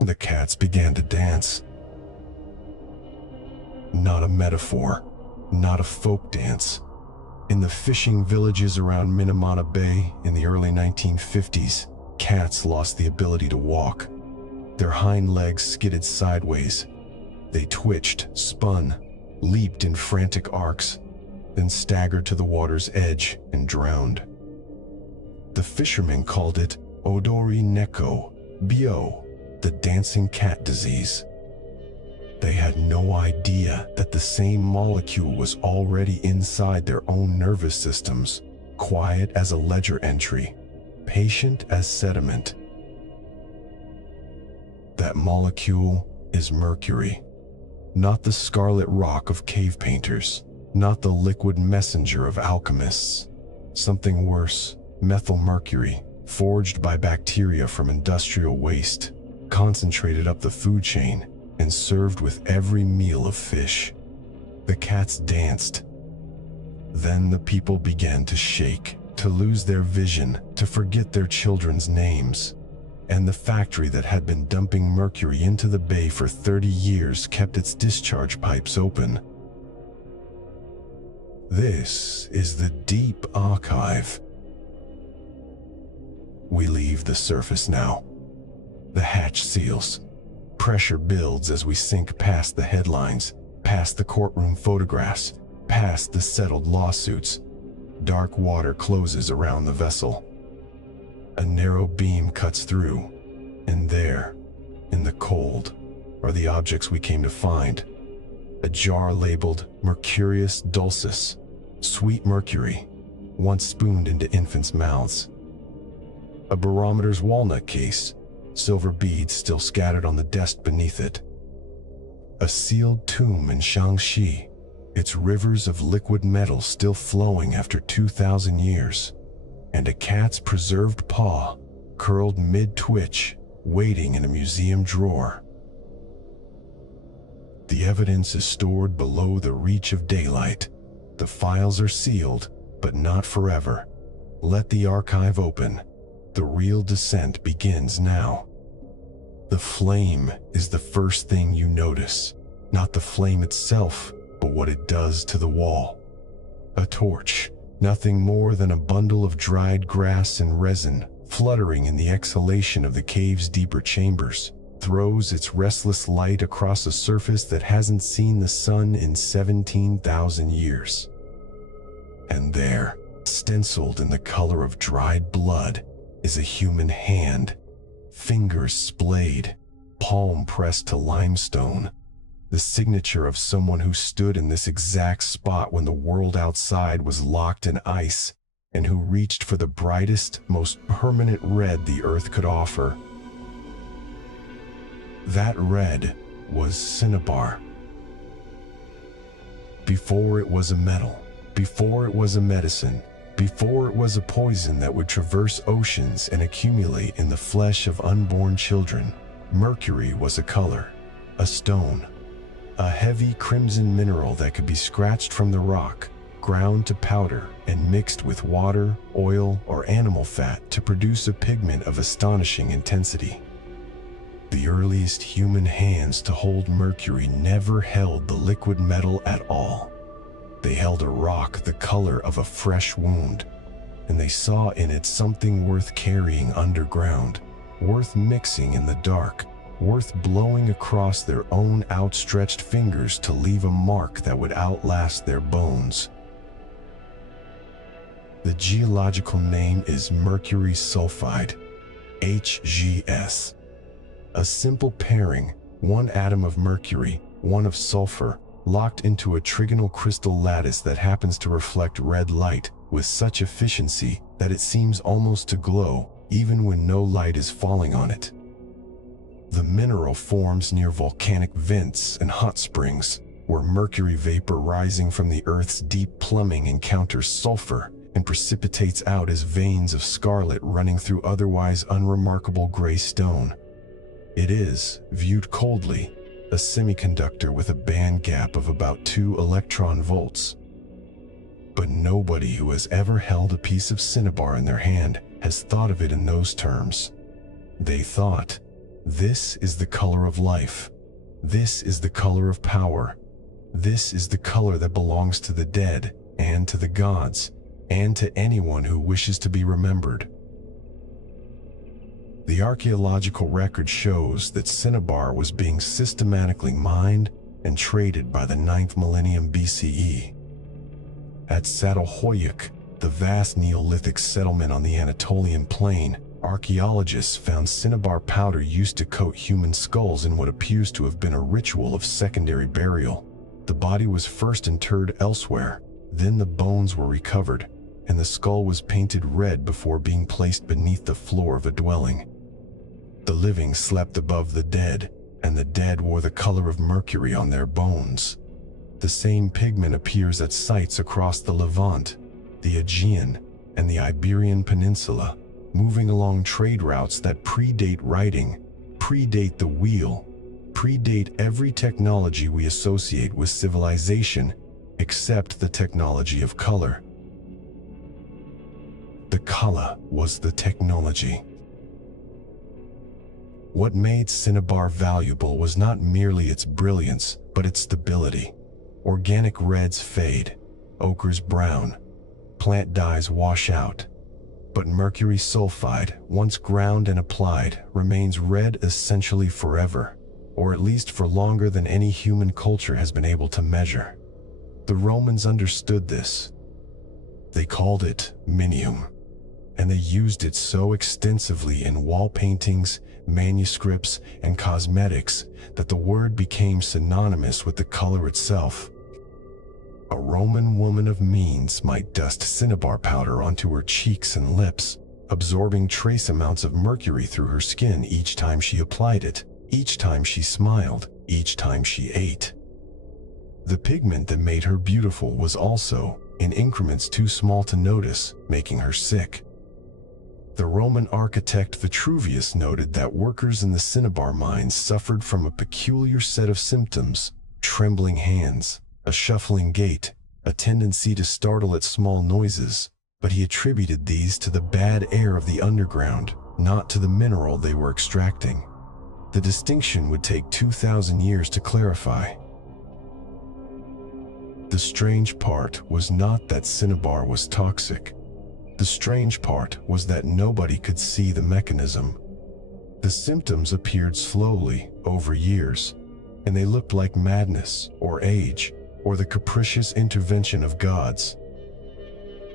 The cats began to dance. Not a metaphor, not a folk dance. In the fishing villages around Minamata Bay in the early 1950s, cats lost the ability to walk. Their hind legs skidded sideways. They twitched, spun, leaped in frantic arcs, then staggered to the water's edge and drowned. The fishermen called it Odori Neko, Bio, the dancing cat disease. They had no idea that the same molecule was already inside their own nervous systems, quiet as a ledger entry, patient as sediment. That molecule is Mercury, not the scarlet rock of cave painters, not the liquid messenger of alchemists. Something worse, methylmercury, forged by bacteria from industrial waste, concentrated up the food chain, and served with every meal of fish. The cats danced. Then the people began to shake, to lose their vision, to forget their children's names. And the factory that had been dumping mercury into the bay for 30 years kept its discharge pipes open. This is the deep archive. We leave the surface now. The hatch seals. Pressure builds as we sink past the headlines, past the courtroom photographs, past the settled lawsuits. Dark water closes around the vessel. A narrow beam cuts through, and there, in the cold, are the objects we came to find. A jar labeled Mercurius Dulcis, sweet mercury, once spooned into infants' mouths. A barometer's walnut case, silver beads still scattered on the desk beneath it. A sealed tomb in Shaanxi, its rivers of liquid metal still flowing after 2,000 years. And a cat's preserved paw, curled mid-twitch, waiting in a museum drawer. The evidence is stored below the reach of daylight. The files are sealed, but not forever. Let the archive open. The real descent begins now. The flame is the first thing you notice. Not the flame itself, but what it does to the wall. A torch. Nothing more than a bundle of dried grass and resin, fluttering in the exhalation of the cave's deeper chambers, throws its restless light across a surface that hasn't seen the sun in 17,000 years. And there, stenciled in the color of dried blood, is a human hand, fingers splayed, palm pressed to limestone. The signature of someone who stood in this exact spot when the world outside was locked in ice, and who reached for the brightest, most permanent red the earth could offer. That red was cinnabar. Before it was a metal, before it was a medicine, before it was a poison that would traverse oceans and accumulate in the flesh of unborn children, mercury was a color, a stone. A heavy crimson mineral that could be scratched from the rock, ground to powder, and mixed with water, oil, or animal fat to produce a pigment of astonishing intensity. The earliest human hands to hold mercury never held the liquid metal at all. They held a rock the color of a fresh wound, and they saw in it something worth carrying underground, worth mixing in the dark, worth blowing across their own outstretched fingers to leave a mark that would outlast their bones. The geological name is mercury sulfide, HGS. A simple pairing, one atom of mercury, one of sulfur, locked into a trigonal crystal lattice that happens to reflect red light with such efficiency that it seems almost to glow even when no light is falling on it. The mineral forms near volcanic vents and hot springs, where mercury vapor rising from the Earth's deep plumbing encounters sulfur and precipitates out as veins of scarlet running through otherwise unremarkable gray stone. It is, viewed coldly, a semiconductor with a band gap of about 2 electron volts. But nobody who has ever held a piece of cinnabar in their hand has thought of it in those terms. They thought, This is the color of life. This is the color of power. This is the color that belongs to the dead and to the gods and to anyone who wishes to be remembered. The archaeological record shows that cinnabar was being systematically mined and traded by the 9th millennium BCE. At Çatalhöyük, the vast Neolithic settlement on the Anatolian plain, archaeologists found cinnabar powder used to coat human skulls in what appears to have been a ritual of secondary burial. The body was first interred elsewhere, then the bones were recovered, and the skull was painted red before being placed beneath the floor of a dwelling. The living slept above the dead, and the dead wore the color of Mercury on their bones. The same pigment appears at sites across the Levant, the Aegean, and the Iberian Peninsula, moving along trade routes that predate writing, predate the wheel, predate every technology we associate with civilization, except the technology of color. The color was the technology. What made cinnabar valuable was not merely its brilliance, but its stability. Organic reds fade, ochres brown, plant dyes wash out. But mercury sulfide, once ground and applied, remains red essentially forever, or at least for longer than any human culture has been able to measure. The Romans understood this. They called it minium, and they used it so extensively in wall paintings, manuscripts, and cosmetics that the word became synonymous with the color itself. A Roman woman of means might dust cinnabar powder onto her cheeks and lips, absorbing trace amounts of mercury through her skin each time she applied it, each time she smiled, each time she ate. The pigment that made her beautiful was also, in increments too small to notice, making her sick. The Roman architect Vitruvius noted that workers in the cinnabar mines suffered from a peculiar set of symptoms: trembling hands, a shuffling gait, a tendency to startle at small noises, but he attributed these to the bad air of the underground, not to the mineral they were extracting. The distinction would take 2,000 years to clarify. The strange part was not that cinnabar was toxic. The strange part was that nobody could see the mechanism. The symptoms appeared slowly over years, and they looked like madness or age or the capricious intervention of gods.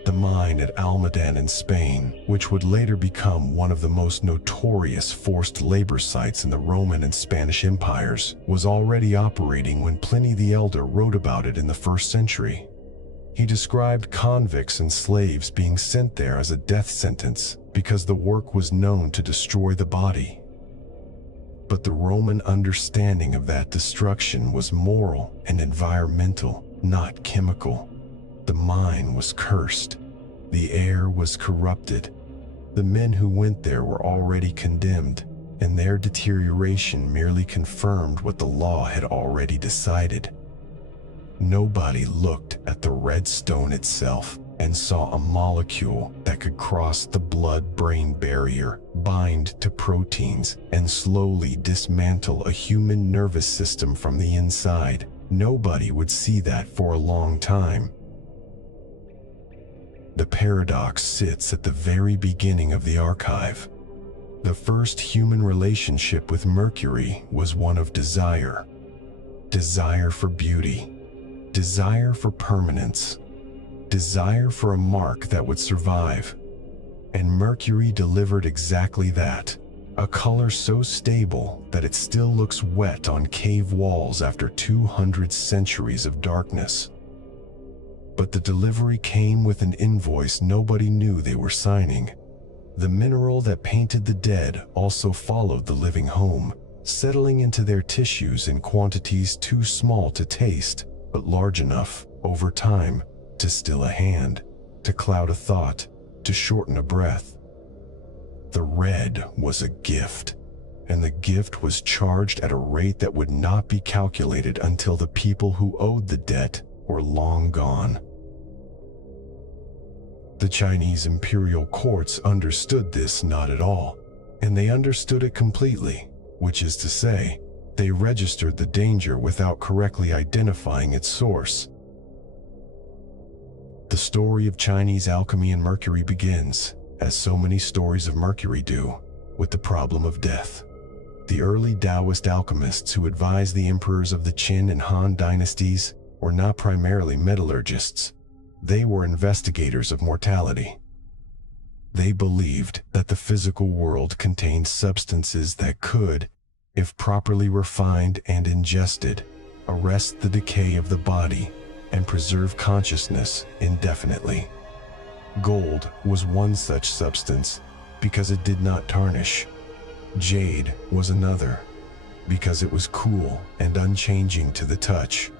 The mine at Almaden in Spain, which would later become one of the most notorious forced labor sites in the Roman and Spanish empires, was already operating when Pliny the Elder wrote about it in the 1st century. He described convicts and slaves being sent there as a death sentence because the work was known to destroy the body. But the Roman understanding of that destruction was moral and environmental, not chemical. The mine was cursed. The air was corrupted. The men who went there were already condemned, and their deterioration merely confirmed what the law had already decided. Nobody looked at the red stone itself and saw a molecule that could cross the blood-brain barrier, bind to proteins, and slowly dismantle a human nervous system from the inside. Nobody would see that for a long time. The paradox sits at the very beginning of the archive. The first human relationship with Mercury was one of desire. Desire for beauty. Desire for permanence. Desire for a mark that would survive. And Mercury delivered exactly that. A color so stable that it still looks wet on cave walls after 200 centuries of darkness. But the delivery came with an invoice nobody knew they were signing. The mineral that painted the dead also followed the living home, settling into their tissues in quantities too small to taste, but large enough, over time, to still a hand, to cloud a thought, to shorten a breath. The red was a gift, and the gift was charged at a rate that would not be calculated until the people who owed the debt were long gone. The Chinese imperial courts understood this not at all, and they understood it completely. which is to say, they registered the danger without correctly identifying its source. The story of Chinese alchemy and Mercury begins, as so many stories of Mercury do, with the problem of death. The early Taoist alchemists who advised the emperors of the Qin and Han dynasties were not primarily metallurgists. They were investigators of mortality. They believed that the physical world contained substances that could, if properly refined and ingested, arrest the decay of the body and preserve consciousness indefinitely. Gold was one such substance because it did not tarnish. Jade was another because it was cool and unchanging to the touch.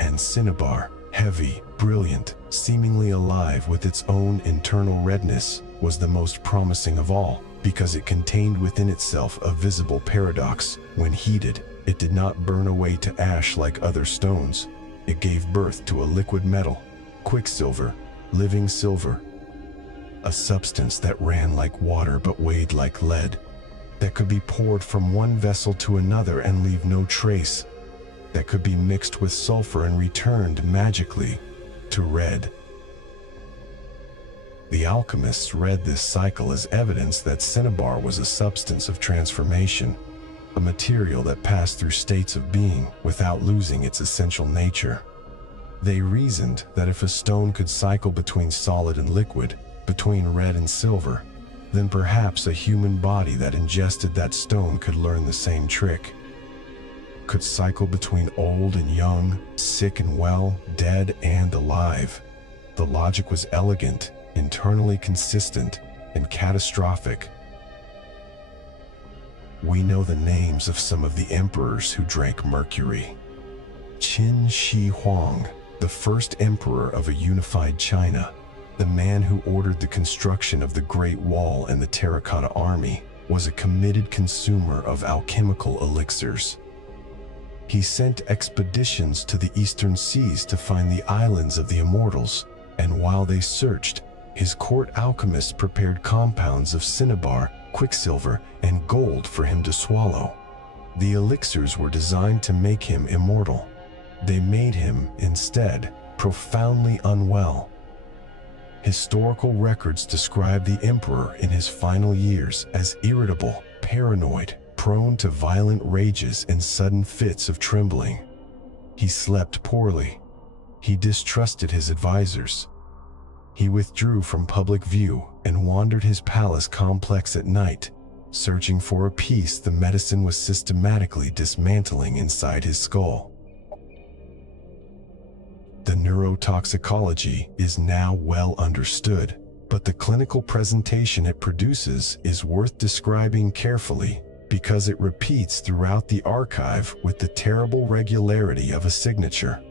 And cinnabar, heavy, brilliant, seemingly alive with its own internal redness, was the most promising of all because it contained within itself a visible paradox. When heated, it did not burn away to ash like other stones. It gave birth to a liquid metal, Quicksilver, living silver, a substance that ran like water but weighed like lead, that could be poured from one vessel to another and leave no trace, that could be mixed with sulfur and returned magically to red. The alchemists read this cycle as evidence that cinnabar was a substance of transformation, a material that passed through states of being without losing its essential nature. They reasoned that if a stone could cycle between solid and liquid, between red and silver, then perhaps a human body that ingested that stone could learn the same trick. Could cycle between old and young, sick and well, dead and alive. The logic was elegant, internally consistent, and catastrophic. We know the names of some of the emperors who drank mercury. Qin Shi Huang, the first emperor of a unified China, the man who ordered the construction of the Great Wall and the Terracotta Army, was a committed consumer of alchemical elixirs. He sent expeditions to the eastern seas to find the islands of the immortals, and while they searched, his court alchemists prepared compounds of cinnabar, quicksilver, and gold for him to swallow. The elixirs were designed to make him immortal. They made him, instead, profoundly unwell. Historical records describe the emperor in his final years as irritable, paranoid, prone to violent rages and sudden fits of trembling. He slept poorly. He distrusted his advisors. He withdrew from public view and wandered his palace complex at night, searching for a piece the medicine was systematically dismantling inside his skull. The neurotoxicology is now well understood, but the clinical presentation it produces is worth describing carefully because it repeats throughout the archive with the terrible regularity of a signature.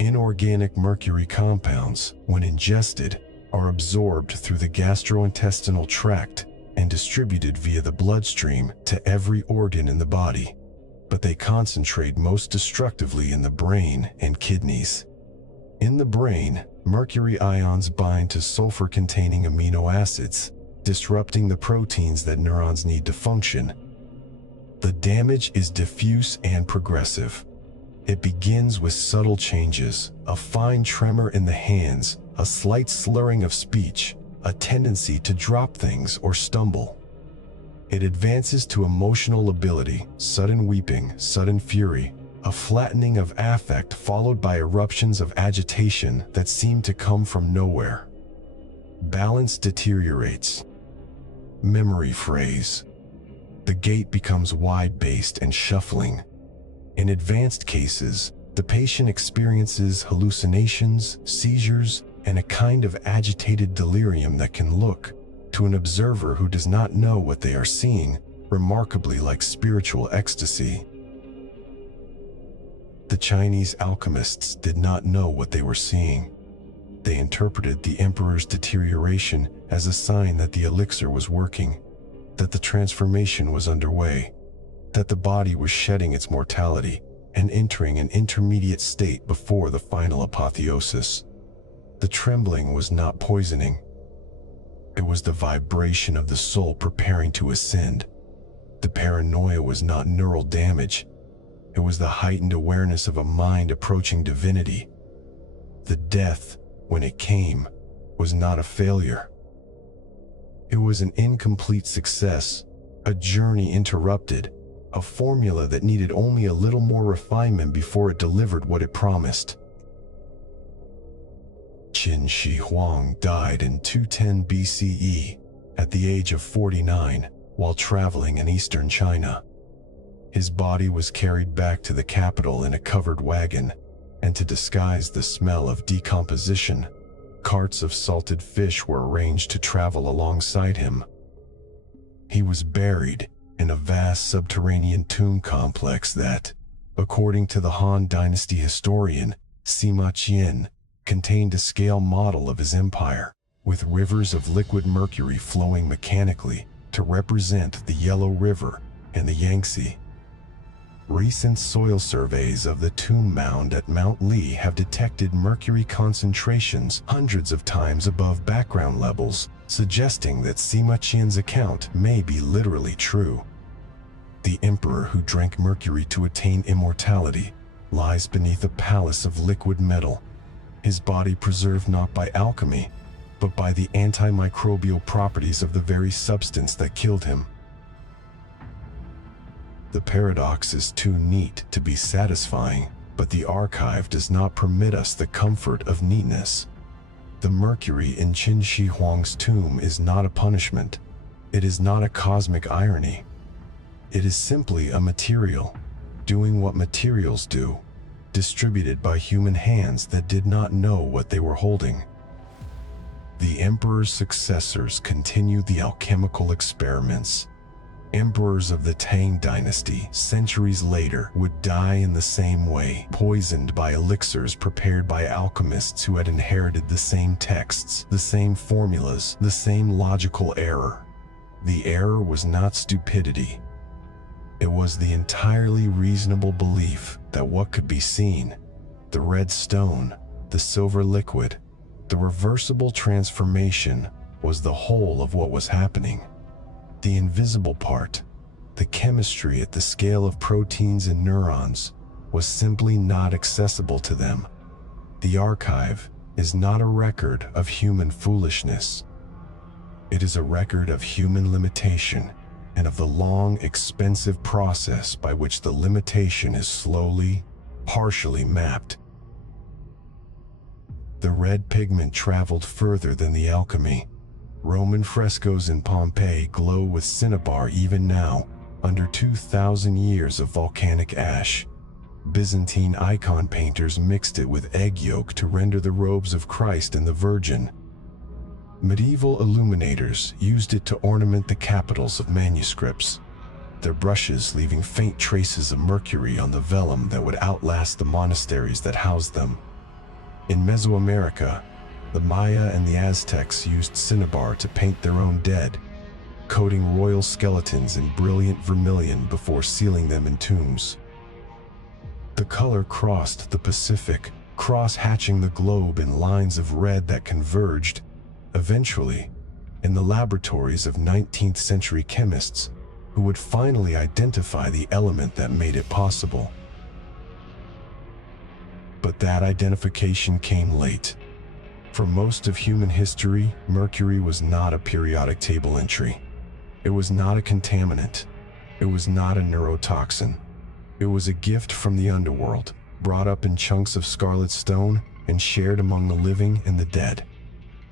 Inorganic mercury compounds, when ingested, are absorbed through the gastrointestinal tract and distributed via the bloodstream to every organ in the body, but they concentrate most destructively in the brain and kidneys. In the brain, mercury ions bind to sulfur-containing amino acids, disrupting the proteins that neurons need to function. The damage is diffuse and progressive. It begins with subtle changes, a fine tremor in the hands, a slight slurring of speech, a tendency to drop things or stumble. It advances to emotional lability, sudden weeping, sudden fury, a flattening of affect followed by eruptions of agitation that seem to come from nowhere. Balance deteriorates. Memory frays. The gait becomes wide-based and shuffling. In advanced cases, the patient experiences hallucinations, seizures, and a kind of agitated delirium that can look, to an observer who does not know what they are seeing, remarkably like spiritual ecstasy. The Chinese alchemists did not know what they were seeing. They interpreted the emperor's deterioration as a sign that the elixir was working, that the transformation was underway, that the body was shedding its mortality and entering an intermediate state before the final apotheosis. The trembling was not poisoning. It was the vibration of the soul preparing to ascend. The paranoia was not neural damage. It was the heightened awareness of a mind approaching divinity. The death, when it came, was not a failure. It was an incomplete success, a journey interrupted, a formula that needed only a little more refinement before it delivered what it promised. Qin Shi Huang died in 210 BCE at the age of 49 while traveling in eastern China. His body was carried back to the capital in a covered wagon, and to disguise the smell of decomposition, carts of salted fish were arranged to travel alongside him. He was buried in a vast subterranean tomb complex that, according to the Han Dynasty historian Sima Qian, contained a scale model of his empire, with rivers of liquid mercury flowing mechanically to represent the Yellow River and the Yangtze. Recent soil surveys of the tomb mound at Mount Li have detected mercury concentrations hundreds of times above background levels, suggesting that Sima Qian's account may be literally true. The emperor who drank mercury to attain immortality lies beneath a palace of liquid metal, his body preserved not by alchemy, but by the antimicrobial properties of the very substance that killed him. The paradox is too neat to be satisfying, but the archive does not permit us the comfort of neatness. The mercury in Qin Shi Huang's tomb is not a punishment. It is not a cosmic irony. It is simply a material, doing what materials do, distributed by human hands that did not know what they were holding. The emperor's successors continued the alchemical experiments. Emperors of the Tang dynasty, centuries later, would die in the same way, poisoned by elixirs prepared by alchemists who had inherited the same texts, the same formulas, the same logical error. The error was not stupidity. It was the entirely reasonable belief that what could be seen, the red stone, the silver liquid, the reversible transformation, was the whole of what was happening. The invisible part, the chemistry at the scale of proteins and neurons, was simply not accessible to them. The archive is not a record of human foolishness. It is a record of human limitation and of the long, expensive process by which the limitation is slowly, partially mapped. The red pigment traveled further than the alchemy. Roman frescoes in Pompeii glow with cinnabar even now, under 2,000 years of volcanic ash. Byzantine icon painters mixed it with egg yolk to render the robes of Christ and the Virgin. Medieval illuminators used it to ornament the capitals of manuscripts, their brushes leaving faint traces of mercury on the vellum that would outlast the monasteries that housed them. In Mesoamerica, the Maya and the Aztecs used cinnabar to paint their own dead, coating royal skeletons in brilliant vermilion before sealing them in tombs. The color crossed the Pacific, cross-hatching the globe in lines of red that converged, eventually, in the laboratories of 19th century chemists who would finally identify the element that made it possible. But that identification came late. For most of human history, mercury was not a periodic table entry. It was not a contaminant. It was not a neurotoxin. It was a gift from the underworld, brought up in chunks of scarlet stone and shared among the living and the dead.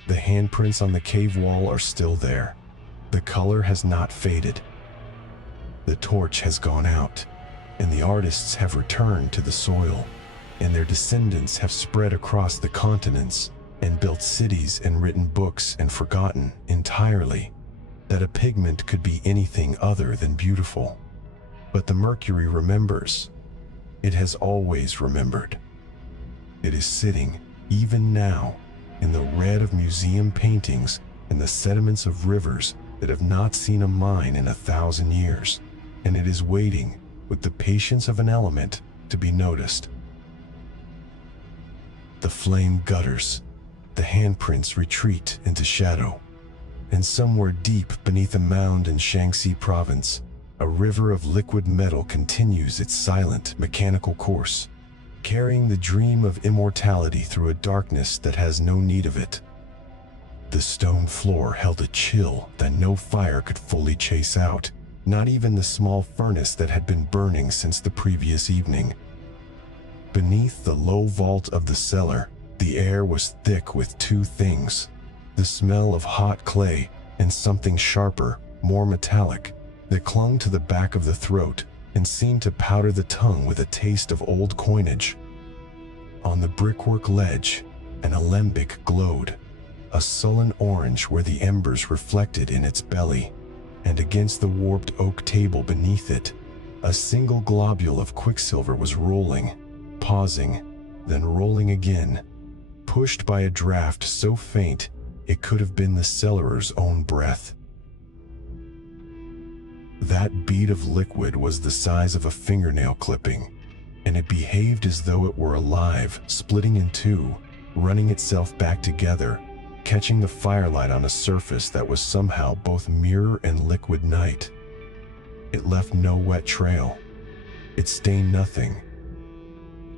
The handprints on the cave wall are still there. The color has not faded. The torch has gone out, and the artists have returned to the soil, and their descendants have spread across the continents and built cities and written books and forgotten entirely that a pigment could be anything other than beautiful. But the mercury remembers. It has always remembered. It is sitting, even now, in the red of museum paintings and the sediments of rivers that have not seen a mine in 1,000 years, and it is waiting with the patience of an element to be noticed. The flame gutters, the handprints retreat into shadow, and somewhere deep beneath a mound in Shaanxi province, A river of liquid metal continues its silent, mechanical course, carrying the dream of immortality through a darkness that has no need of it. The stone floor held a chill that no fire could fully chase out, not even the small furnace that had been burning since the previous evening. Beneath the low vault of the cellar, the air was thick with two things: the smell of hot clay and something sharper, more metallic, that clung to the back of the throat and seemed to powder the tongue with a taste of old coinage. On the brickwork ledge, an alembic glowed, a sullen orange where the embers reflected in its belly, and against the warped oak table beneath it, a single globule of quicksilver was rolling, pausing, then rolling again, pushed by a draft so faint it could have been the cellarer's own breath. That bead of liquid was the size of a fingernail clipping, and it behaved as though it were alive, splitting in two, running itself back together, catching the firelight on a surface that was somehow both mirror and liquid night. It left no wet trail. It stained nothing.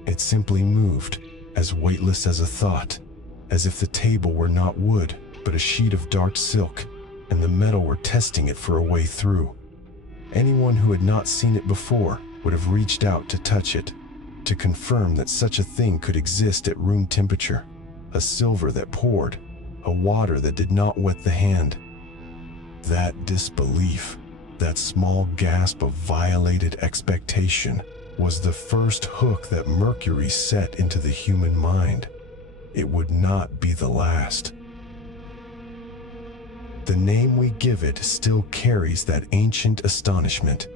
It simply moved, as weightless as a thought, as if the table were not wood, but a sheet of dark silk, and the metal were testing it for a way through. Anyone who had not seen it before would have reached out to touch it, to confirm that such a thing could exist at room temperature, a silver that poured, a water that did not wet the hand. That disbelief, that small gasp of violated expectation, was the first hook that Mercury set into the human mind. It would not be the last. The name we give it still carries that ancient astonishment.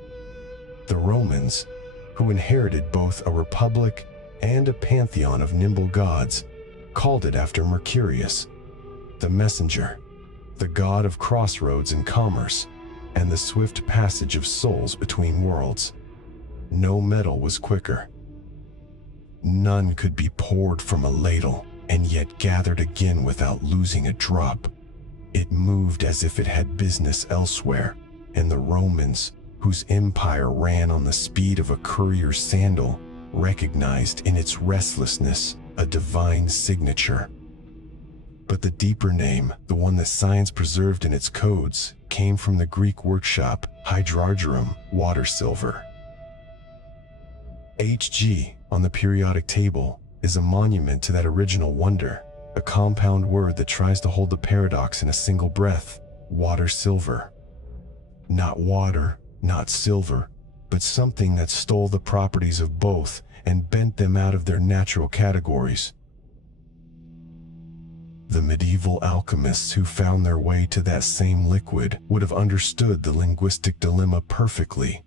The Romans, who inherited both a republic and a pantheon of nimble gods, called it after Mercurius, the messenger, the god of crossroads and commerce, and the swift passage of souls between worlds. No metal was quicker. None could be poured from a ladle and yet gathered again without losing a drop. It moved as if it had business elsewhere, and the Romans, whose empire ran on the speed of a courier's sandal, recognized in its restlessness a divine signature. But the deeper name, the one that science preserved in its codes, came from the Greek workshop hydrargyrum, water silver. Hg on the periodic table is a monument to that original wonder, a compound word that tries to hold the paradox in a single breath: water silver. Not water, not silver, but something that stole the properties of both and bent them out of their natural categories. The medieval alchemists who found their way to that same liquid would have understood the linguistic dilemma perfectly.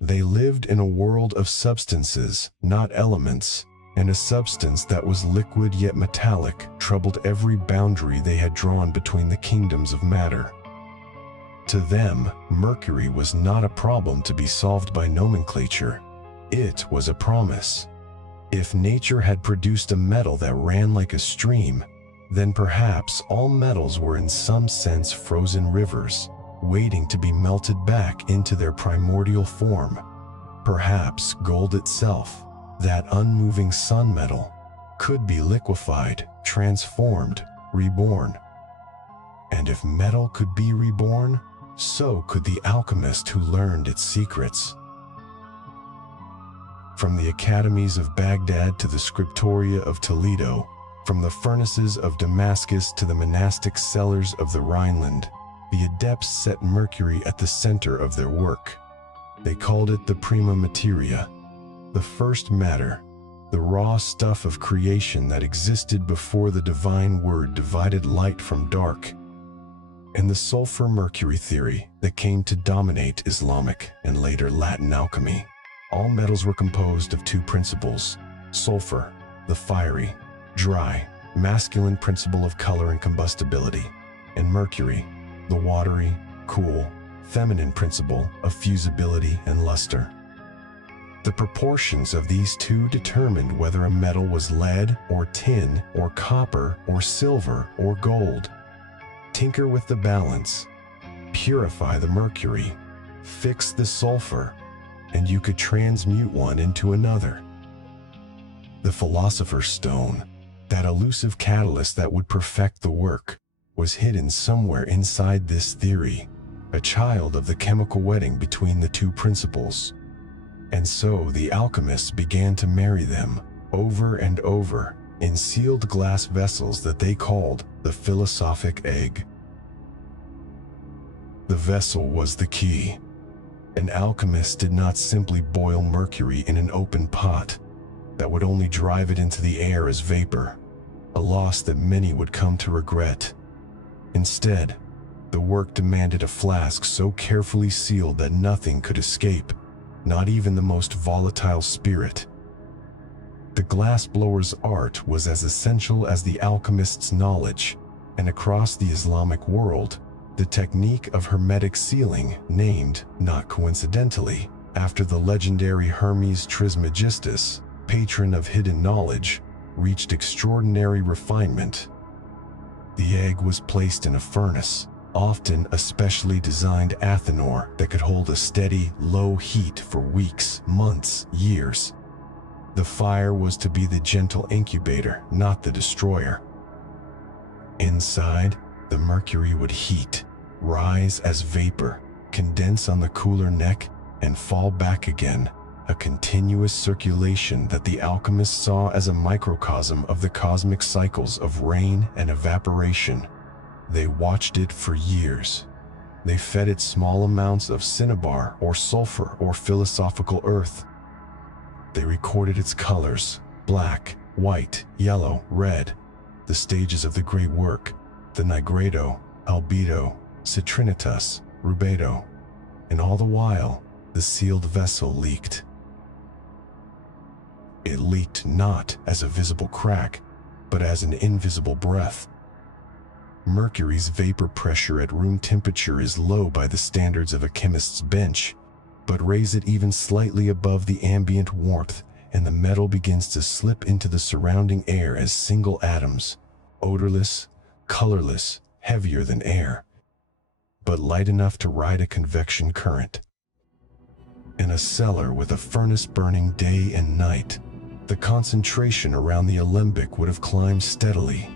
They lived in a world of substances, not elements, and a substance that was liquid yet metallic troubled every boundary they had drawn between the kingdoms of matter. To them, Mercury was not a problem to be solved by nomenclature. It was a promise. If nature had produced a metal that ran like a stream, then perhaps all metals were in some sense frozen rivers, waiting to be melted back into their primordial form. Perhaps gold itself, that unmoving sun metal, could be liquefied, transformed, reborn. And if metal could be reborn, so could the alchemist who learned its secrets. From the academies of Baghdad to the scriptoria of Toledo, from the furnaces of Damascus to the monastic cellars of the Rhineland, the adepts set Mercury at the center of their work. They called it the prima materia, the first matter, the raw stuff of creation that existed before the divine word divided light from dark. And the sulfur-mercury theory that came to dominate Islamic and later Latin alchemy. All metals were composed of two principles: sulfur, the fiery, dry, masculine principle of color and combustibility, and mercury, the watery, cool, feminine principle of fusibility and luster. The proportions of these two determined whether a metal was lead or tin or copper or silver or gold. Tinker with the balance, purify the mercury, fix the sulfur, and you could transmute one into another. The Philosopher's Stone, that elusive catalyst that would perfect the work, was hidden somewhere inside this theory, a child of the chemical wedding between the two principles. And so the alchemists began to marry them, over and over, in sealed glass vessels that they called the philosophic egg. The vessel was the key. An alchemist did not simply boil mercury in an open pot. That would only drive it into the air as vapor, a loss that many would come to regret. Instead, the work demanded a flask so carefully sealed that nothing could escape, not even the most volatile spirit. The glassblower's art was as essential as the alchemist's knowledge, and across the Islamic world, the technique of hermetic sealing, named, not coincidentally, after the legendary Hermes Trismegistus, patron of hidden knowledge, reached extraordinary refinement. The egg was placed in a furnace, often a specially designed athanor that could hold a steady, low heat for weeks, months, years. The fire was to be the gentle incubator, not the destroyer. Inside, the mercury would heat, rise as vapor, condense on the cooler neck, and fall back again, a continuous circulation that the alchemists saw as a microcosm of the cosmic cycles of rain and evaporation. They watched it for years. They fed it small amounts of cinnabar or sulfur or philosophical earth. They recorded its colors: black, white, yellow, red, the stages of the great work, the nigredo, albedo, citrinitas, rubedo, and all the while, the sealed vessel leaked. It leaked not as a visible crack, but as an invisible breath. Mercury's vapor pressure at room temperature is low by the standards of a chemist's bench, but raise it even slightly above the ambient warmth, and the metal begins to slip into the surrounding air as single atoms, odorless, colorless, heavier than air, but light enough to ride a convection current. In a cellar with a furnace burning day and night, the concentration around the alembic would have climbed steadily,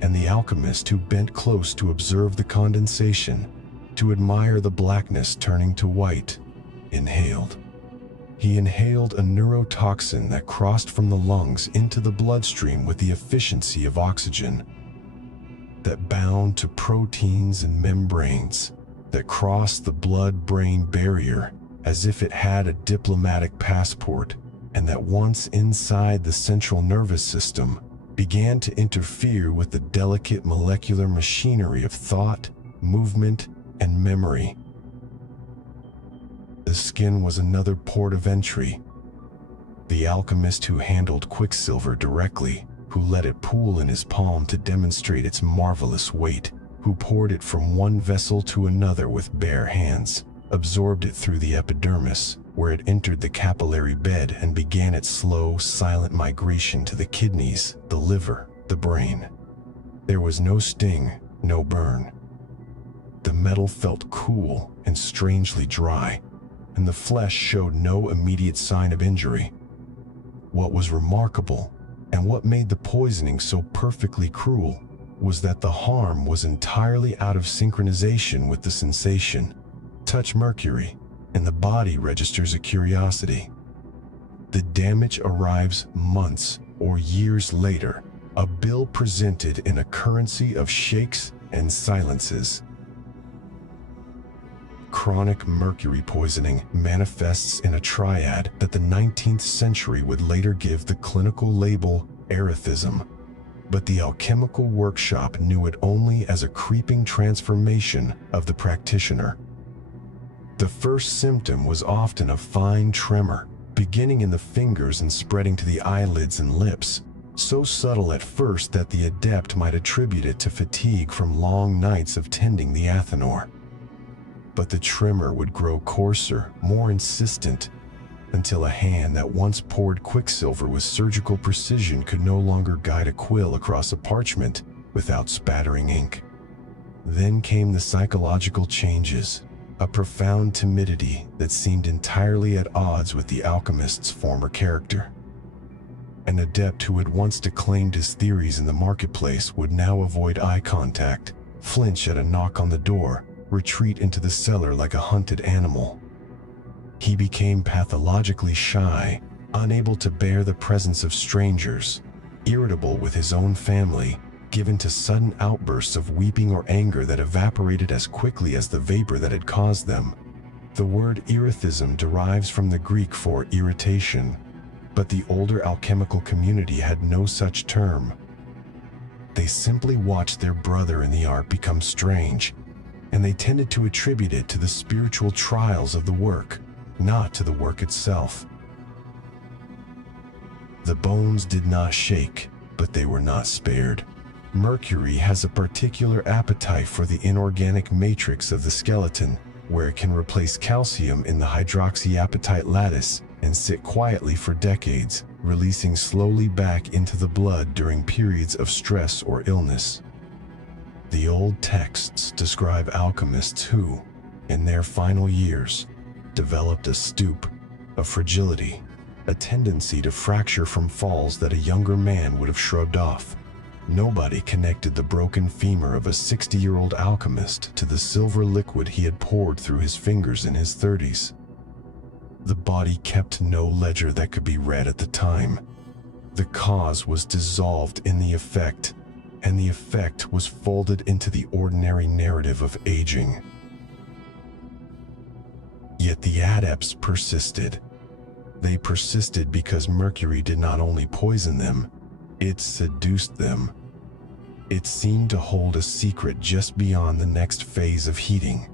and the alchemist who bent close to observe the condensation, to admire the blackness turning to white, inhaled. He inhaled a neurotoxin that crossed from the lungs into the bloodstream with the efficiency of oxygen, that bound to proteins and membranes, that crossed the blood-brain barrier as if it had a diplomatic passport, and that once inside the central nervous system, began to interfere with the delicate molecular machinery of thought, movement, and memory. The skin was another port of entry. The alchemist who handled Quicksilver directly, who let it pool in his palm to demonstrate its marvelous weight, who poured it from one vessel to another with bare hands, absorbed it through the epidermis, where it entered the capillary bed and began its slow, silent migration to the kidneys, the liver, the brain. There was no sting, no burn. The metal felt cool and strangely dry, and the flesh showed no immediate sign of injury. What was remarkable, and what made the poisoning so perfectly cruel, was that the harm was entirely out of synchronization with the sensation. Touch mercury, and the body registers a curiosity. The damage arrives months or years later, a bill presented in a currency of shakes and silences. Chronic mercury poisoning manifests in a triad that the 19th century would later give the clinical label erethism, but the alchemical workshop knew it only as a creeping transformation of the practitioner. The first symptom was often a fine tremor, beginning in the fingers and spreading to the eyelids and lips, so subtle at first that the adept might attribute it to fatigue from long nights of tending the athanor. But the tremor would grow coarser, more insistent, until a hand that once poured Quicksilver with surgical precision could no longer guide a quill across a parchment without spattering ink. Then came the psychological changes. a profound timidity that seemed entirely at odds with the alchemist's former character. An adept who had once declaimed his theories in the marketplace would now avoid eye contact, flinch at a knock on the door, retreat into the cellar like a hunted animal. He became pathologically shy, unable to bear the presence of strangers, irritable with his own family, given to sudden outbursts of weeping or anger that evaporated as quickly as the vapor that had caused them. The word erethism derives from the Greek for irritation, but the older alchemical community had no such term. They simply watched their brother in the art become strange, and they tended to attribute it to the spiritual trials of the work, not to the work itself. The bones did not shake, but they were not spared. Mercury has a particular appetite for the inorganic matrix of the skeleton, where it can replace calcium in the hydroxyapatite lattice and sit quietly for decades, releasing slowly back into the blood during periods of stress or illness. The old texts describe alchemists who, in their final years, developed a stoop, a fragility, a tendency to fracture from falls that a younger man would have shrugged off. Nobody connected the broken femur of a 60-year-old alchemist to the silver liquid he had poured through his fingers in his 30s. The body kept no ledger that could be read at the time. The cause was dissolved in the effect, and the effect was folded into the ordinary narrative of aging. Yet the adepts persisted. They persisted because Mercury did not only poison them, it seduced them. It seemed to hold a secret just beyond the next phase of heating,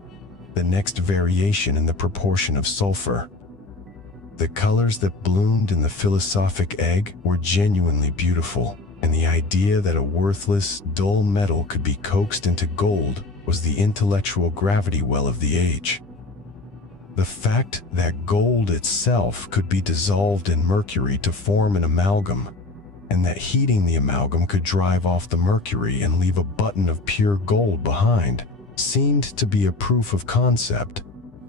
the next variation in the proportion of sulfur. The colors that bloomed in the philosophic egg were genuinely beautiful, and the idea that a worthless, dull metal could be coaxed into gold was the intellectual gravity well of the age. The fact that gold itself could be dissolved in mercury to form an amalgam, and that heating the amalgam could drive off the mercury and leave a button of pure gold behind, seemed to be a proof of concept,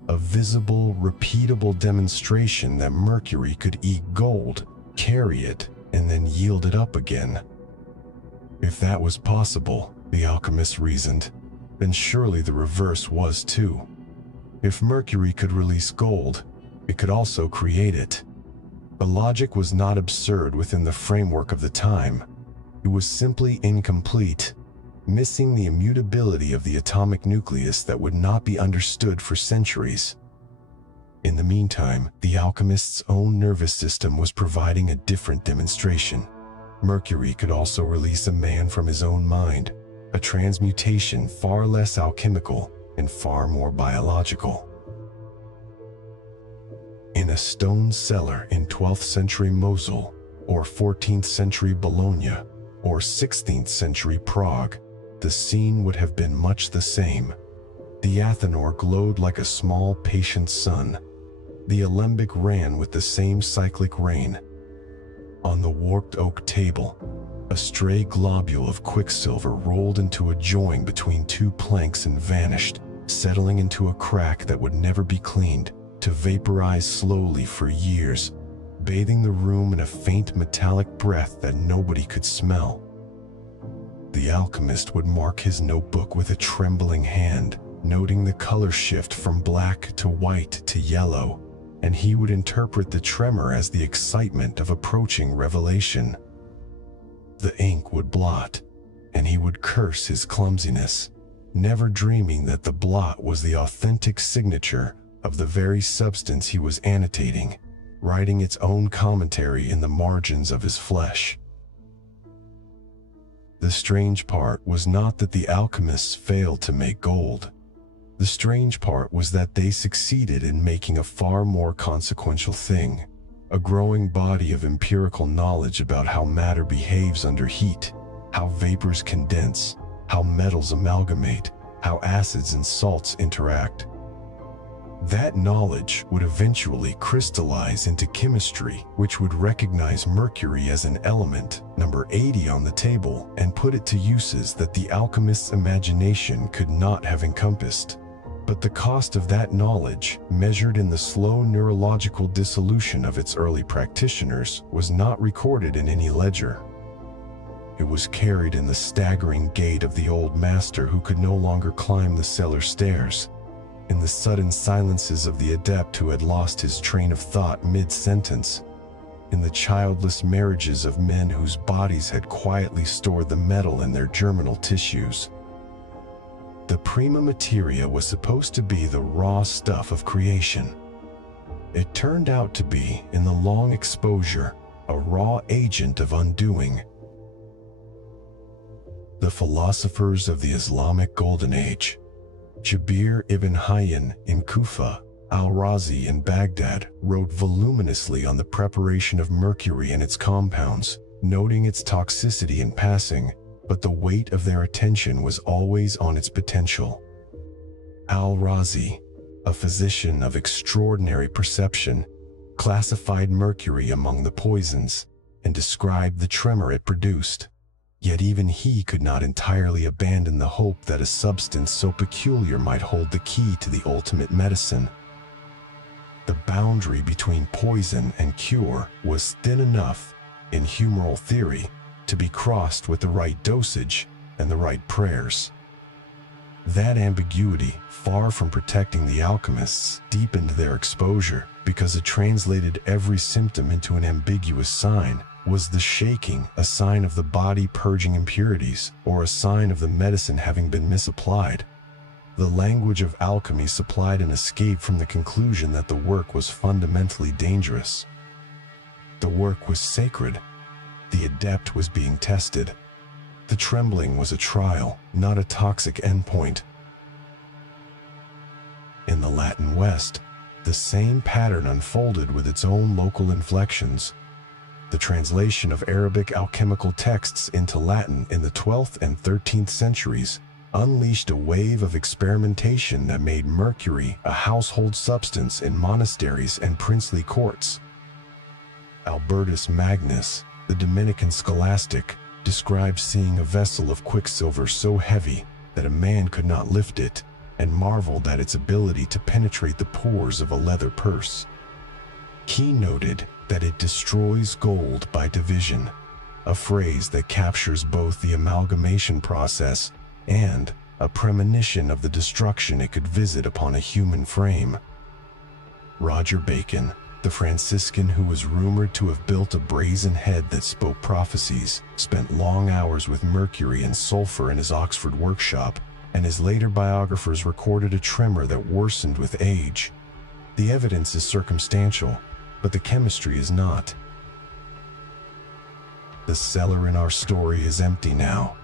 a visible, repeatable demonstration that mercury could eat gold, carry it, and then yield it up again. If that was possible, the alchemists reasoned, then surely the reverse was too. If mercury could release gold, it could also create it. The logic was not absurd within the framework of the time. It was simply incomplete, missing the immutability of the atomic nucleus that would not be understood for centuries. In the meantime, the alchemist's own nervous system was providing a different demonstration. Mercury could also release a man from his own mind, a transmutation far less alchemical and far more biological. In a stone cellar in 12th century Mosul, or 14th century Bologna, or 16th century Prague, the scene would have been much the same. The Athanor glowed like a small, patient sun. The alembic ran with the same cyclic rain. On the warped oak table, a stray globule of quicksilver rolled into a join between two planks and vanished, settling into a crack that would never be cleaned, to vaporize slowly for years, bathing the room in a faint metallic breath that nobody could smell. The alchemist would mark his notebook with a trembling hand, noting the color shift from black to white to yellow, and he would interpret the tremor as the excitement of approaching revelation. The ink would blot, and he would curse his clumsiness, never dreaming that the blot was the authentic signature of the very substance he was annotating, writing its own commentary in the margins of his flesh. The strange part was not that the alchemists failed to make gold. The strange part was that they succeeded in making a far more consequential thing, a growing body of empirical knowledge about how matter behaves under heat, how vapors condense, how metals amalgamate, how acids and salts interact. That knowledge would eventually crystallize into chemistry, which would recognize mercury as an element, number 80 on the table, and put it to uses that the alchemist's imagination could not have encompassed. But the cost of that knowledge, measured in the slow neurological dissolution of its early practitioners, was not recorded in any ledger. It was carried in the staggering gait of the old master who could no longer climb the cellar stairs, in the sudden silences of the adept who had lost his train of thought mid-sentence, in the childless marriages of men whose bodies had quietly stored the metal in their germinal tissues. The prima materia was supposed to be the raw stuff of creation. It turned out to be, in the long exposure, a raw agent of undoing. The philosophers of the Islamic Golden Age, Jabir ibn Hayyan in Kufa, Al-Razi in Baghdad, wrote voluminously on the preparation of mercury and its compounds, noting its toxicity in passing, but the weight of their attention was always on its potential. Al-Razi, a physician of extraordinary perception, classified mercury among the poisons and described the tremor it produced. Yet even he could not entirely abandon the hope that a substance so peculiar might hold the key to the ultimate medicine. The boundary between poison and cure was thin enough, in humoral theory, to be crossed with the right dosage and the right prayers. That ambiguity, far from protecting the alchemists, deepened their exposure because it translated every symptom into an ambiguous sign. Was the shaking a sign of the body purging impurities, or a sign of the medicine having been misapplied? The language of alchemy supplied an escape from the conclusion that the work was fundamentally dangerous. The work was sacred. The adept was being tested. The trembling was a trial, not a toxic endpoint. In the Latin West, the same pattern unfolded with its own local inflections. The translation of Arabic alchemical texts into Latin in the 12th and 13th centuries unleashed a wave of experimentation that made mercury a household substance in monasteries and princely courts. Albertus Magnus, the Dominican scholastic, described seeing a vessel of quicksilver so heavy that a man could not lift it, and marveled at its ability to penetrate the pores of a leather purse. He noted that it destroys gold by division, a phrase that captures both the amalgamation process and a premonition of the destruction it could visit upon a human frame. Roger Bacon, the Franciscan who was rumored to have built a brazen head that spoke prophecies, spent long hours with mercury and sulfur in his Oxford workshop, and his later biographers recorded a tremor that worsened with age. The evidence is circumstantial, but the chemistry is not. The cellar in our story is empty now.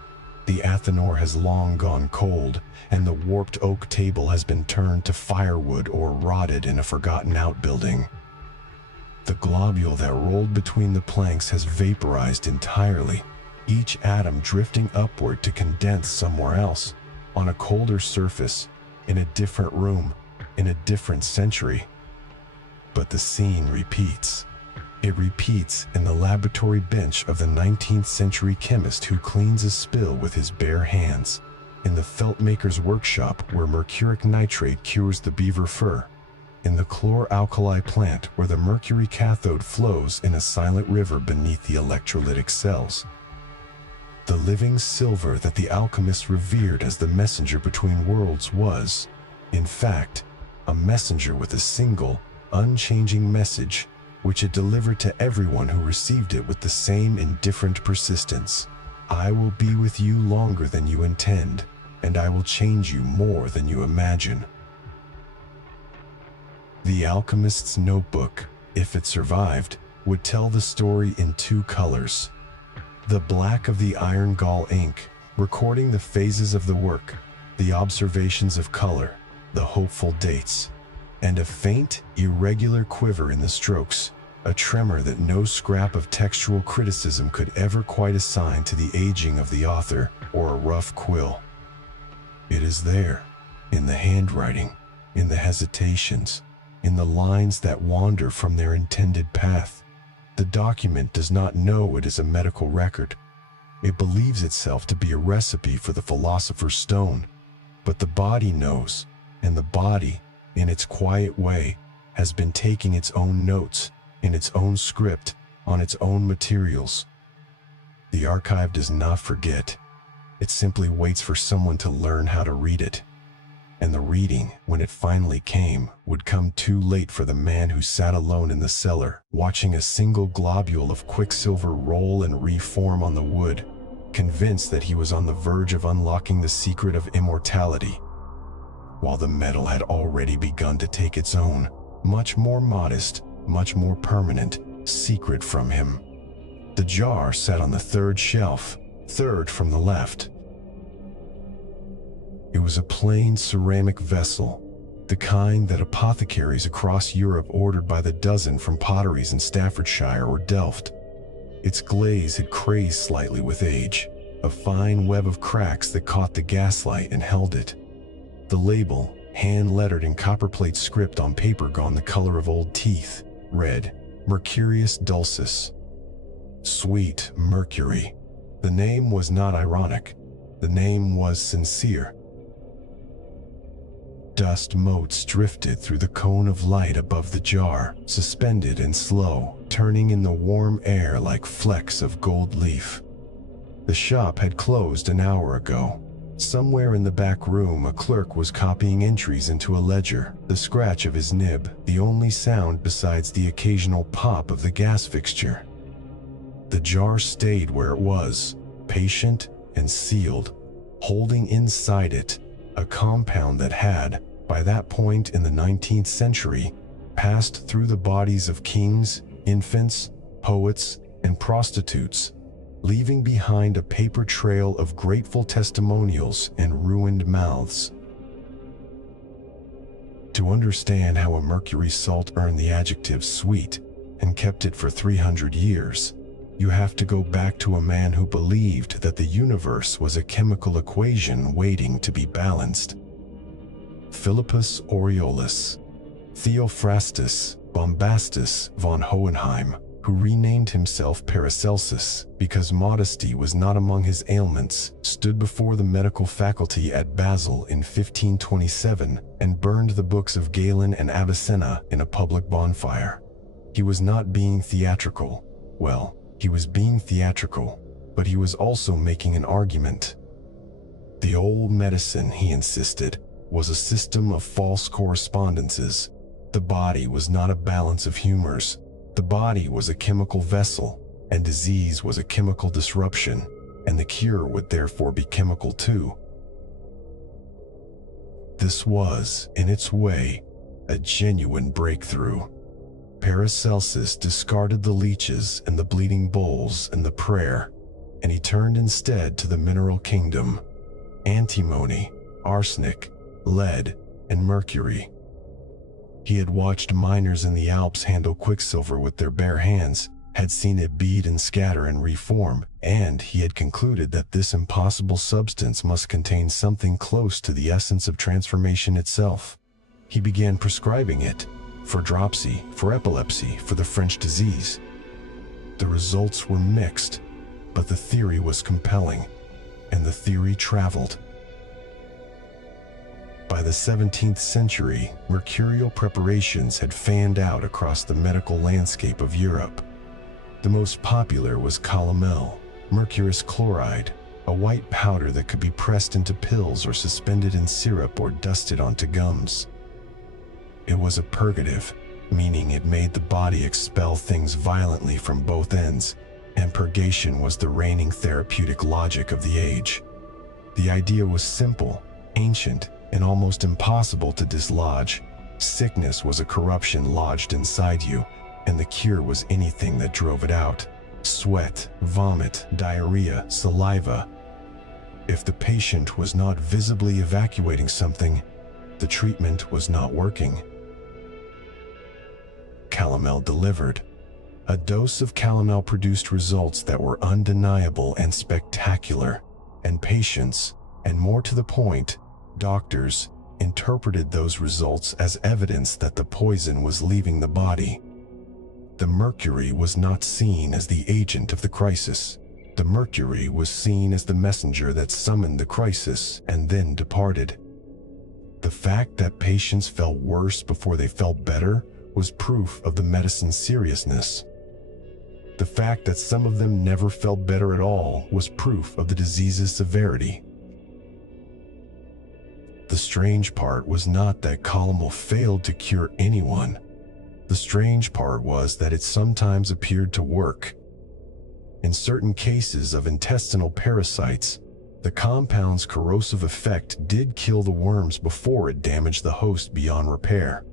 The Athanor has long gone cold, and the warped oak table has been turned to firewood or rotted in a forgotten outbuilding. The globule that rolled between the planks has vaporized entirely, each atom drifting upward to condense somewhere else, on a colder surface, in a different room, in a different century. But the scene repeats. It repeats in the laboratory bench of the 19th century chemist who cleans a spill with his bare hands, in the felt maker's workshop where mercuric nitrate cures the beaver fur, in the chlor-alkali plant where the mercury cathode flows in a silent river beneath the electrolytic cells. The living silver that the alchemists revered as the messenger between worlds was, in fact, a messenger with a single, unchanging message, which it delivered to everyone who received it with the same indifferent persistence. I will be with you longer than you intend, and I will change you more than you imagine. The alchemist's notebook, if it survived, would tell the story in two colors. The black of the iron gall ink, recording the phases of the work, the observations of color, the hopeful dates, and a faint, irregular quiver in the strokes, a tremor that no scrap of textual criticism could ever quite assign to the aging of the author or a rough quill. It is there, in the handwriting, in the hesitations, in the lines that wander from their intended path. The document does not know it is a medical record. It believes itself to be a recipe for the philosopher's stone, but the body knows, and the body, in its quiet way, has been taking its own notes, in its own script, on its own materials. The archive does not forget. It simply waits for someone to learn how to read it. And the reading, when it finally came, would come too late for the man who sat alone in the cellar, watching a single globule of quicksilver roll and reform on the wood, convinced that he was on the verge of unlocking the secret of immortality, while the metal had already begun to take its own, much more modest, much more permanent, secret from him. The jar sat on the third shelf, third from the left. It was a plain ceramic vessel, the kind that apothecaries across Europe ordered by the dozen from potteries in Staffordshire or Delft. Its glaze had crazed slightly with age, a fine web of cracks that caught the gaslight and held it. The label, hand-lettered in copperplate script on paper gone the color of old teeth, read, Mercurius Dulcis. Sweet Mercury. The name was not ironic. The name was sincere. Dust motes drifted through the cone of light above the jar, suspended and slow, turning in the warm air like flecks of gold leaf. The shop had closed an hour ago. Somewhere in the back room, a clerk was copying entries into a ledger, the scratch of his nib, the only sound besides the occasional pop of the gas fixture. The jar stayed where it was, patient and sealed, holding inside it a compound that had, by that point in the 19th century, passed through the bodies of kings, infants, poets, and prostitutes, leaving behind a paper trail of grateful testimonials and ruined mouths. To understand how a mercury salt earned the adjective sweet and kept it for 300 years, you have to go back to a man who believed that the universe was a chemical equation waiting to be balanced. Philippus Aureolus, Theophrastus Bombastus von Hohenheim, who renamed himself Paracelsus because modesty was not among his ailments, stood before the medical faculty at Basel in 1527 and burned the books of Galen and Avicenna in a public bonfire. He was not being theatrical. Well, he was being theatrical, but he was also making an argument. The old medicine, he insisted, was a system of false correspondences. The body was not a balance of humors. The body was a chemical vessel, and disease was a chemical disruption, and the cure would therefore be chemical too. This was, in its way, a genuine breakthrough. Paracelsus discarded the leeches and the bleeding bowls and the prayer, and he turned instead to the mineral kingdom: antimony, arsenic, lead, and mercury. He had watched miners in the Alps handle quicksilver with their bare hands, had seen it bead and scatter and reform, and he had concluded that this impossible substance must contain something close to the essence of transformation itself. He began prescribing it, for dropsy, for epilepsy, for the French disease. The results were mixed, but the theory was compelling, and the theory traveled. By the 17th century, mercurial preparations had fanned out across the medical landscape of Europe. The most popular was calomel, mercurous chloride, a white powder that could be pressed into pills or suspended in syrup or dusted onto gums. It was a purgative, meaning it made the body expel things violently from both ends, and purgation was the reigning therapeutic logic of the age. The idea was simple, ancient, and almost impossible to dislodge. Sickness was a corruption lodged inside you, and the cure was anything that drove it out: sweat, vomit, diarrhea, saliva. If the patient was not visibly evacuating something, the treatment was not working. Calomel delivered. A dose of calomel produced results that were undeniable and spectacular, and patients, and more to the point, doctors, interpreted those results as evidence that the poison was leaving the body. The mercury was not seen as the agent of the crisis. The mercury was seen as the messenger that summoned the crisis and then departed. The fact that patients felt worse before they felt better was proof of the medicine's seriousness. The fact that some of them never felt better at all was proof of the disease's severity. The strange part was not that calomel failed to cure anyone. The strange part was that it sometimes appeared to work. In certain cases of intestinal parasites, the compound's corrosive effect did kill the worms before it damaged the host beyond repair.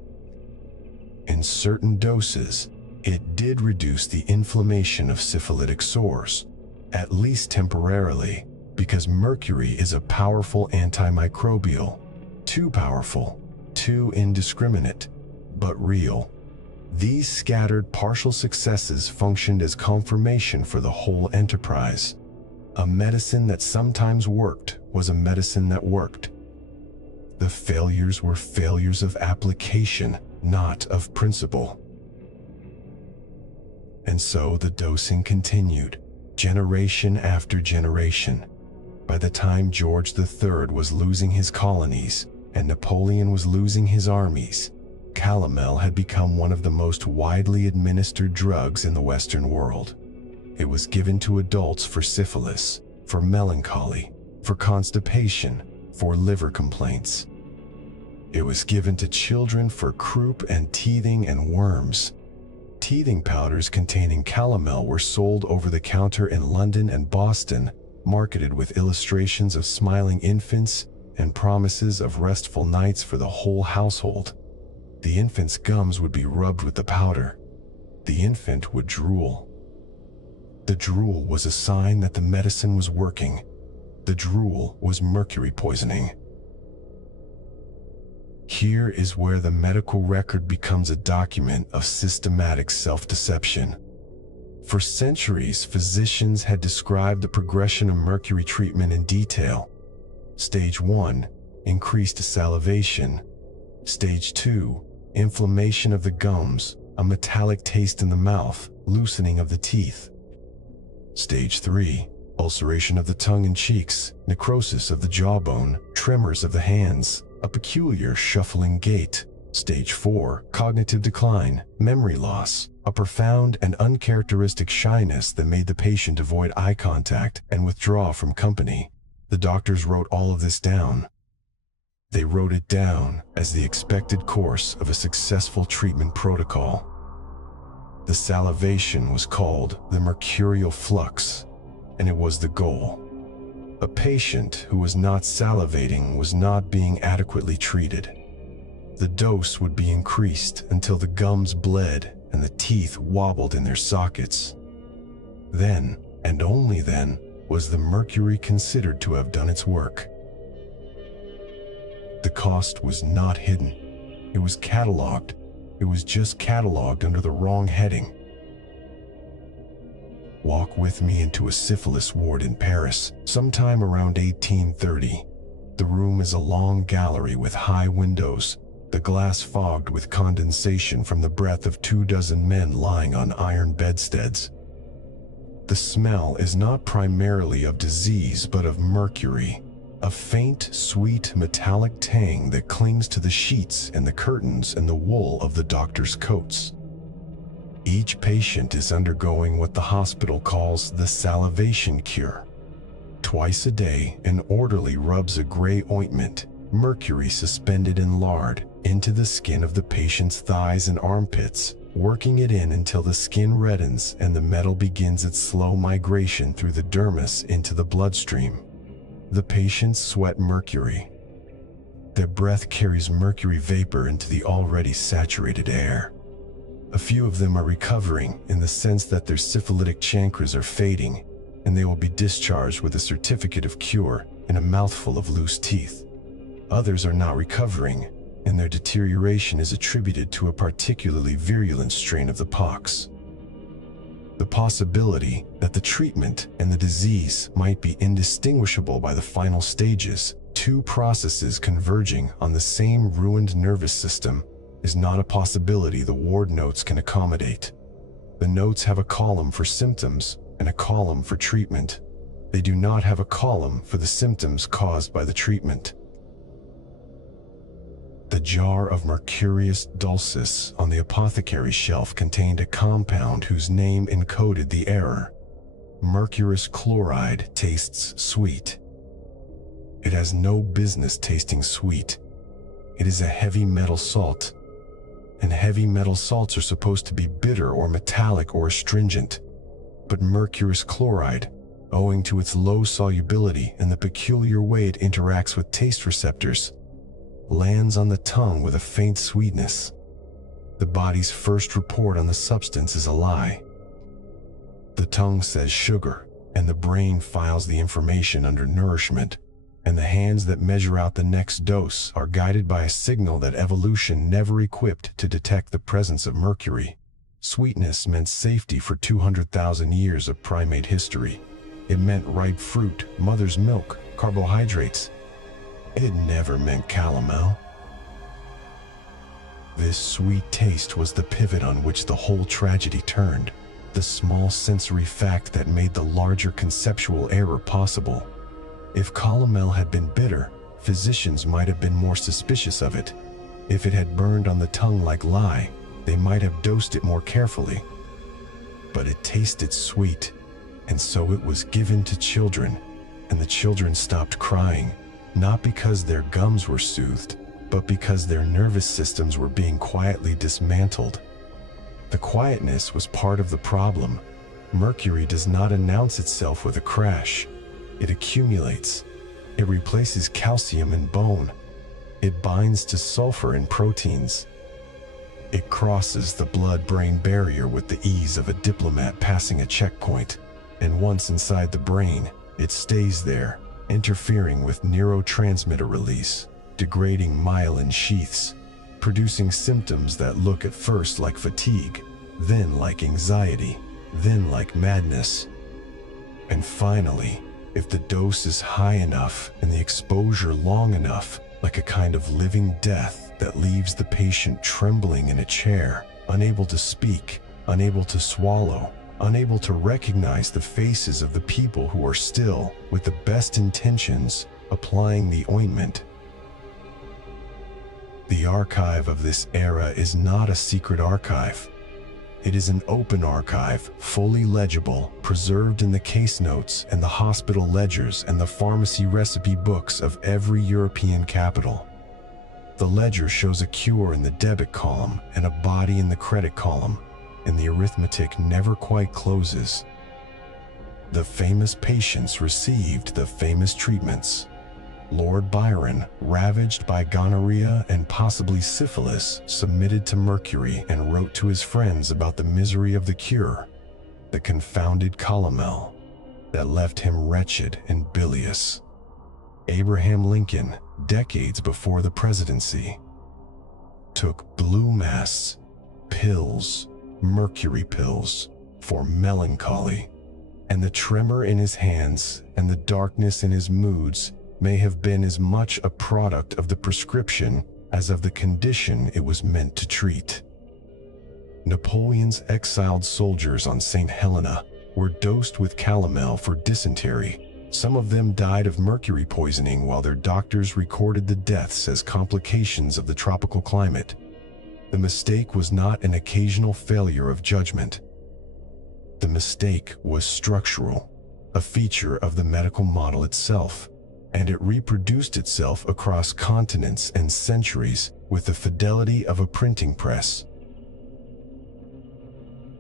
In certain doses, it did reduce the inflammation of syphilitic sores, at least temporarily, because mercury is a powerful antimicrobial. Too powerful, too indiscriminate, but real. These scattered partial successes functioned as confirmation for the whole enterprise. A medicine that sometimes worked was a medicine that worked. The failures were failures of application, not of principle. And so the dosing continued, generation after generation. By the time George III was losing his colonies and Napoleon was losing his armies, calomel had become one of the most widely administered drugs in the Western world. It was given to adults for syphilis, for melancholy, for constipation, for liver complaints. It was given to children for croup and teething and worms. Teething powders containing calomel were sold over the counter in London and Boston, marketed with illustrations of smiling infants and promises of restful nights for the whole household. The infant's gums would be rubbed with the powder. The infant would drool. The drool was a sign that the medicine was working. The drool was mercury poisoning. Here is where the medical record becomes a document of systematic self-deception. For centuries, physicians had described the progression of mercury treatment in detail. Stage 1, increased salivation. Stage 2, inflammation of the gums, a metallic taste in the mouth, loosening of the teeth. Stage 3, ulceration of the tongue and cheeks, necrosis of the jawbone, tremors of the hands, a peculiar shuffling gait. Stage 4, cognitive decline, memory loss, a profound and uncharacteristic shyness that made the patient avoid eye contact and withdraw from company. The doctors wrote all of this down. They wrote it down as the expected course of a successful treatment protocol. The salivation was called the mercurial flux, and it was the goal. A patient who was not salivating was not being adequately treated. The dose would be increased until the gums bled and the teeth wobbled in their sockets. Then, and only then, was the mercury considered to have done its work. The cost was not hidden. It was cataloged. It was just cataloged under the wrong heading. Walk with me into a syphilis ward in Paris, sometime around 1830. The room is a long gallery with high windows, the glass fogged with condensation from the breath of 24 men lying on iron bedsteads. The smell is not primarily of disease but of mercury, a faint, sweet, metallic tang that clings to the sheets and the curtains and the wool of the doctor's coats. Each patient is undergoing what the hospital calls the salivation cure. Twice a day, an orderly rubs a gray ointment, mercury suspended in lard, into the skin of the patient's thighs and armpits, working it in until the skin reddens and the metal begins its slow migration through the dermis into the bloodstream. The patients sweat mercury. Their breath carries mercury vapor into the already saturated air. A few of them are recovering in the sense that their syphilitic chancres are fading, and they will be discharged with a certificate of cure and a mouthful of loose teeth. Others are not recovering, and their deterioration is attributed to a particularly virulent strain of the pox. The possibility that the treatment and the disease might be indistinguishable by the final stages, two processes converging on the same ruined nervous system, is not a possibility the ward notes can accommodate. The notes have a column for symptoms and a column for treatment. They do not have a column for the symptoms caused by the treatment. jar of Mercurius Dulcis on the apothecary's shelf contained a compound whose name encoded the error. Mercurous chloride tastes sweet. It has no business tasting sweet. It is a heavy metal salt, and heavy metal salts are supposed to be bitter or metallic or astringent. But mercurous chloride, owing to its low solubility and the peculiar way it interacts with taste receptors, lands on the tongue with a faint sweetness. The body's first report on the substance is a lie. The tongue says sugar, and the brain files the information under nourishment, and the hands that measure out the next dose are guided by a signal that evolution never equipped to detect the presence of mercury. Sweetness meant safety for 200,000 years of primate history. It meant ripe fruit, mother's milk, carbohydrates. It never meant calomel. This sweet taste was the pivot on which the whole tragedy turned, the small sensory fact that made the larger conceptual error possible. If calomel had been bitter, physicians might have been more suspicious of it. If it had burned on the tongue like lye, they might have dosed it more carefully. But it tasted sweet, and so it was given to children, and the children stopped crying, not because their gums were soothed, but because their nervous systems were being quietly dismantled. The quietness was part of the problem. Mercury does not announce itself with a crash. It accumulates. It replaces calcium in bone. It binds to sulfur in proteins. It crosses the blood-brain barrier with the ease of a diplomat passing a checkpoint. And once inside the brain, it stays there, interfering with neurotransmitter release, degrading myelin sheaths, producing symptoms that look at first like fatigue, then like anxiety, then like madness. And finally, if the dose is high enough and the exposure long enough, like a kind of living death that leaves the patient trembling in a chair, unable to speak, unable to swallow, unable to recognize the faces of the people who are still, with the best intentions, applying the ointment. The archive of this era is not a secret archive. It is an open archive, fully legible, preserved in the case notes and the hospital ledgers and the pharmacy recipe books of every European capital. The ledger shows a cure in the debit column and a body in the credit column, and the arithmetic never quite closes. The famous patients received the famous treatments. Lord Byron, ravaged by gonorrhea and possibly syphilis, submitted to mercury and wrote to his friends about the misery of the cure, the confounded calomel, that left him wretched and bilious. Abraham Lincoln, decades before the presidency, took blue mass, pills, mercury pills, for melancholy, and the tremor in his hands and the darkness in his moods may have been as much a product of the prescription as of the condition it was meant to treat. Napoleon's exiled soldiers on St. Helena were dosed with calomel for dysentery. Some of them died of mercury poisoning while their doctors recorded the deaths as complications of the tropical climate. The mistake was not an occasional failure of judgment. The mistake was structural, a feature of the medical model itself, and it reproduced itself across continents and centuries with the fidelity of a printing press.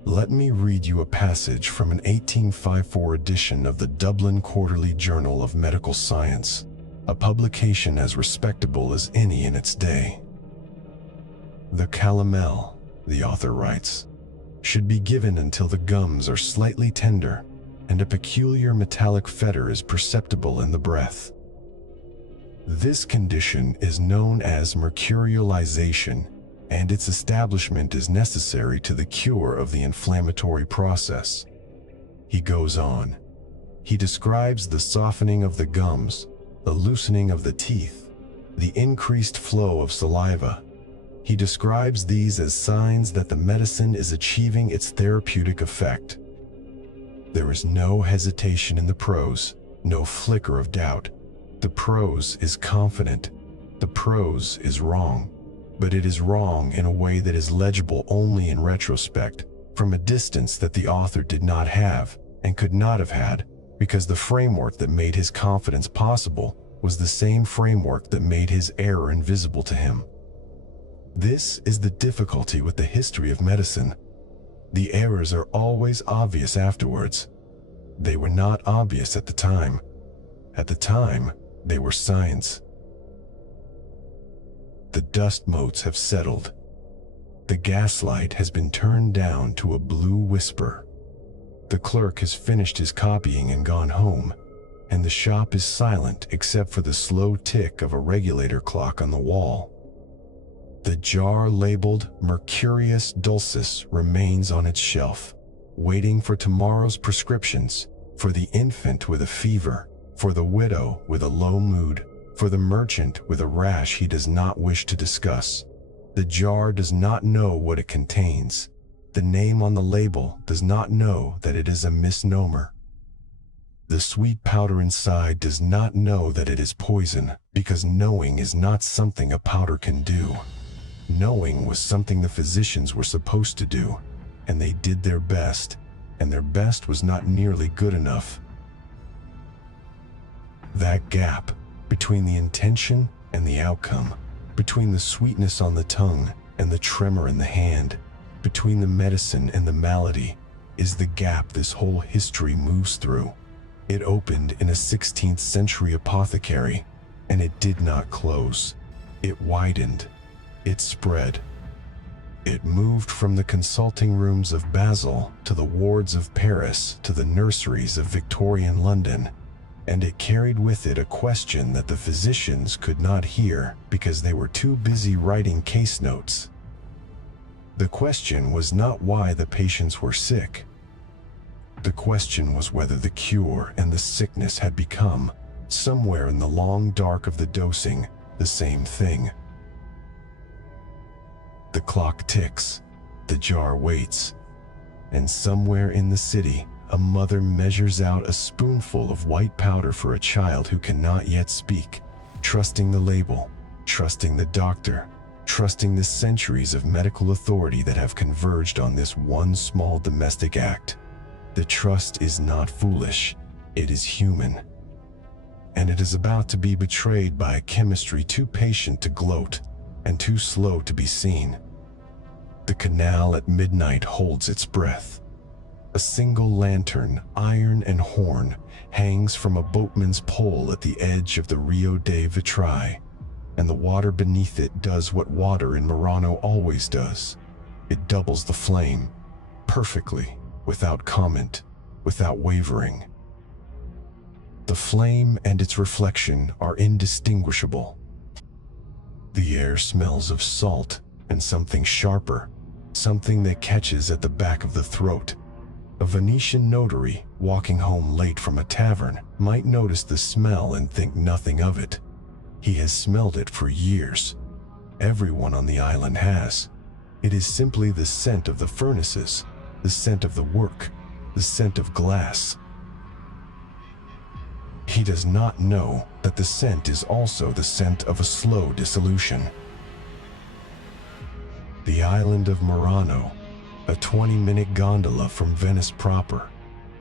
Let me read you a passage from an 1854 edition of the Dublin Quarterly Journal of Medical Science, a publication as respectable as any in its day. The calomel, the author writes, should be given until the gums are slightly tender and a peculiar metallic fetor is perceptible in the breath. This condition is known as mercurialization, and its establishment is necessary to the cure of the inflammatory process. He goes on. He describes the softening of the gums, the loosening of the teeth, the increased flow of saliva. He describes these as signs that the medicine is achieving its therapeutic effect. There is no hesitation in the prose, no flicker of doubt. The prose is confident. The prose is wrong. but it is wrong in a way that is legible only in retrospect, from a distance that the author did not have and could not have had, because the framework that made his confidence possible was the same framework that made his error invisible to him. This is the difficulty with the history of medicine. The errors are always obvious afterwards. They were not obvious at the time. At the time, they were science. The dust motes have settled. The gaslight has been turned down to a blue whisper. The clerk has finished his copying and gone home, and the shop is silent except for the slow tick of a regulator clock on the wall. The jar labeled Mercurius Dulcis remains on its shelf, waiting for tomorrow's prescriptions, for the infant with a fever, for the widow with a low mood, for the merchant with a rash he does not wish to discuss. The jar does not know what it contains. The name on the label does not know that it is a misnomer. The sweet powder inside does not know that it is poison, because knowing is not something a powder can do. Knowing was something the physicians were supposed to do, and they did their best, and their best was not nearly good enough. That gap between the intention and the outcome, between the sweetness on the tongue and the tremor in the hand, between the medicine and the malady, is the gap this whole history moves through. It opened in a 16th century apothecary, and it did not close. It widened. It spread. It moved from the consulting rooms of Basel to the wards of Paris to the nurseries of Victorian London, and it carried with it a question that the physicians could not hear because they were too busy writing case notes. The question was not why the patients were sick. The question was whether the cure and the sickness had become, somewhere in the long dark of the dosing, the same thing. The clock ticks, the jar waits, and somewhere in the city, a mother measures out a spoonful of white powder for a child who cannot yet speak, trusting the label, trusting the doctor, trusting the centuries of medical authority that have converged on this one small domestic act. The trust is not foolish, it is human. And it is about to be betrayed by a chemistry too patient to gloat and too slow to be seen. The canal at midnight holds its breath. A single lantern, iron and horn, hangs from a boatman's pole at the edge of the Rio de Vitrai, and the water beneath it does what water in Murano always does. It doubles the flame, perfectly, without comment, without wavering. The flame and its reflection are indistinguishable. The air smells of salt and something sharper, something that catches at the back of the throat. A Venetian notary, walking home late from a tavern, might notice the smell and think nothing of it. He has smelled it for years. Everyone on the island has. It is simply the scent of the furnaces, the scent of the work, the scent of glass. He does not know that the scent is also the scent of a slow dissolution. The island of Murano, a 20-minute gondola from Venice proper,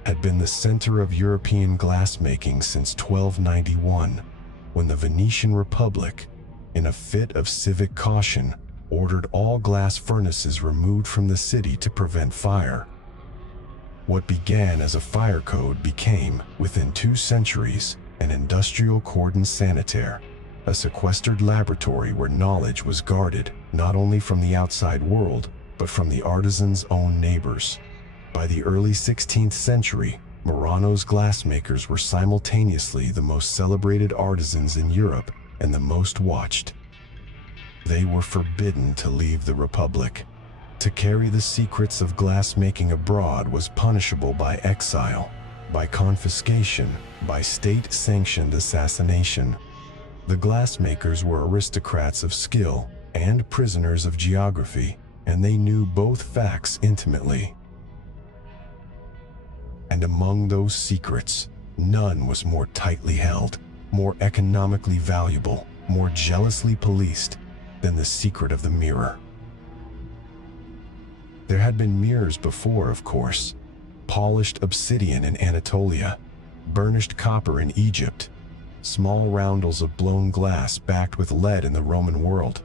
had been the center of European glassmaking since 1291, when the Venetian Republic, in a fit of civic caution, ordered all glass furnaces removed from the city to prevent fire. What began as a fire code became, within 2 centuries, an industrial cordon sanitaire, a sequestered laboratory where knowledge was guarded not only from the outside world, but from the artisans' own neighbors. By the early 16th century, Murano's glassmakers were simultaneously the most celebrated artisans in Europe and the most watched. They were forbidden to leave the Republic. To carry the secrets of glassmaking abroad was punishable by exile, by confiscation, by state-sanctioned assassination. The glassmakers were aristocrats of skill and prisoners of geography, and they knew both facts intimately. And among those secrets, none was more tightly held, more economically valuable, more jealously policed, than the secret of the mirror. There had been mirrors before, of course. Polished obsidian in Anatolia, burnished copper in Egypt, small roundels of blown glass backed with lead in the Roman world.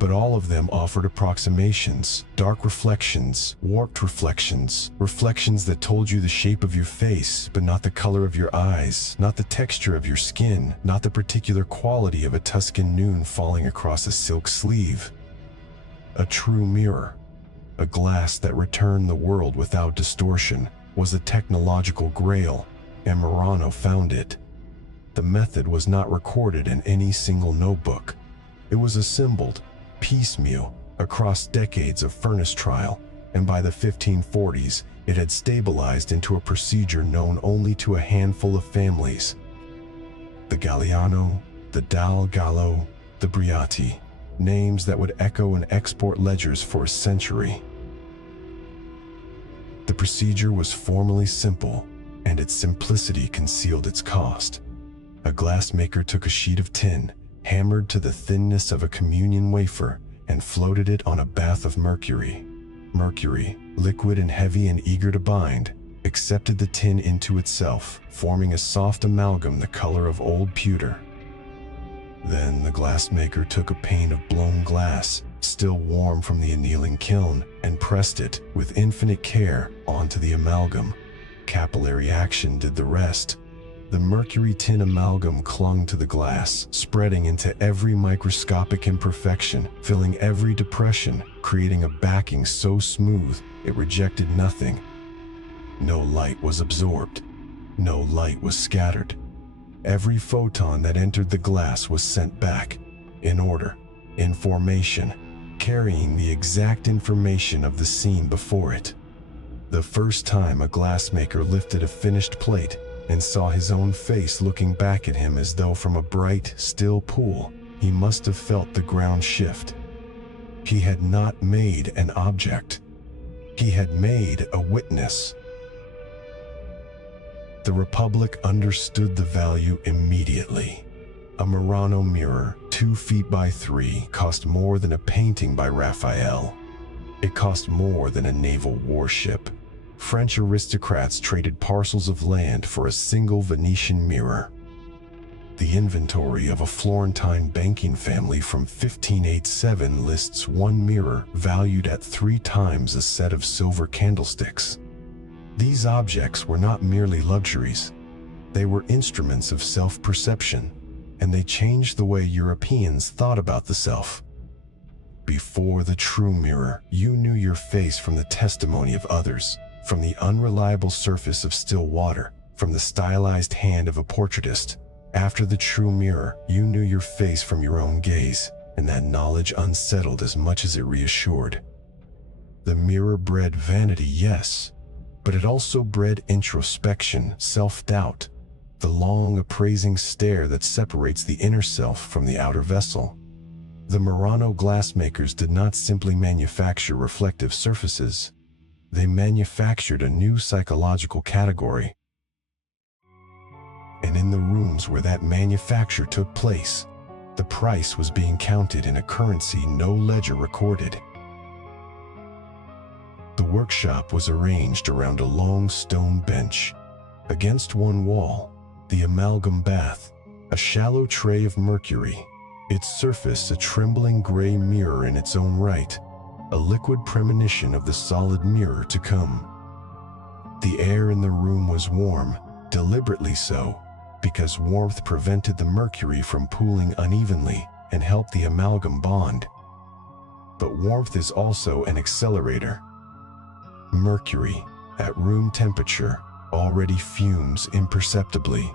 But all of them offered approximations, dark reflections, warped reflections, reflections that told you the shape of your face, but not the color of your eyes, not the texture of your skin, not the particular quality of a Tuscan noon falling across a silk sleeve. A true mirror, a glass that returned the world without distortion, was a technological grail, and Murano found it. The method was not recorded in any single notebook. It was assembled, piecemeal, across decades of furnace trial, and by the 1540s, it had stabilized into a procedure known only to a handful of families. The Galliano, the Dal Gallo, the Briati, names that would echo in export ledgers for a century. The procedure was formally simple, and its simplicity concealed its cost. A glassmaker took a sheet of tin, hammered to the thinness of a communion wafer, and floated it on a bath of mercury. Mercury, liquid and heavy and eager to bind, accepted the tin into itself, forming a soft amalgam the color of old pewter. Then the glassmaker took a pane of blown glass, still warm from the annealing kiln, and pressed it, with infinite care, onto the amalgam. Capillary action did the rest. The mercury tin amalgam clung to the glass, spreading into every microscopic imperfection, filling every depression, creating a backing so smooth it rejected nothing. No light was absorbed. No light was scattered. Every photon that entered the glass was sent back, in order, in formation, carrying the exact information of the scene before it. The first time a glassmaker lifted a finished plate and saw his own face looking back at him as though from a bright, still pool, he must have felt the ground shift. He had not made an object. He had made a witness. The Republic understood the value immediately. A Murano mirror, 2 feet by 3, cost more than a painting by Raphael. It cost more than a naval warship. French aristocrats traded parcels of land for a single Venetian mirror. The inventory of a Florentine banking family from 1587 lists one mirror valued at 3 times a set of silver candlesticks. These objects were not merely luxuries. They were instruments of self-perception, and they changed the way Europeans thought about the self. Before the true mirror, you knew your face from the testimony of others, from the unreliable surface of still water, from the stylized hand of a portraitist. After the true mirror, you knew your face from your own gaze, and that knowledge unsettled as much as it reassured. The mirror bred vanity, yes, but it also bred introspection, self-doubt, the long appraising stare that separates the inner self from the outer vessel. The Murano glassmakers did not simply manufacture reflective surfaces. They manufactured a new psychological category. And in the rooms where that manufacture took place, the price was being counted in a currency no ledger recorded. The workshop was arranged around a long stone bench. Against one wall, the amalgam bath, a shallow tray of mercury, its surface a trembling gray mirror in its own right, a liquid premonition of the solid mirror to come. The air in the room was warm, deliberately so, because warmth prevented the mercury from pooling unevenly and helped the amalgam bond. But warmth is also an accelerator. Mercury, at room temperature, already fumes imperceptibly.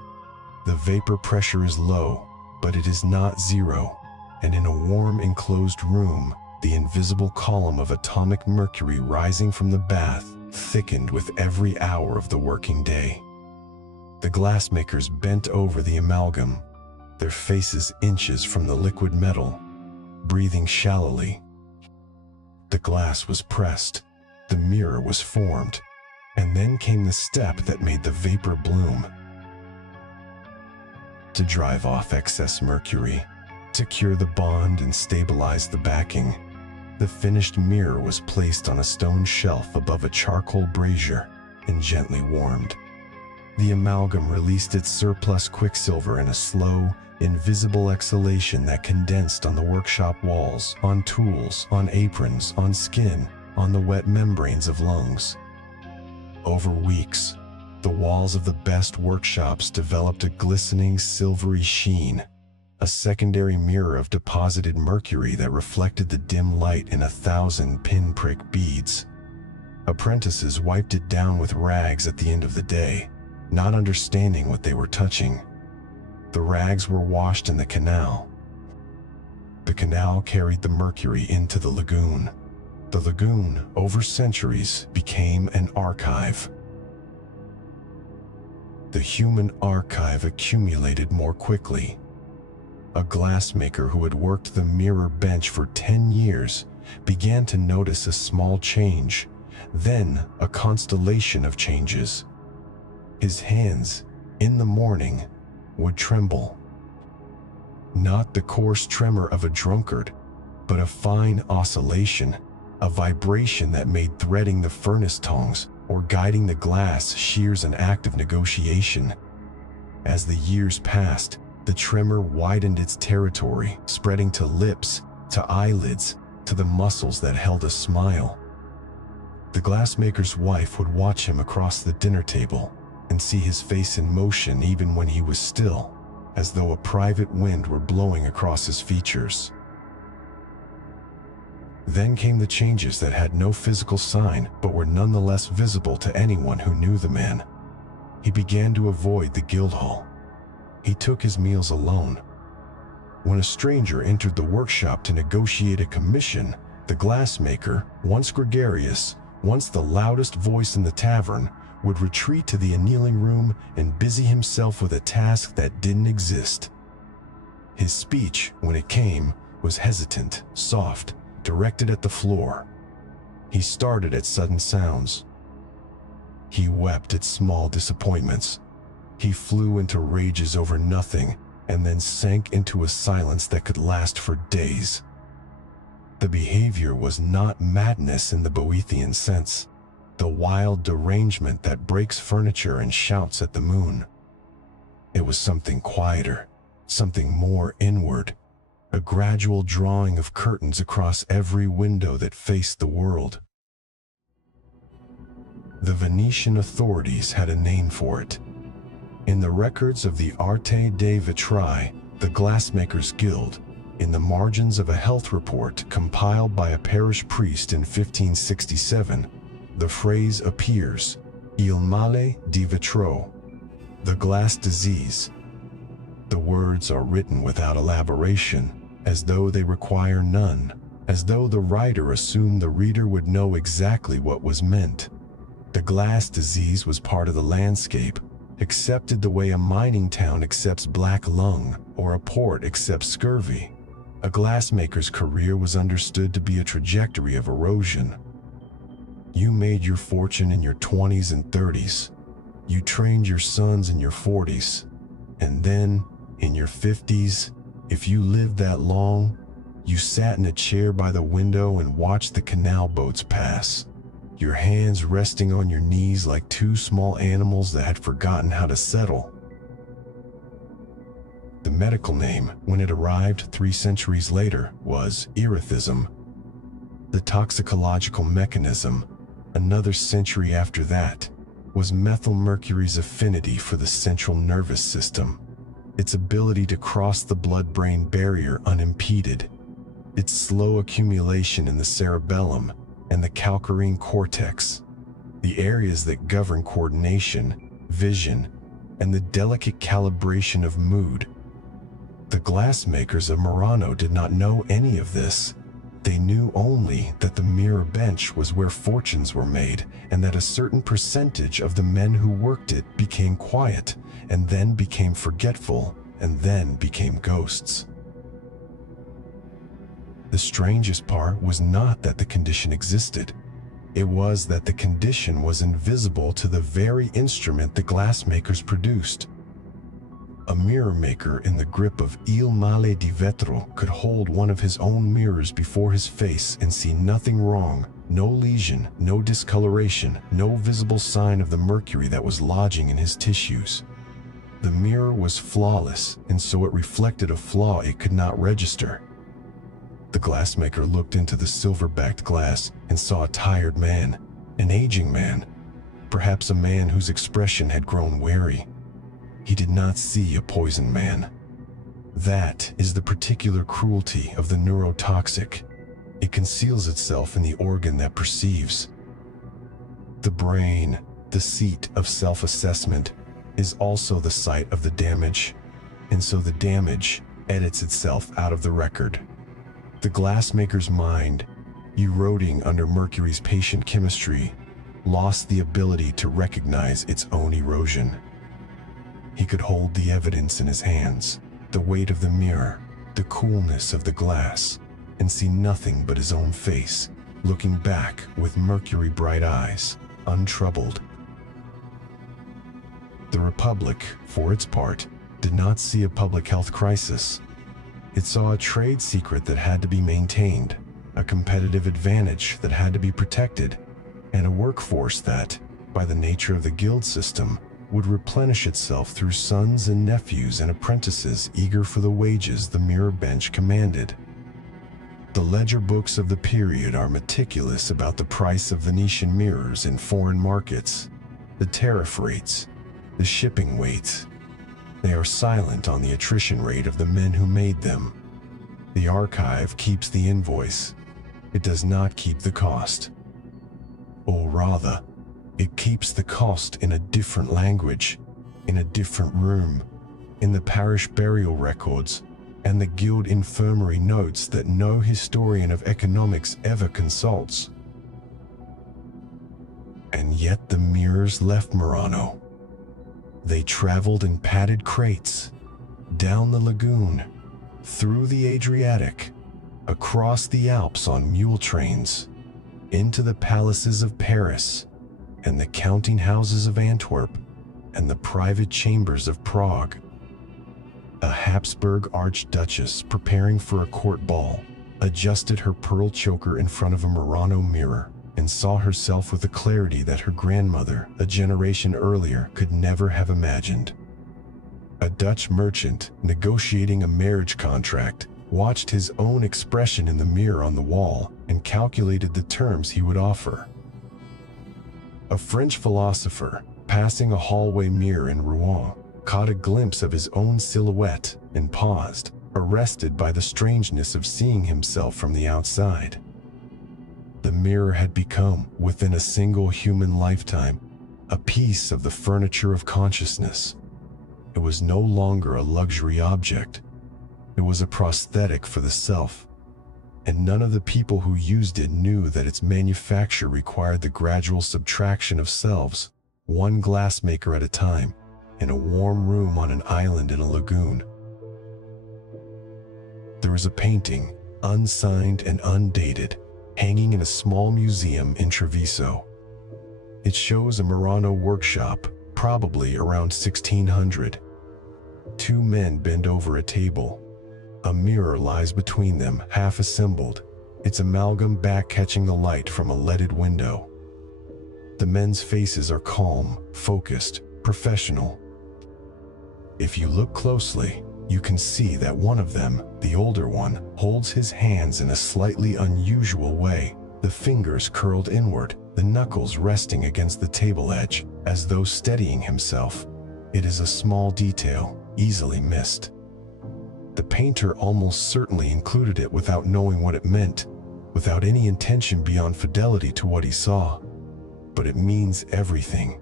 The vapor pressure is low, but it is not zero, and in a warm enclosed room, the invisible column of atomic mercury rising from the bath thickened with every hour of the working day. The glassmakers bent over the amalgam, their faces inches from the liquid metal, breathing shallowly. The glass was pressed, the mirror was formed, and then came the step that made the vapor bloom. To drive off excess mercury, Secure the bond and stabilize the backing. The finished mirror was placed on a stone shelf above a charcoal brazier and gently warmed. The amalgam released its surplus quicksilver in a slow, invisible exhalation that condensed on the workshop walls, on tools, on aprons, on skin, on the wet membranes of lungs. Over weeks, the walls of the best workshops developed a glistening silvery sheen, a secondary mirror of deposited mercury that reflected the dim light in 1,000 pinprick beads. Apprentices wiped it down with rags at the end of the day, not understanding what they were touching. The rags were washed in the canal. The canal carried the mercury into the lagoon. The lagoon, over centuries, became an archive. The human archive accumulated more quickly. A glassmaker who had worked the mirror bench for 10 years began to notice a small change, then a constellation of changes. His hands, in the morning, would tremble. Not the coarse tremor of a drunkard, but a fine oscillation, a vibration that made threading the furnace tongs or guiding the glass shears an act of negotiation. As the years passed, the tremor widened its territory, spreading to lips, to eyelids, to the muscles that held a smile. The glassmaker's wife would watch him across the dinner table and see his face in motion even when he was still, as though a private wind were blowing across his features. Then came the changes that had no physical sign but were nonetheless visible to anyone who knew the man. He began to avoid the guild hall. He took his meals alone. When a stranger entered the workshop to negotiate a commission, the glassmaker, once gregarious, once the loudest voice in the tavern, would retreat to the annealing room and busy himself with a task that didn't exist. His speech, when it came, was hesitant, soft, directed at the floor. He started at sudden sounds. He wept at small disappointments. He flew into rages over nothing and then sank into a silence that could last for days. The behavior was not madness in the Boethian sense, the wild derangement that breaks furniture and shouts at the moon. It was something quieter, something more inward, a gradual drawing of curtains across every window that faced the world. The Venetian authorities had a name for it. In the records of the Arte dei Vitri, the Glassmakers' Guild, in the margins of a health report compiled by a parish priest in 1567, the phrase appears, Il male di vetro, the glass disease. The words are written without elaboration, as though they require none, as though the writer assumed the reader would know exactly what was meant. The glass disease was part of the landscape, accepted the way a mining town accepts black lung or a port accepts scurvy. A glassmaker's career was understood to be a trajectory of erosion. You made your fortune in your 20s and 30s. You trained your sons in your 40s. And then, in your 50s, if you lived that long, you sat in a chair by the window and watched the canal boats pass, your hands resting on your knees like two small animals that had forgotten how to settle. The medical name, when it arrived 3 centuries later, was erethism. The toxicological mechanism, another century after that, was methylmercury's affinity for the central nervous system, its ability to cross the blood-brain barrier unimpeded, its slow accumulation in the cerebellum and the calcarine cortex, the areas that govern coordination, vision, and the delicate calibration of mood. The glassmakers of Murano did not know any of this. They knew only that the mirror bench was where fortunes were made, and that a certain percentage of the men who worked it became quiet, and then became forgetful, and then became ghosts. The strangest part was not that the condition existed. It was that the condition was invisible to the very instrument the glassmakers produced. A mirror maker in the grip of Il Male di Vetro could hold one of his own mirrors before his face and see nothing wrong, no lesion, no discoloration, no visible sign of the mercury that was lodging in his tissues. The mirror was flawless, and so it reflected a flaw it could not register. The glassmaker looked into the silver-backed glass and saw a tired man, an aging man, perhaps a man whose expression had grown wary. He did not see a poisoned man. That is the particular cruelty of the neurotoxic. It conceals itself in the organ that perceives. The brain, the seat of self-assessment, is also the site of the damage, and so the damage edits itself out of the record. The glassmaker's mind, eroding under Mercury's patient chemistry, lost the ability to recognize its own erosion. He could hold the evidence in his hands, the weight of the mirror, the coolness of the glass, and see nothing but his own face, looking back with mercury bright eyes, untroubled. The Republic, for its part, did not see a public health crisis. It saw a trade secret that had to be maintained, a competitive advantage that had to be protected, and a workforce that, by the nature of the guild system, would replenish itself through sons and nephews and apprentices eager for the wages the mirror bench commanded. The ledger books of the period are meticulous about the price of Venetian mirrors in foreign markets, the tariff rates, the shipping weights. They are silent on the attrition rate of the men who made them. The archive keeps the invoice. It does not keep the cost. Or rather, it keeps the cost in a different language, in a different room, in the parish burial records, and the guild infirmary notes that no historian of economics ever consults. And yet the mirrors left Murano. They traveled in padded crates, down the lagoon, through the Adriatic, across the Alps on mule trains, into the palaces of Paris, and the counting houses of Antwerp, and the private chambers of Prague. A Habsburg archduchess preparing for a court ball adjusted her pearl choker in front of a Murano mirror and saw herself with a clarity that her grandmother, a generation earlier, could never have imagined. A Dutch merchant negotiating a marriage contract watched his own expression in the mirror on the wall and calculated the terms he would offer. A French philosopher, passing a hallway mirror in Rouen, caught a glimpse of his own silhouette and paused, arrested by the strangeness of seeing himself from the outside. The mirror had become, within a single human lifetime, a piece of the furniture of consciousness. It was no longer a luxury object. It was a prosthetic for the self, and none of the people who used it knew that its manufacture required the gradual subtraction of selves, one glassmaker at a time, in a warm room on an island in a lagoon. There is a painting, unsigned and undated, hanging in a small museum in Treviso. It shows a Murano workshop, probably around 1600. Two men bend over a table. A mirror lies between them, half assembled, its amalgam back catching the light from a leaded window. The men's faces are calm, focused, professional. If you look closely, you can see that one of them, the older one, holds his hands in a slightly unusual way, the fingers curled inward, the knuckles resting against the table edge, as though steadying himself. It is a small detail, easily missed. The painter almost certainly included it without knowing what it meant, without any intention beyond fidelity to what he saw. But it means everything.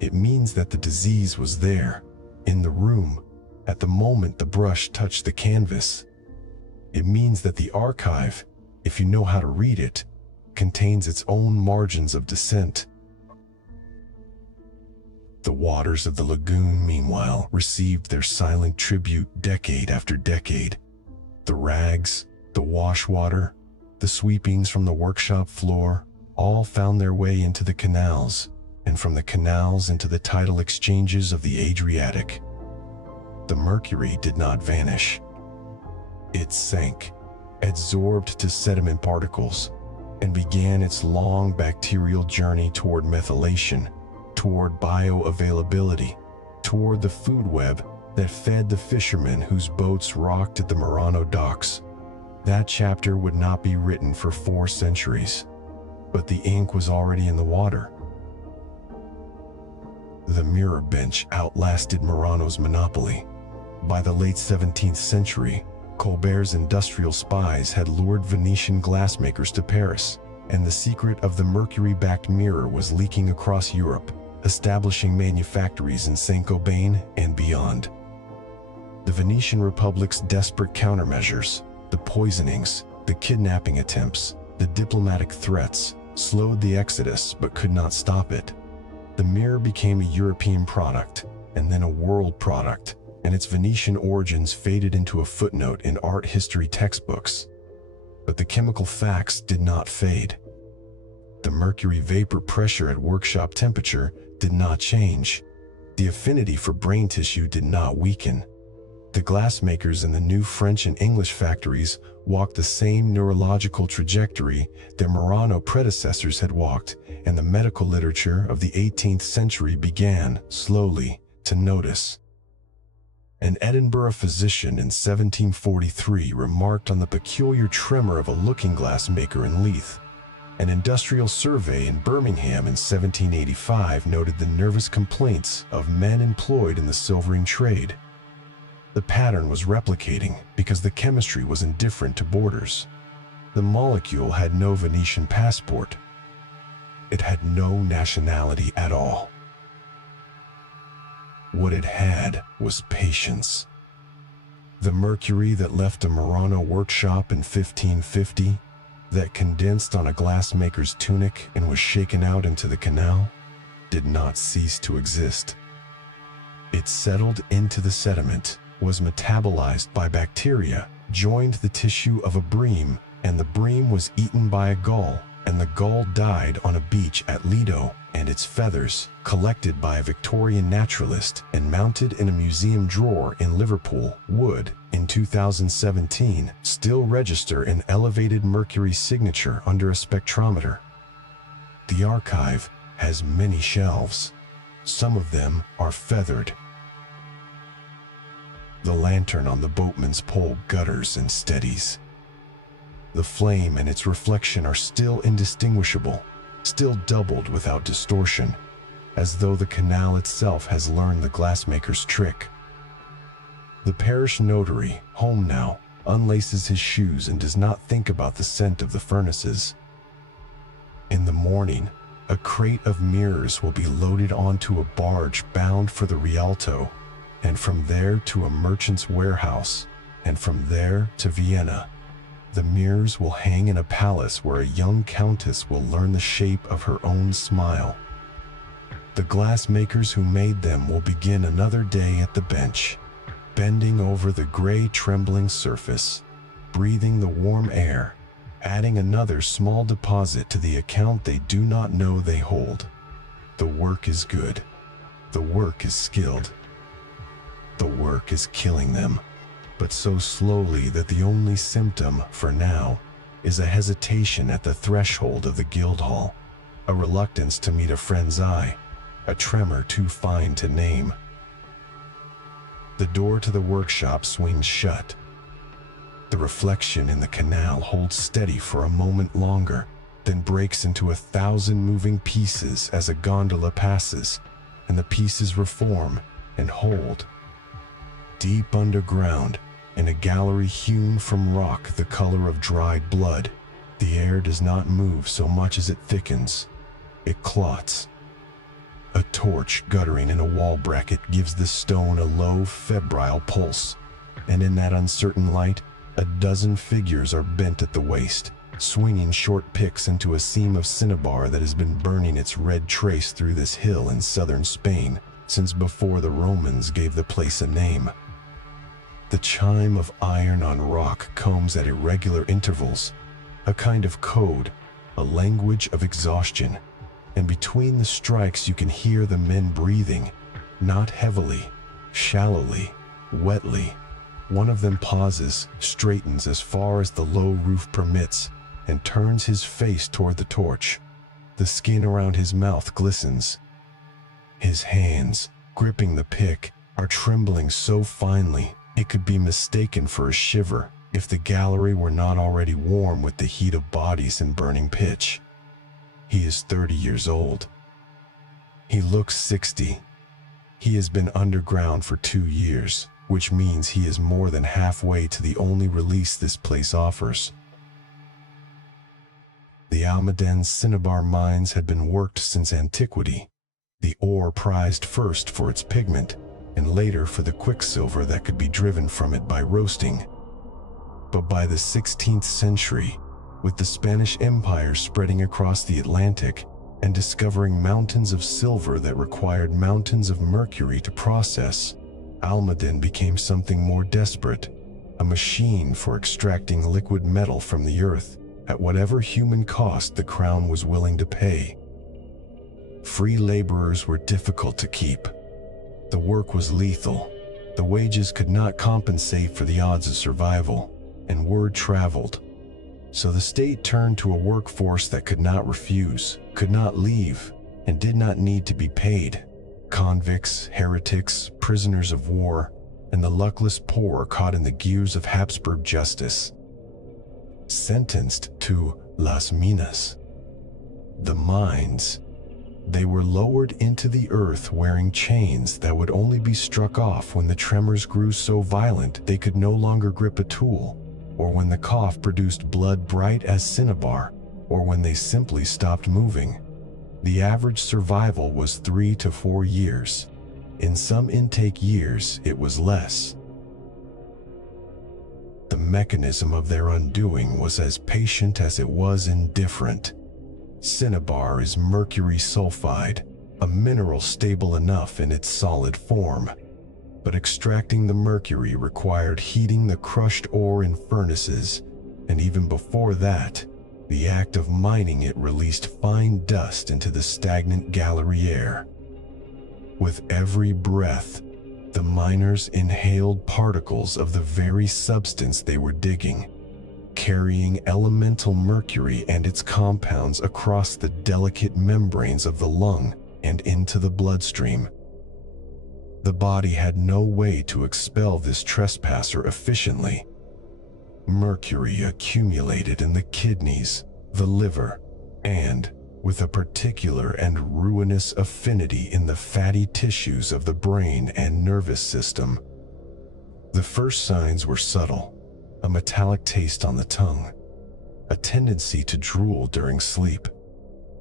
It means that the disease was there, in the room, at the moment the brush touched the canvas. It means that the archive, if you know how to read it, contains its own margins of dissent. The waters of the lagoon, meanwhile, received their silent tribute decade after decade. The rags, the wash water, the sweepings from the workshop floor, all found their way into the canals, and from the canals into the tidal exchanges of the Adriatic. The mercury did not vanish. It sank, adsorbed to sediment particles, and began its long bacterial journey toward methylation, toward bioavailability, toward the food web that fed the fishermen whose boats rocked at the Murano docks. That chapter would not be written for 4 centuries, but the ink was already in the water. The mirror bench outlasted Murano's monopoly. By the late 17th century, Colbert's industrial spies had lured Venetian glassmakers to Paris, and the secret of the mercury-backed mirror was leaking across Europe, establishing manufactories in Saint-Gobain and beyond. The Venetian Republic's desperate countermeasures, the poisonings, the kidnapping attempts, the diplomatic threats, slowed the exodus but could not stop it. The mirror became a European product, and then a world product, and its Venetian origins faded into a footnote in art history textbooks. But the chemical facts did not fade. The mercury vapor pressure at workshop temperature did not change. The affinity for brain tissue did not weaken. The glassmakers in the new French and English factories walked the same neurological trajectory their Murano predecessors had walked, and the medical literature of the 18th century began, slowly, to notice. An Edinburgh physician in 1743 remarked on the peculiar tremor of a looking-glass maker in Leith. An industrial survey in Birmingham in 1785 noted the nervous complaints of men employed in the silvering trade. The pattern was replicating because the chemistry was indifferent to borders. The molecule had no Venetian passport. It had no nationality at all. What it had was patience. The mercury that left a Murano workshop in 1550, that condensed on a glassmaker's tunic and was shaken out into the canal, did not cease to exist. It settled into the sediment, was metabolized by bacteria, joined the tissue of a bream, and the bream was eaten by a gull, and the gull died on a beach at Lido, and its feathers, collected by a Victorian naturalist and mounted in a museum drawer in Liverpool, would, in 2017, still register an elevated mercury signature under a spectrometer. The archive has many shelves. Some of them are feathered. The lantern on the boatman's pole gutters and steadies. The flame and its reflection are still indistinguishable, still doubled without distortion, as though the canal itself has learned the glassmaker's trick. The parish notary, home now, unlaces his shoes and does not think about the scent of the furnaces. In the morning, a crate of mirrors will be loaded onto a barge bound for the Rialto, and from there to a merchant's warehouse, and from there to Vienna. The mirrors will hang in a palace where a young countess will learn the shape of her own smile. The glassmakers who made them will begin another day at the bench, bending over the gray trembling surface, breathing the warm air, adding another small deposit to the account they do not know they hold. The work is good. The work is skilled. The work is killing them, but so slowly that the only symptom, for now, is a hesitation at the threshold of the guild hall, a reluctance to meet a friend's eye, a tremor too fine to name. The door to the workshop swings shut. The reflection in the canal holds steady for a moment longer, then breaks into 1,000 moving pieces as a gondola passes, and the pieces reform and hold. Deep underground, in a gallery hewn from rock the color of dried blood, the air does not move so much as it thickens. It clots. A torch guttering in a wall bracket gives the stone a low, febrile pulse, and in that uncertain light, a dozen figures are bent at the waist, swinging short picks into a seam of cinnabar that has been burning its red trace through this hill in southern Spain since before the Romans gave the place a name. The chime of iron on rock comes at irregular intervals, a kind of code, a language of exhaustion, and between the strikes you can hear the men breathing, not heavily, shallowly, wetly. One of them pauses, straightens as far as the low roof permits, and turns his face toward the torch. The skin around his mouth glistens. His hands, gripping the pick, are trembling so finely it could be mistaken for a shiver if the gallery were not already warm with the heat of bodies and burning pitch. He is 30 years old. He looks 60. He has been underground for 2 years, which means he is more than halfway to the only release this place offers. The Almaden's cinnabar mines had been worked since antiquity, the ore prized first for its pigment, and later for the quicksilver that could be driven from it by roasting. But by the 16th century, with the Spanish Empire spreading across the Atlantic and discovering mountains of silver that required mountains of mercury to process, Almaden became something more desperate, a machine for extracting liquid metal from the earth at whatever human cost the crown was willing to pay. Free laborers were difficult to keep. The work was lethal. The wages could not compensate for the odds of survival, and word traveled. So the state turned to a workforce that could not refuse, could not leave, and did not need to be paid. Convicts, heretics, prisoners of war, and the luckless poor caught in the gears of Habsburg justice. Sentenced to las minas, the mines. They were lowered into the earth wearing chains that would only be struck off when the tremors grew so violent they could no longer grip a tool, or when the cough produced blood bright as cinnabar, or when they simply stopped moving. The average survival was 3 to 4 years. In some intake years, it was less. The mechanism of their undoing was as patient as it was indifferent. Cinnabar is mercury sulfide, a mineral stable enough in its solid form. But extracting the mercury required heating the crushed ore in furnaces, and even before that, the act of mining it released fine dust into the stagnant gallery air. With every breath, the miners inhaled particles of the very substance they were digging, carrying elemental mercury and its compounds across the delicate membranes of the lung and into the bloodstream. The body had no way to expel this trespasser efficiently. Mercury accumulated in the kidneys, the liver, and, with a particular and ruinous affinity, in the fatty tissues of the brain and nervous system. The first signs were subtle: a metallic taste on the tongue, a tendency to drool during sleep,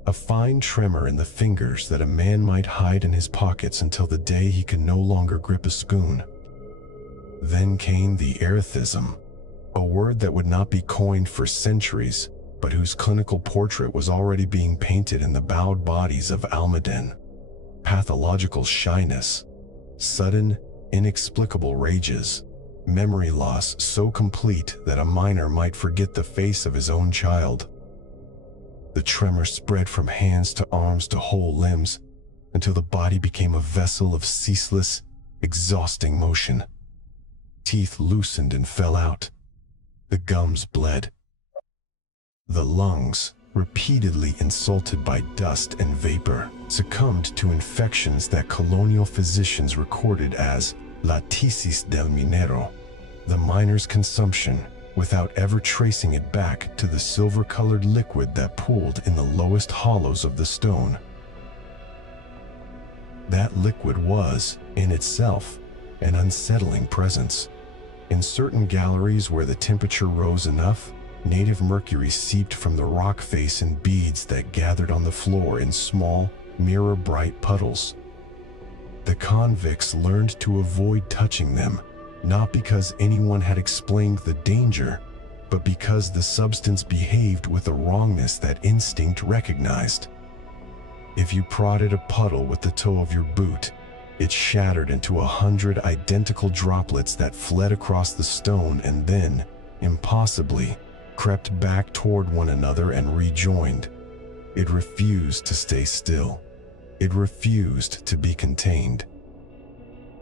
a fine tremor in the fingers that a man might hide in his pockets until the day he could no longer grip a spoon. Then came the erethism, a word that would not be coined for centuries, but whose clinical portrait was already being painted in the bowed bodies of Almaden. Pathological shyness, sudden, inexplicable rages, memory loss so complete that a miner might forget the face of his own child. The tremor spread from hands to arms to whole limbs, until the body became a vessel of ceaseless, exhausting motion. Teeth loosened and fell out. The gums bled. The lungs, repeatedly insulted by dust and vapor, succumbed to infections that colonial physicians recorded as la tisis del minero, the miner's consumption, without ever tracing it back to the silver-colored liquid that pooled in the lowest hollows of the stone. That liquid was, in itself, an unsettling presence. In certain galleries where the temperature rose enough, native mercury seeped from the rock face in beads that gathered on the floor in small, mirror-bright puddles. The convicts learned to avoid touching them, not because anyone had explained the danger, but because the substance behaved with a wrongness that instinct recognized. If you prodded a puddle with the toe of your boot, it shattered into 100 identical droplets that fled across the stone and then, impossibly, crept back toward one another and rejoined. It refused to stay still. It refused to be contained.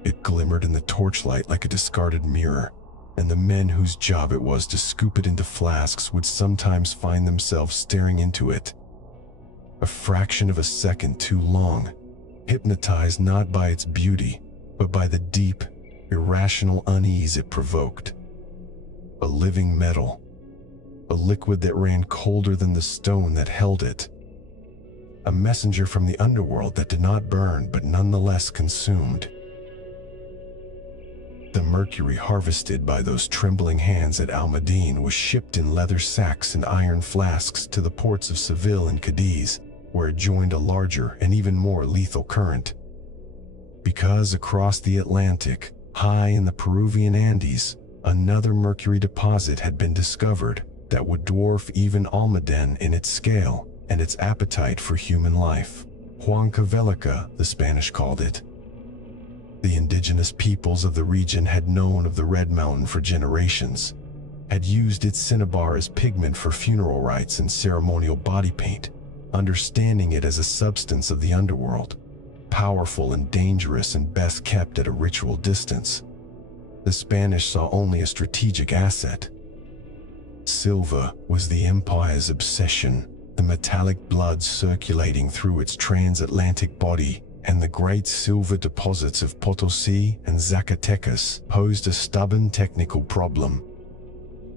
It glimmered in the torchlight like a discarded mirror, and the men whose job it was to scoop it into flasks would sometimes find themselves staring into it, a fraction of a second too long, hypnotized not by its beauty, but by the deep, irrational unease it provoked. A living metal, a liquid that ran colder than the stone that held it. A messenger from the underworld that did not burn but nonetheless consumed. The mercury harvested by those trembling hands at Almadine was shipped in leather sacks and iron flasks to the ports of Seville and Cadiz, where it joined a larger and even more lethal current. Because across the Atlantic, high in the Peruvian Andes, another mercury deposit had been discovered that would dwarf even Almaden in its scale and its appetite for human life. Huancavelica, the Spanish called it. The indigenous peoples of the region had known of the Red Mountain for generations, had used its cinnabar as pigment for funeral rites and ceremonial body paint, understanding it as a substance of the underworld, powerful and dangerous and best kept at a ritual distance. The Spanish saw only a strategic asset. Silver was the empire's obsession, the metallic blood circulating through its transatlantic body, and the great silver deposits of Potosí and Zacatecas posed a stubborn technical problem.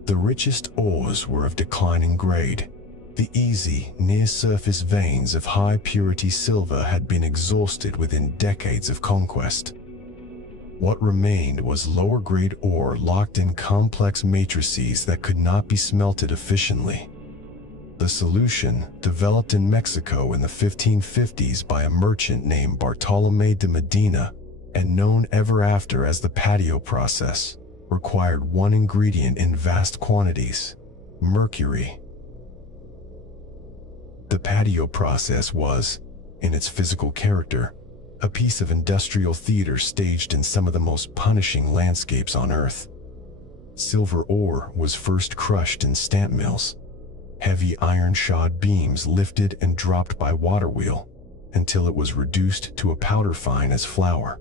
The richest ores were of declining grade. The easy, near-surface veins of high-purity silver had been exhausted within decades of conquest. What remained was lower-grade ore locked in complex matrices that could not be smelted efficiently. The solution, developed in Mexico in the 1550s by a merchant named Bartolomé de Medina, and known ever after as the patio process, required one ingredient in vast quantities: mercury. The patio process was, in its physical character, a piece of industrial theater staged in some of the most punishing landscapes on Earth. Silver ore was first crushed in stamp mills, heavy iron-shod beams lifted and dropped by water wheel until it was reduced to a powder fine as flour.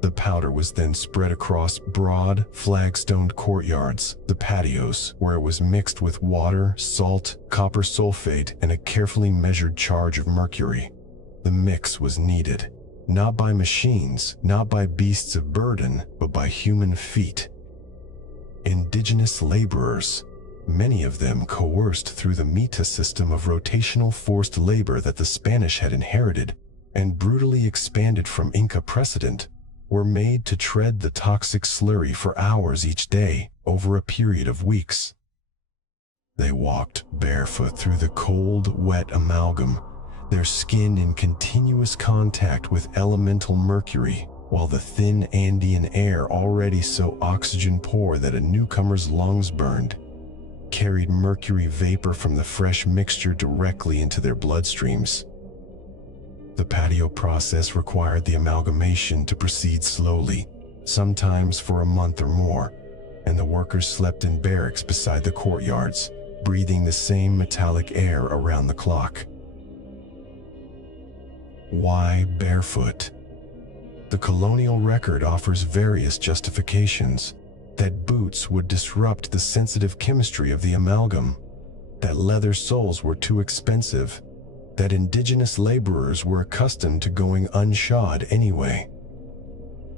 The powder was then spread across broad, flag-stoned courtyards, the patios, where it was mixed with water, salt, copper sulfate, and a carefully measured charge of mercury. The mix was kneaded, not by machines, not by beasts of burden, but by human feet. Indigenous laborers, many of them coerced through the mita system of rotational forced labor that the Spanish had inherited and brutally expanded from Inca precedent, were made to tread the toxic slurry for hours each day over a period of weeks. They walked barefoot through the cold, wet amalgam, their skin in continuous contact with elemental mercury, while the thin Andean air, already so oxygen-poor that a newcomer's lungs burned, carried mercury vapor from the fresh mixture directly into their bloodstreams. The patio process required the amalgamation to proceed slowly, sometimes for a month or more, and the workers slept in barracks beside the courtyards, breathing the same metallic air around the clock. Why barefoot? The colonial record offers various justifications: that boots would disrupt the sensitive chemistry of the amalgam, that leather soles were too expensive, that indigenous laborers were accustomed to going unshod anyway.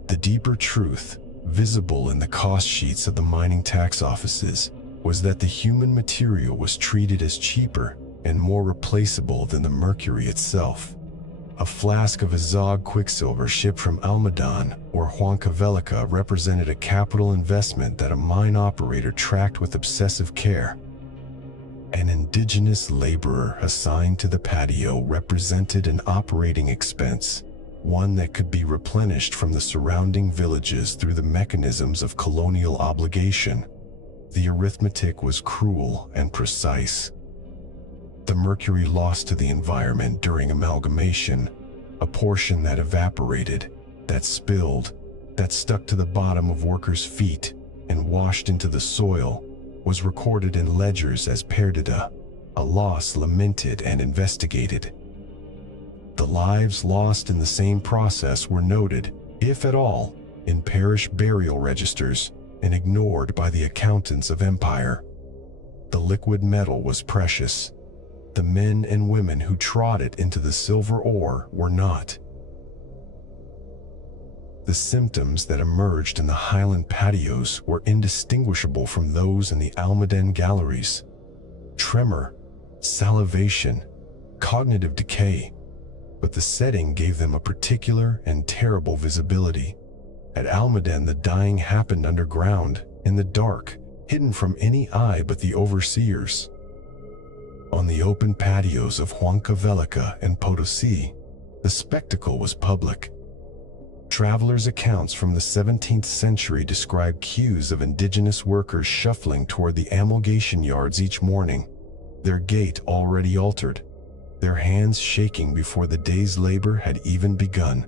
The deeper truth, visible in the cost sheets of the mining tax offices, was that the human material was treated as cheaper and more replaceable than the mercury itself. A flask of Azog Quicksilver shipped from Almaden or Huancavelica represented a capital investment that a mine operator tracked with obsessive care. An indigenous laborer assigned to the patio represented an operating expense, one that could be replenished from the surrounding villages through the mechanisms of colonial obligation. The arithmetic was cruel and precise. The mercury lost to the environment during amalgamation, a portion that evaporated, that spilled, that stuck to the bottom of workers' feet and washed into the soil, was recorded in ledgers as perdita, a loss lamented and investigated. The lives lost in the same process were noted, if at all, in parish burial registers and ignored by the accountants of empire. The liquid metal was precious. The men and women who trod it into the silver ore were not. The symptoms that emerged in the highland patios were indistinguishable from those in the Almaden galleries. Tremor, salivation, cognitive decay, but the setting gave them a particular and terrible visibility. At Almaden, the dying happened underground, in the dark, hidden from any eye but the overseers. On the open patios of Huancavelica and Potosi, the spectacle was public. Travelers' accounts from the 17th century describe queues of indigenous workers shuffling toward the amalgamation yards each morning, their gait already altered, their hands shaking before the day's labor had even begun.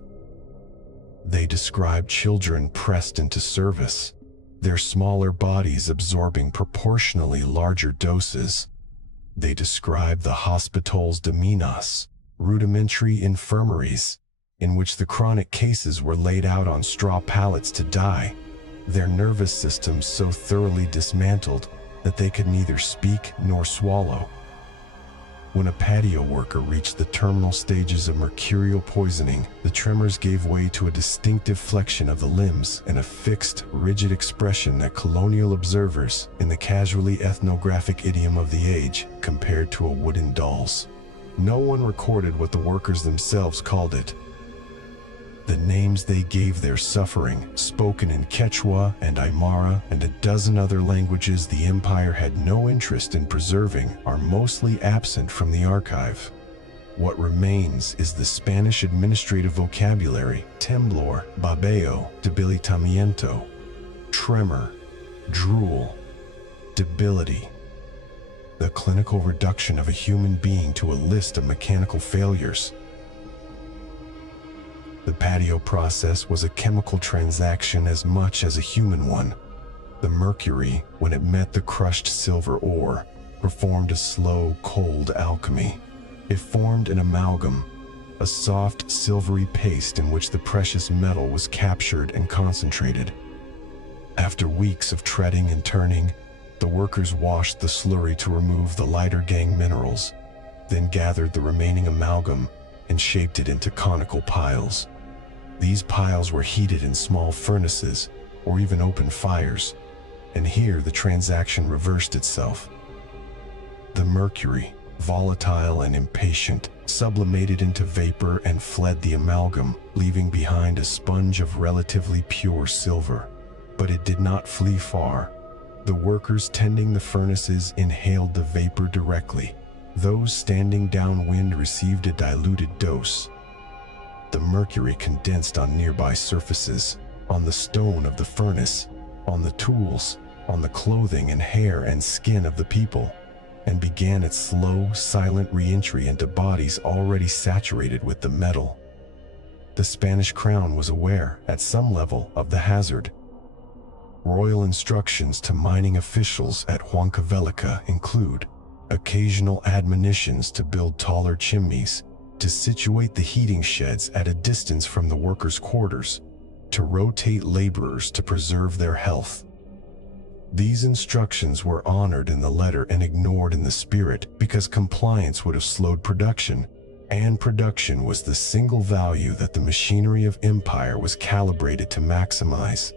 They described children pressed into service, their smaller bodies absorbing proportionally larger doses. They described the hospitals de Minas, rudimentary infirmaries, in which the chronic cases were laid out on straw pallets to die, their nervous systems so thoroughly dismantled that they could neither speak nor swallow. When a patio worker reached the terminal stages of mercurial poisoning, the tremors gave way to a distinctive flexion of the limbs and a fixed, rigid expression that colonial observers, in the casually ethnographic idiom of the age, compared to a wooden doll's. No one recorded what the workers themselves called it. The names they gave their suffering, spoken in Quechua and Aymara and a dozen other languages the empire had no interest in preserving, are mostly absent from the archive. What remains is the Spanish administrative vocabulary: temblor, babeo, debilitamiento, tremor, drool, debility. The clinical reduction of a human being to a list of mechanical failures. The patio process was a chemical transaction as much as a human one. The mercury, when it met the crushed silver ore, performed a slow, cold alchemy. It formed an amalgam, a soft, silvery paste in which the precious metal was captured and concentrated. After weeks of treading and turning, the workers washed the slurry to remove the lighter gangue minerals, then gathered the remaining amalgam and shaped it into conical piles. These piles were heated in small furnaces or even open fires, and here the transaction reversed itself. The mercury, volatile and impatient, sublimated into vapor and fled the amalgam, leaving behind a sponge of relatively pure silver. But it did not flee far. The workers tending the furnaces inhaled the vapor directly. Those standing downwind received a diluted dose. The mercury condensed on nearby surfaces, on the stone of the furnace, on the tools, on the clothing and hair and skin of the people, and began its slow, silent re-entry into bodies already saturated with the metal. The Spanish crown was aware, at some level, of the hazard. Royal instructions to mining officials at Huancavelica include occasional admonitions to build taller chimneys, to situate the heating sheds at a distance from the workers' quarters, to rotate laborers to preserve their health. These instructions were honored in the letter and ignored in the spirit because compliance would have slowed production, and production was the single value that the machinery of empire was calibrated to maximize.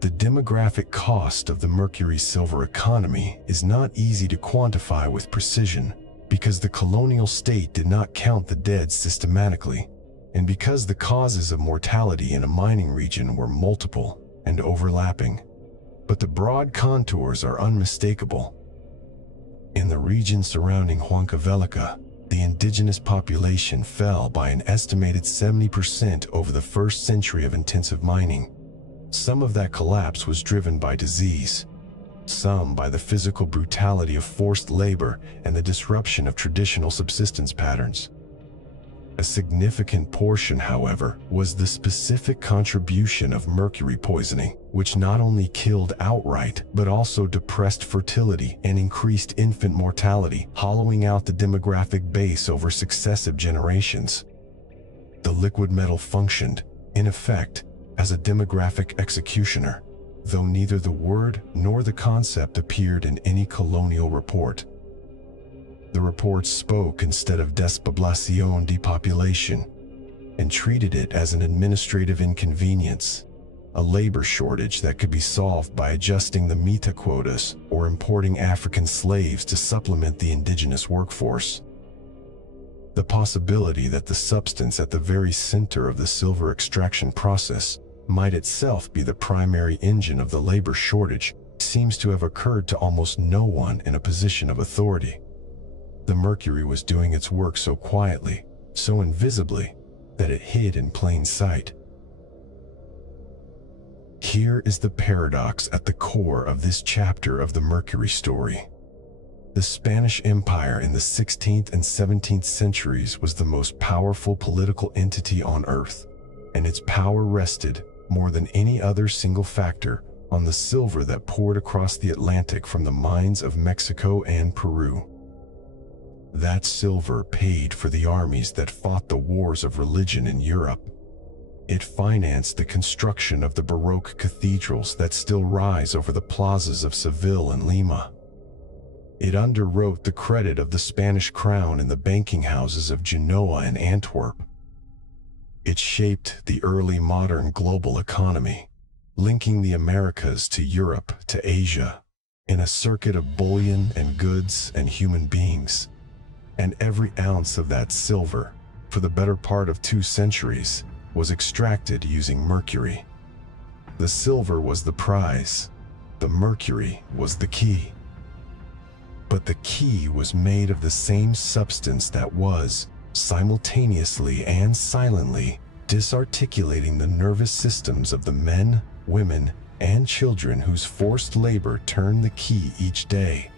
The demographic cost of the mercury silver economy is not easy to quantify with precision, because the colonial state did not count the dead systematically, and because the causes of mortality in a mining region were multiple and overlapping. But the broad contours are unmistakable. In the region surrounding Huancavelica, the indigenous population fell by an estimated 70% over the first century of intensive mining. Some of that collapse was driven by disease, some by the physical brutality of forced labor and the disruption of traditional subsistence patterns. A significant portion, however, was the specific contribution of mercury poisoning, which not only killed outright, but also depressed fertility and increased infant mortality, hollowing out the demographic base over successive generations. The liquid metal functioned, in effect, as a demographic executioner, though neither the word nor the concept appeared in any colonial report. The reports spoke instead of despopulation, depopulation, and treated it as an administrative inconvenience, a labor shortage that could be solved by adjusting the meta quotas or importing African slaves to supplement the indigenous workforce. The possibility that the substance at the very center of the silver extraction process might itself be the primary engine of the labor shortage seems to have occurred to almost no one in a position of authority. The Mercury was doing its work so quietly, so invisibly, that it hid in plain sight. Here is the paradox at the core of this chapter of the Mercury story. The Spanish Empire in the 16th and 17th centuries was the most powerful political entity on Earth, and its power rested, more than any other single factor, on the silver that poured across the Atlantic from the mines of Mexico and Peru. That silver paid for the armies that fought the wars of religion in Europe. It financed the construction of the Baroque cathedrals that still rise over the plazas of Seville and Lima. It underwrote the credit of the Spanish crown in the banking houses of Genoa and Antwerp. It shaped the early modern global economy, linking the Americas to Europe to Asia, in a circuit of bullion and goods and human beings. And every ounce of that silver, for the better part of 2 centuries, was extracted using mercury. The silver was the prize, the mercury was the key. But the key was made of the same substance that was, simultaneously and silently, disarticulating the nervous systems of the men, women, and children whose forced labor turned the key each day.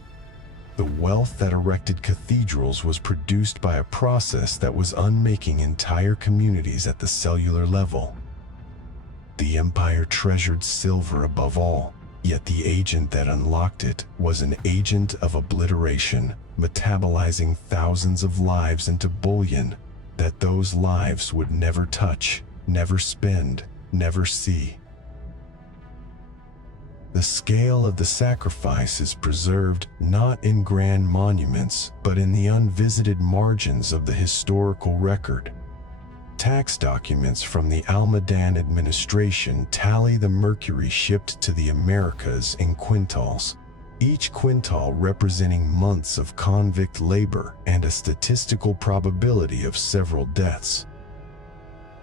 The wealth that erected cathedrals was produced by a process that was unmaking entire communities at the cellular level. The empire treasured silver above all, yet the agent that unlocked it was an agent of obliteration, metabolizing thousands of lives into bullion that those lives would never touch, never spend, never see. The scale of the sacrifice is preserved not in grand monuments, but in the unvisited margins of the historical record. Tax documents from the Almadan administration tally the mercury shipped to the Americas in quintals, each quintal representing months of convict labor and a statistical probability of several deaths.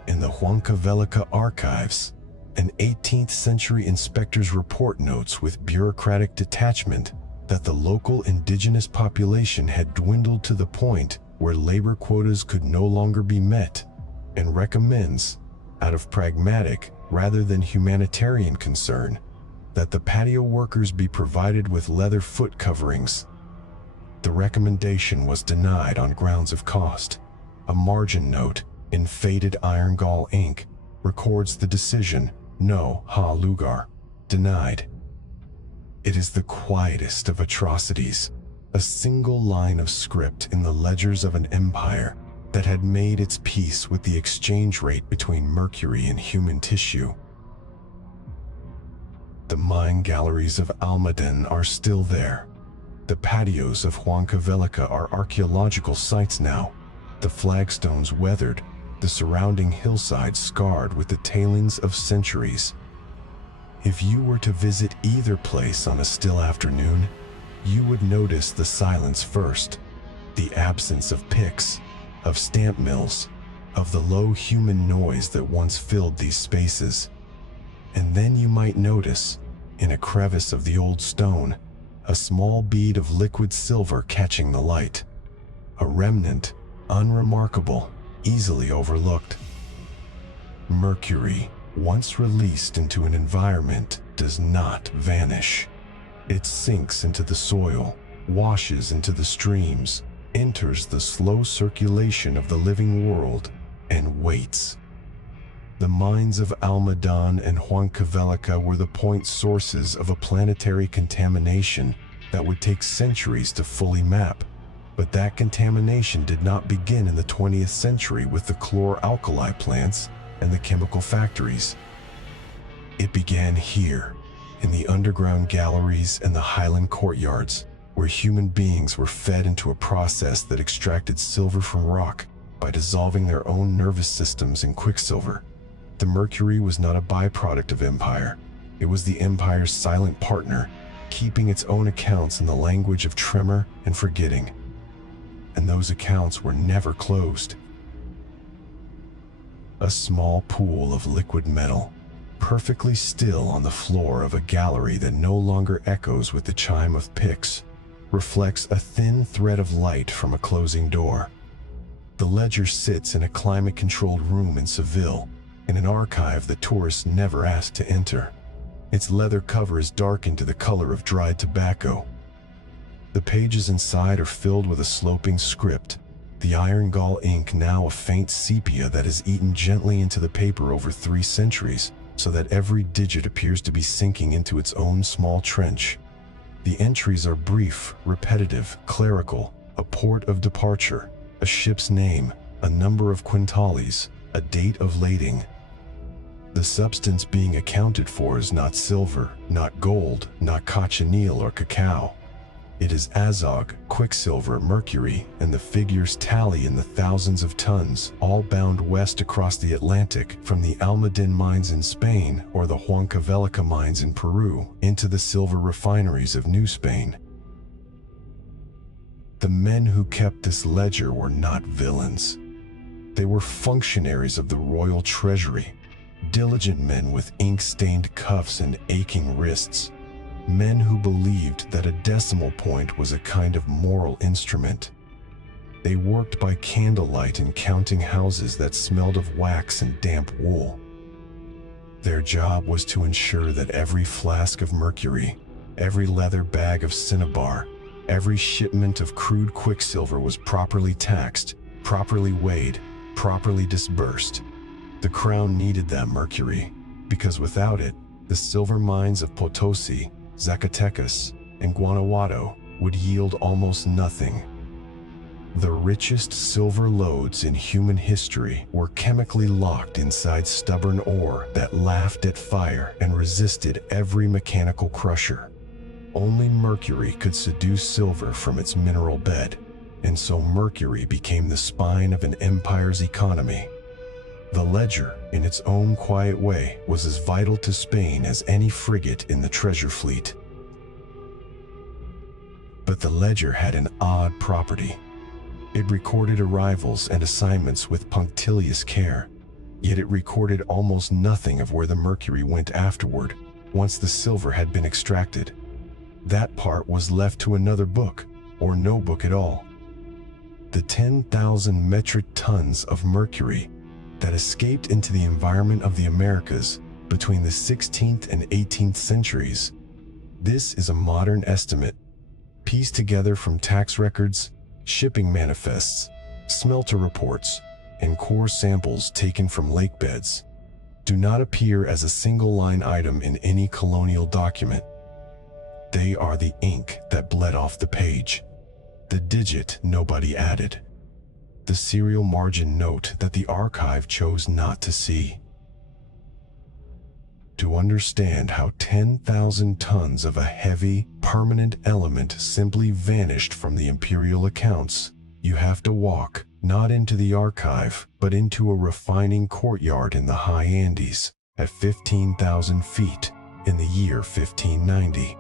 In the Huancavelica archives, an 18th century inspector's report notes with bureaucratic detachment that the local indigenous population had dwindled to the point where labor quotas could no longer be met, and recommends, out of pragmatic rather than humanitarian concern, that the patio workers be provided with leather foot coverings. The recommendation was denied on grounds of cost. A margin note, in faded iron gall ink, records the decision, no ha lugar, denied. It is the quietest of atrocities, a single line of script in the ledgers of an empire that had made its peace with the exchange rate between mercury and human tissue. The mine galleries of Almaden are still there. The patios of Huancavelica are archaeological sites now, the flagstones weathered, the surrounding hillsides scarred with the tailings of centuries. If you were to visit either place on a still afternoon, you would notice the silence first, the absence of picks, of stamp mills, of the low human noise that once filled these spaces. And then you might notice, in a crevice of the old stone, a small bead of liquid silver catching the light. A remnant, unremarkable, easily overlooked. Mercury, once released into an environment, does not vanish. It sinks into the soil, washes into the streams, enters the slow circulation of the living world, and waits. The mines of Almadan and Huancavelica were the point sources of a planetary contamination that would take centuries to fully map. But that contamination did not begin in the 20th century with the chlor-alkali plants and the chemical factories. It began here, in the underground galleries and the highland courtyards, where human beings were fed into a process that extracted silver from rock by dissolving their own nervous systems in quicksilver. The mercury was not a byproduct of empire. It was the empire's silent partner, keeping its own accounts in the language of tremor and forgetting. And those accounts were never closed. A small pool of liquid metal, perfectly still on the floor of a gallery that no longer echoes with the chime of picks, reflects a thin thread of light from a closing door. The ledger sits in a climate-controlled room in Seville, in an archive that tourists never asked to enter. Its leather cover is darkened to the color of dried tobacco. The pages inside are filled with a sloping script, the iron gall ink now a faint sepia that has eaten gently into the paper over 3 centuries, so that every digit appears to be sinking into its own small trench. The entries are brief, repetitive, clerical: a port of departure, a ship's name, a number of quintales, a date of lading. The substance being accounted for is not silver, not gold, not cochineal or cacao. It is azog, quicksilver, mercury, and the figures tally in the thousands of tons, all bound west across the Atlantic from the Almaden mines in Spain or the Huancavelica mines in Peru into the silver refineries of New Spain. The men who kept this ledger were not villains. They were functionaries of the royal treasury, diligent men with ink-stained cuffs and aching wrists. Men who believed that a decimal point was a kind of moral instrument. They worked by candlelight in counting houses that smelled of wax and damp wool. Their job was to ensure that every flask of mercury, every leather bag of cinnabar, every shipment of crude quicksilver was properly taxed, properly weighed, properly disbursed. The crown needed that mercury, because without it, the silver mines of Potosi, Zacatecas, and Guanajuato would yield almost nothing. The richest silver lodes in human history were chemically locked inside stubborn ore that laughed at fire and resisted every mechanical crusher. Only mercury could seduce silver from its mineral bed, and so mercury became the spine of an empire's economy. The ledger, in its own quiet way, was as vital to Spain as any frigate in the treasure fleet. But the ledger had an odd property. It recorded arrivals and assignments with punctilious care, yet it recorded almost nothing of where the mercury went afterward, once the silver had been extracted. That part was left to another book, or no book at all. The 10,000 metric tons of mercury that escaped into the environment of the Americas between the 16th and 18th centuries. This is a modern estimate, pieced together from tax records, shipping manifests, smelter reports, and core samples taken from lake beds. Do not appear as a single-line item in any colonial document. They are the ink that bled off the page, the digit nobody added, the serial margin note that the archive chose not to see. To understand how 10,000 tons of a heavy, permanent element simply vanished from the imperial accounts, you have to walk, not into the archive, but into a refining courtyard in the high Andes, at 15,000 feet, in the year 1590.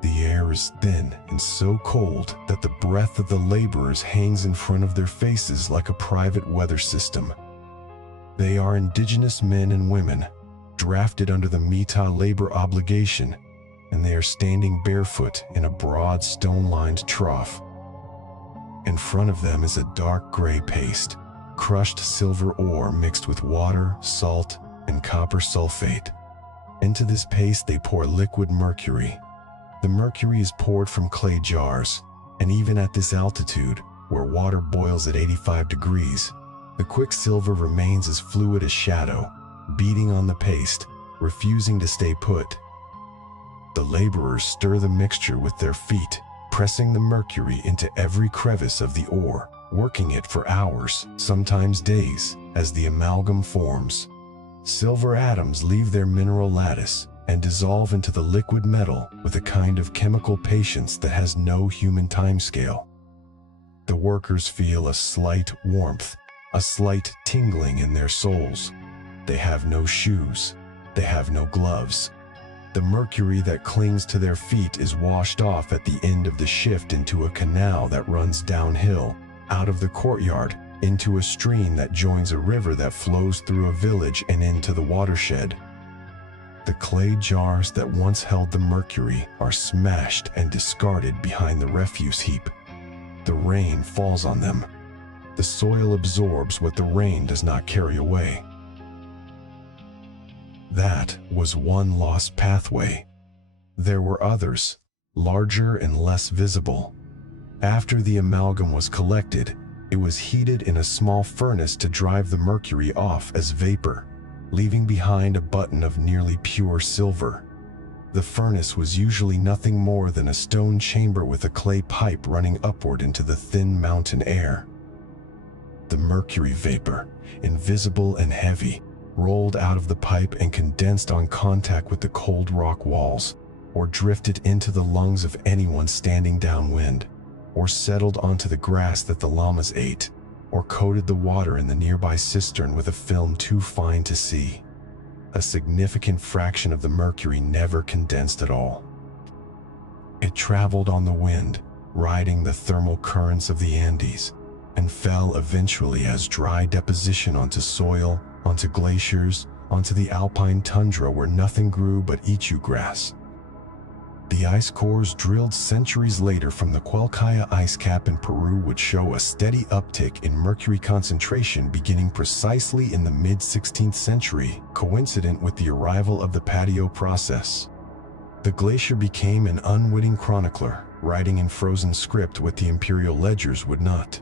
The air is thin and so cold that the breath of the laborers hangs in front of their faces like a private weather system. They are indigenous men and women, drafted under the Mita labor obligation, and they are standing barefoot in a broad stone-lined trough. In front of them is a dark gray paste, crushed silver ore mixed with water, salt, and copper sulfate. Into this paste they pour liquid mercury. The mercury is poured from clay jars, and even at this altitude, where water boils at 85 degrees, the quicksilver remains as fluid as shadow, beating on the paste, refusing to stay put. The laborers stir the mixture with their feet, pressing the mercury into every crevice of the ore, working it for hours, sometimes days, as the amalgam forms. Silver atoms leave their mineral lattice and dissolve into the liquid metal with a kind of chemical patience that has no human timescale. The workers feel a slight warmth, a slight tingling in their souls. They have no shoes. They have no gloves. The mercury that clings to their feet is washed off at the end of the shift into a canal that runs downhill, out of the courtyard, into a stream that joins a river that flows through a village and into the watershed. The clay jars that once held the mercury are smashed and discarded behind the refuse heap. The rain falls on them. The soil absorbs what the rain does not carry away. That was one lost pathway. There were others, larger and less visible. After the amalgam was collected, it was heated in a small furnace to drive the mercury off as vapor, leaving behind a button of nearly pure silver. The furnace was usually nothing more than a stone chamber with a clay pipe running upward into the thin mountain air. The mercury vapor, invisible and heavy, rolled out of the pipe and condensed on contact with the cold rock walls, or drifted into the lungs of anyone standing downwind, or settled onto the grass that the llamas ate, or coated the water in the nearby cistern with a film too fine to see. A significant fraction of the mercury never condensed at all. It traveled on the wind, riding the thermal currents of the Andes, and fell eventually as dry deposition onto soil, onto glaciers, onto the alpine tundra where nothing grew but ichu grass. The ice cores drilled centuries later from the Quelcaya ice cap in Peru would show a steady uptick in mercury concentration beginning precisely in the mid-16th century, coincident with the arrival of the patio process. The glacier became an unwitting chronicler, writing in frozen script what the imperial ledgers would not.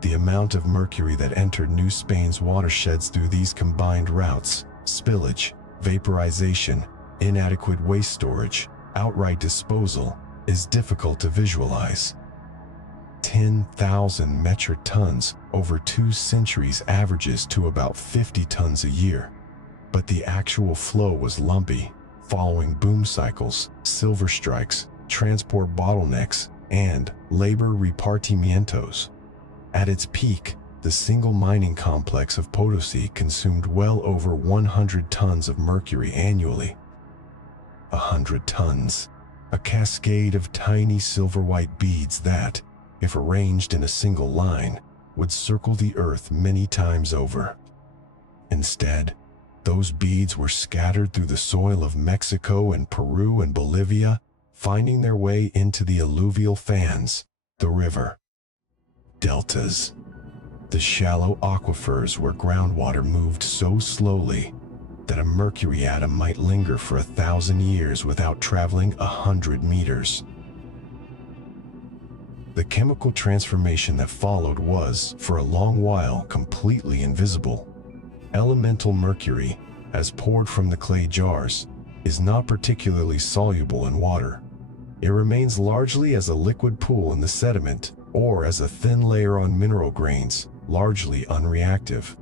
The amount of mercury that entered New Spain's watersheds through these combined routes, spillage, vaporization, inadequate waste storage, outright disposal, is difficult to visualize. 10,000 metric tons over 2 centuries averages to about 50 tons a year. But the actual flow was lumpy, following boom cycles, silver strikes, transport bottlenecks, and labor repartimientos. At its peak, the single mining complex of Potosi consumed well over 100 tons of mercury annually. 100 tons, a cascade of tiny silver-white beads that, if arranged in a single line, would circle the earth many times over. Instead, those beads were scattered through the soil of Mexico and Peru and Bolivia, finding their way into the alluvial fans, the river. Deltas. The shallow aquifers where groundwater moved so slowly that a mercury atom might linger for 1,000 years without traveling 100 meters. The chemical transformation that followed was, for a long while, completely invisible. Elemental mercury, as poured from the clay jars, is not particularly soluble in water. It remains largely as a liquid pool in the sediment, or as a thin layer on mineral grains, largely unreactive.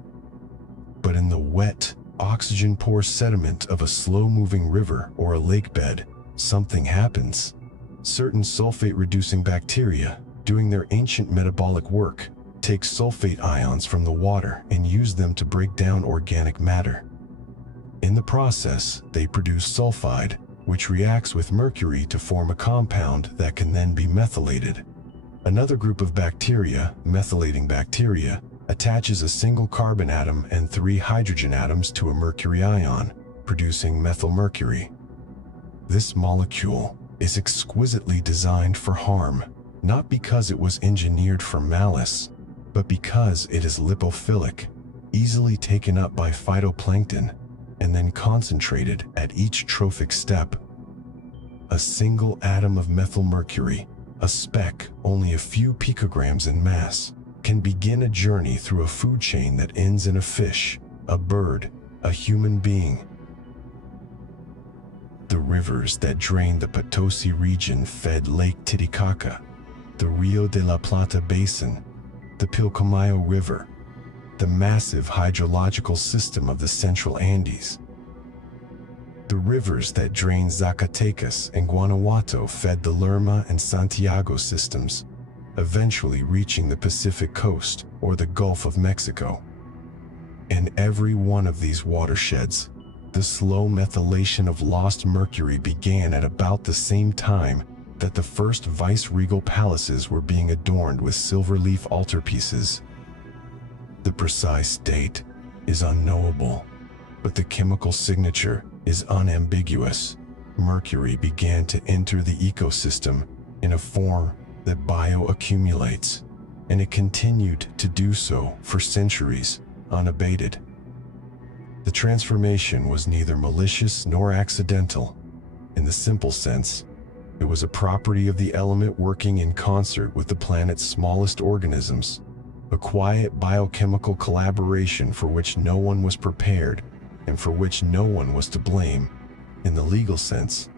But in the wet, oxygen-poor sediment of a slow-moving river or a lake bed, something happens. Certain sulfate-reducing bacteria, doing their ancient metabolic work, take sulfate ions from the water and use them to break down organic matter. In the process, they produce sulfide, which reacts with mercury to form a compound that can then be methylated. Another group of bacteria, methylating bacteria, attaches a single carbon atom and 3 hydrogen atoms to a mercury ion, producing methylmercury. This molecule is exquisitely designed for harm, not because it was engineered for malice, but because it is lipophilic, easily taken up by phytoplankton, and then concentrated at each trophic step. A single atom of methylmercury, a speck only a few picograms in mass, can begin a journey through a food chain that ends in a fish, a bird, a human being. The rivers that drained the Potosi region fed Lake Titicaca, the Rio de la Plata Basin, the Pilcomayo River, the massive hydrological system of the Central Andes. The rivers that drained Zacatecas and Guanajuato fed the Lerma and Santiago systems, eventually reaching the Pacific coast or the Gulf of Mexico. In every one of these watersheds, the slow methylation of lost mercury began at about the same time that the first vice-regal palaces were being adorned with silver-leaf altarpieces. The precise date is unknowable, but the chemical signature is unambiguous. Mercury began to enter the ecosystem in a form that bioaccumulates, and it continued to do so for centuries, unabated. The transformation was neither malicious nor accidental. In the simple sense, it was a property of the element working in concert with the planet's smallest organisms, a quiet biochemical collaboration for which no one was prepared and for which no one was to blame, in the legal sense,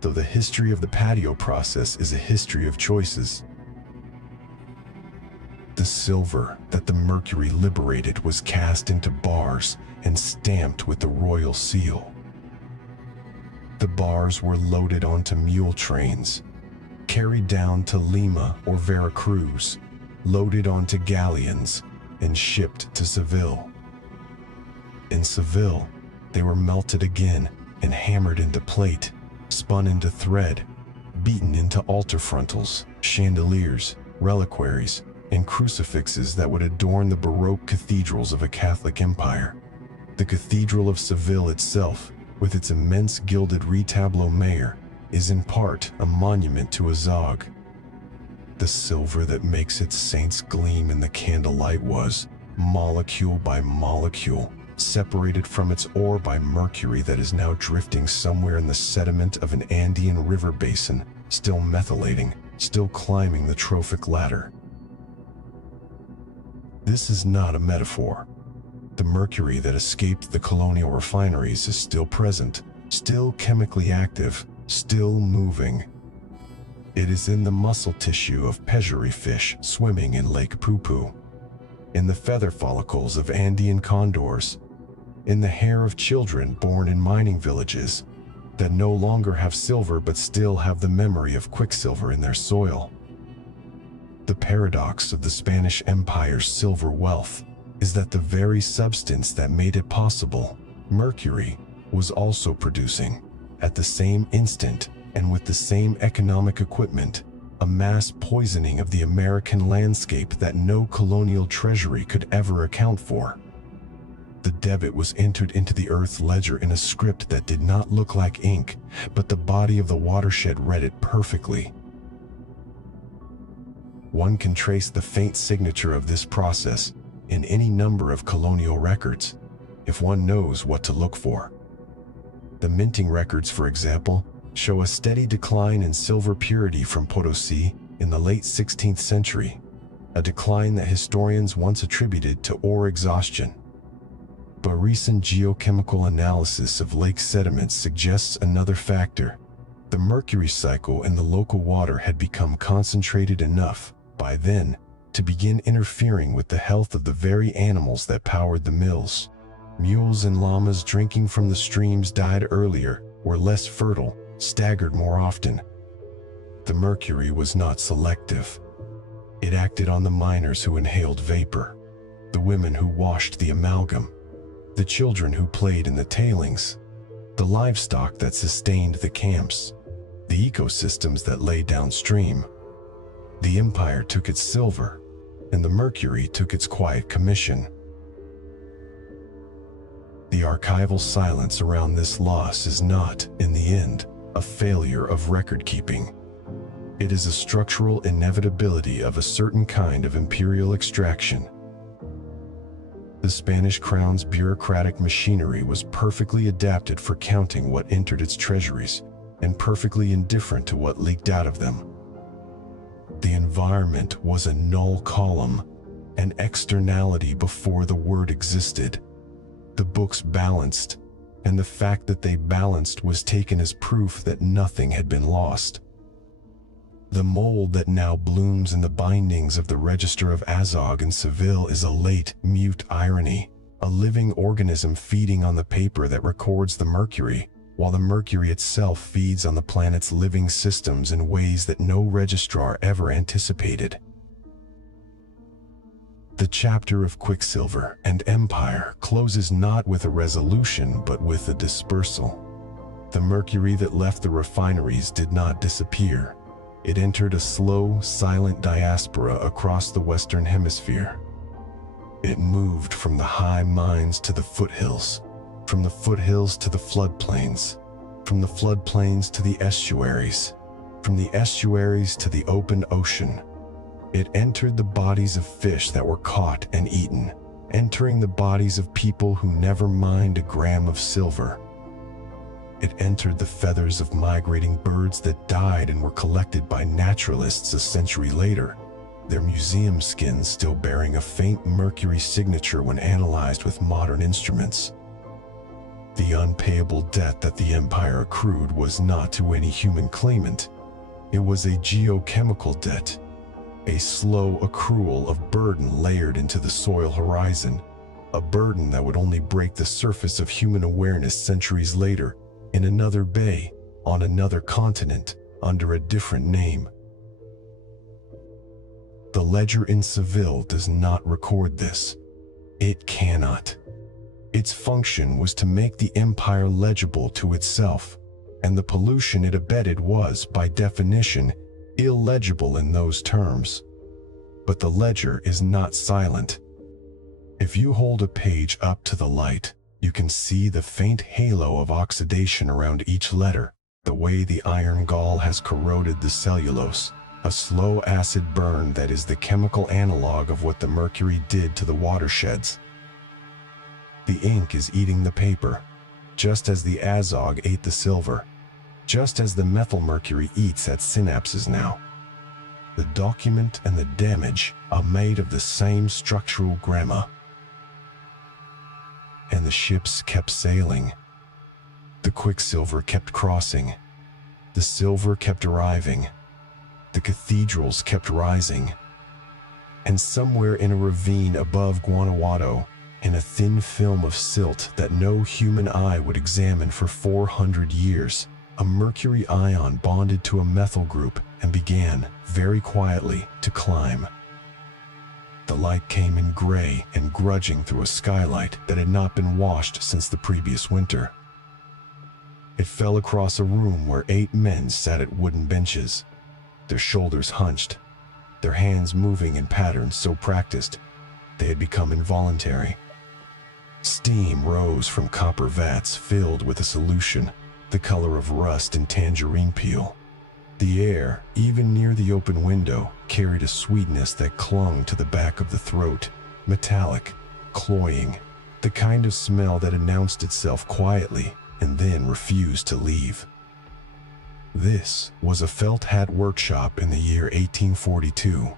though the history of the patio process is a history of choices. The silver that the mercury liberated was cast into bars and stamped with the royal seal. The bars were loaded onto mule trains, carried down to Lima or Veracruz, loaded onto galleons, and shipped to Seville. In Seville, they were melted again and hammered into plate, spun into thread, beaten into altar frontals, chandeliers, reliquaries, and crucifixes that would adorn the Baroque cathedrals of a Catholic empire. The Cathedral of Seville itself, with its immense gilded retablo mayor, is in part a monument to a Zog. The silver that makes its saints gleam in the candlelight was, molecule by molecule, separated from its ore by mercury that is now drifting somewhere in the sediment of an Andean river basin, still methylating, still climbing the trophic ladder. This is not a metaphor. The mercury that escaped the colonial refineries is still present, still chemically active, still moving. It is in the muscle tissue of pejerrey fish swimming in Lake Poo-Poo, in the feather follicles of Andean condors, in the hair of children born in mining villages that no longer have silver but still have the memory of Quicksilver in their soil. The paradox of the Spanish Empire's silver wealth is that the very substance that made it possible, mercury, was also producing, at the same instant and with the same economic equipment, a mass poisoning of the American landscape that no colonial treasury could ever account for. The debit was entered into the Earth ledger in a script that did not look like ink, but the body of the watershed read it perfectly. One can trace the faint signature of this process in any number of colonial records, if one knows what to look for. The minting records, for example, show a steady decline in silver purity from Potosi in the late 16th century, a decline that historians once attributed to ore exhaustion. But recent geochemical analysis of lake sediments suggests another factor. The mercury cycle in the local water had become concentrated enough, by then, to begin interfering with the health of the very animals that powered the mills. Mules and llamas drinking from the streams died earlier, were less fertile, staggered more often. The mercury was not selective. It acted on the miners who inhaled vapor, the women who washed the amalgam, the children who played in the tailings, the livestock that sustained the camps, the ecosystems that lay downstream. The empire took its silver, and the mercury took its quiet commission. The archival silence around this loss is not, in the end, a failure of record-keeping. It is a structural inevitability of a certain kind of imperial extraction. The Spanish crown's bureaucratic machinery was perfectly adapted for counting what entered its treasuries, and perfectly indifferent to what leaked out of them. The environment was a null column, an externality before the word existed. The books balanced, and the fact that they balanced was taken as proof that nothing had been lost. The mold that now blooms in the bindings of the Register of Azog in Seville is a late, mute irony, a living organism feeding on the paper that records the Mercury, while the Mercury itself feeds on the planet's living systems in ways that no registrar ever anticipated. The chapter of Quicksilver and Empire closes not with a resolution but with a dispersal. The Mercury that left the refineries did not disappear. It entered a slow, silent diaspora across the Western Hemisphere. It moved from the high mines to the foothills, from the foothills to the floodplains, from the floodplains to the estuaries, from the estuaries to the open ocean. It entered the bodies of fish that were caught and eaten, entering the bodies of people who never mined a gram of silver. It entered the feathers of migrating birds that died and were collected by naturalists a century later, their museum skins still bearing a faint mercury signature when analyzed with modern instruments. The unpayable debt that the Empire accrued was not to any human claimant. It was a geochemical debt, a slow accrual of burden layered into the soil horizon, a burden that would only break the surface of human awareness centuries later, in another bay, on another continent, under a different name. The ledger in Seville does not record this. It cannot. Its function was to make the Empire legible to itself, and the pollution it abetted was, by definition, illegible in those terms. But the ledger is not silent. If you hold a page up to the light, you can see the faint halo of oxidation around each letter, the way the iron gall has corroded the cellulose, a slow acid burn that is the chemical analog of what the mercury did to the watersheds. The ink is eating the paper, just as the azog ate the silver, just as the methylmercury eats at synapses now. The document and the damage are made of the same structural grammar. And the ships kept sailing. The Quicksilver kept crossing. The silver kept arriving. The cathedrals kept rising. And somewhere in a ravine above Guanajuato, in a thin film of silt that no human eye would examine for 400 years, a mercury ion bonded to a methyl group and began, very quietly, to climb. The light came in gray and grudging through a skylight that had not been washed since the previous winter. It fell across a room where 8 men sat at wooden benches, their shoulders hunched, their hands moving in patterns so practiced they had become involuntary. Steam rose from copper vats filled with a solution, the color of rust and tangerine peel. The air, even near the open window, carried a sweetness that clung to the back of the throat, metallic, cloying, the kind of smell that announced itself quietly and then refused to leave. This was a felt hat workshop in the year 1842,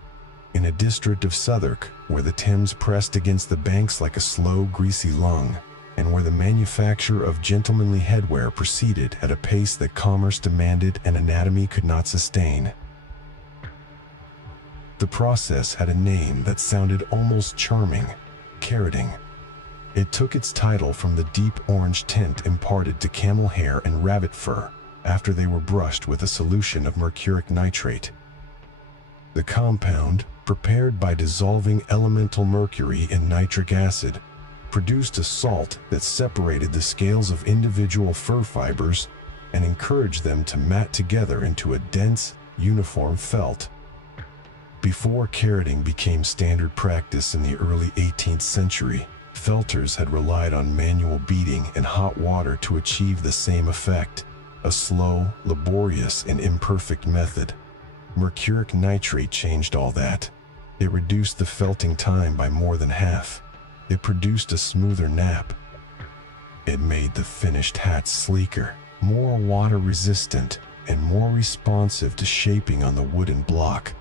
in a district of Southwark where the Thames pressed against the banks like a slow, greasy lung, and where the manufacture of gentlemanly headwear proceeded at a pace that commerce demanded and anatomy could not sustain. The process had a name that sounded almost charming, carroting. It took its title from the deep orange tint imparted to camel hair and rabbit fur after they were brushed with a solution of mercuric nitrate. The compound, prepared by dissolving elemental mercury in nitric acid, produced a salt that separated the scales of individual fur fibers and encouraged them to mat together into a dense, uniform felt. Before carroting became standard practice in the early 18th century, felters had relied on manual beating and hot water to achieve the same effect, a slow, laborious, and imperfect method. Mercuric nitrate changed all that. It reduced the felting time by more than half. It produced a smoother nap. It made the finished hat sleeker, more water-resistant, and more responsive to shaping on the wooden block.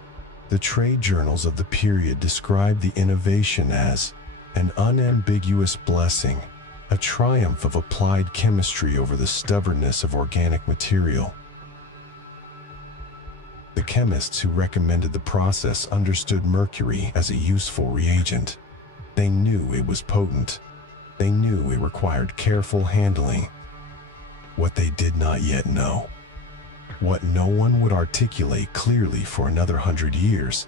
The trade journals of the period described the innovation as an unambiguous blessing, a triumph of applied chemistry over the stubbornness of organic material. The chemists who recommended the process understood mercury as a useful reagent. They knew it was potent. They knew it required careful handling. What they did not yet know, what no one would articulate clearly for another 100 years,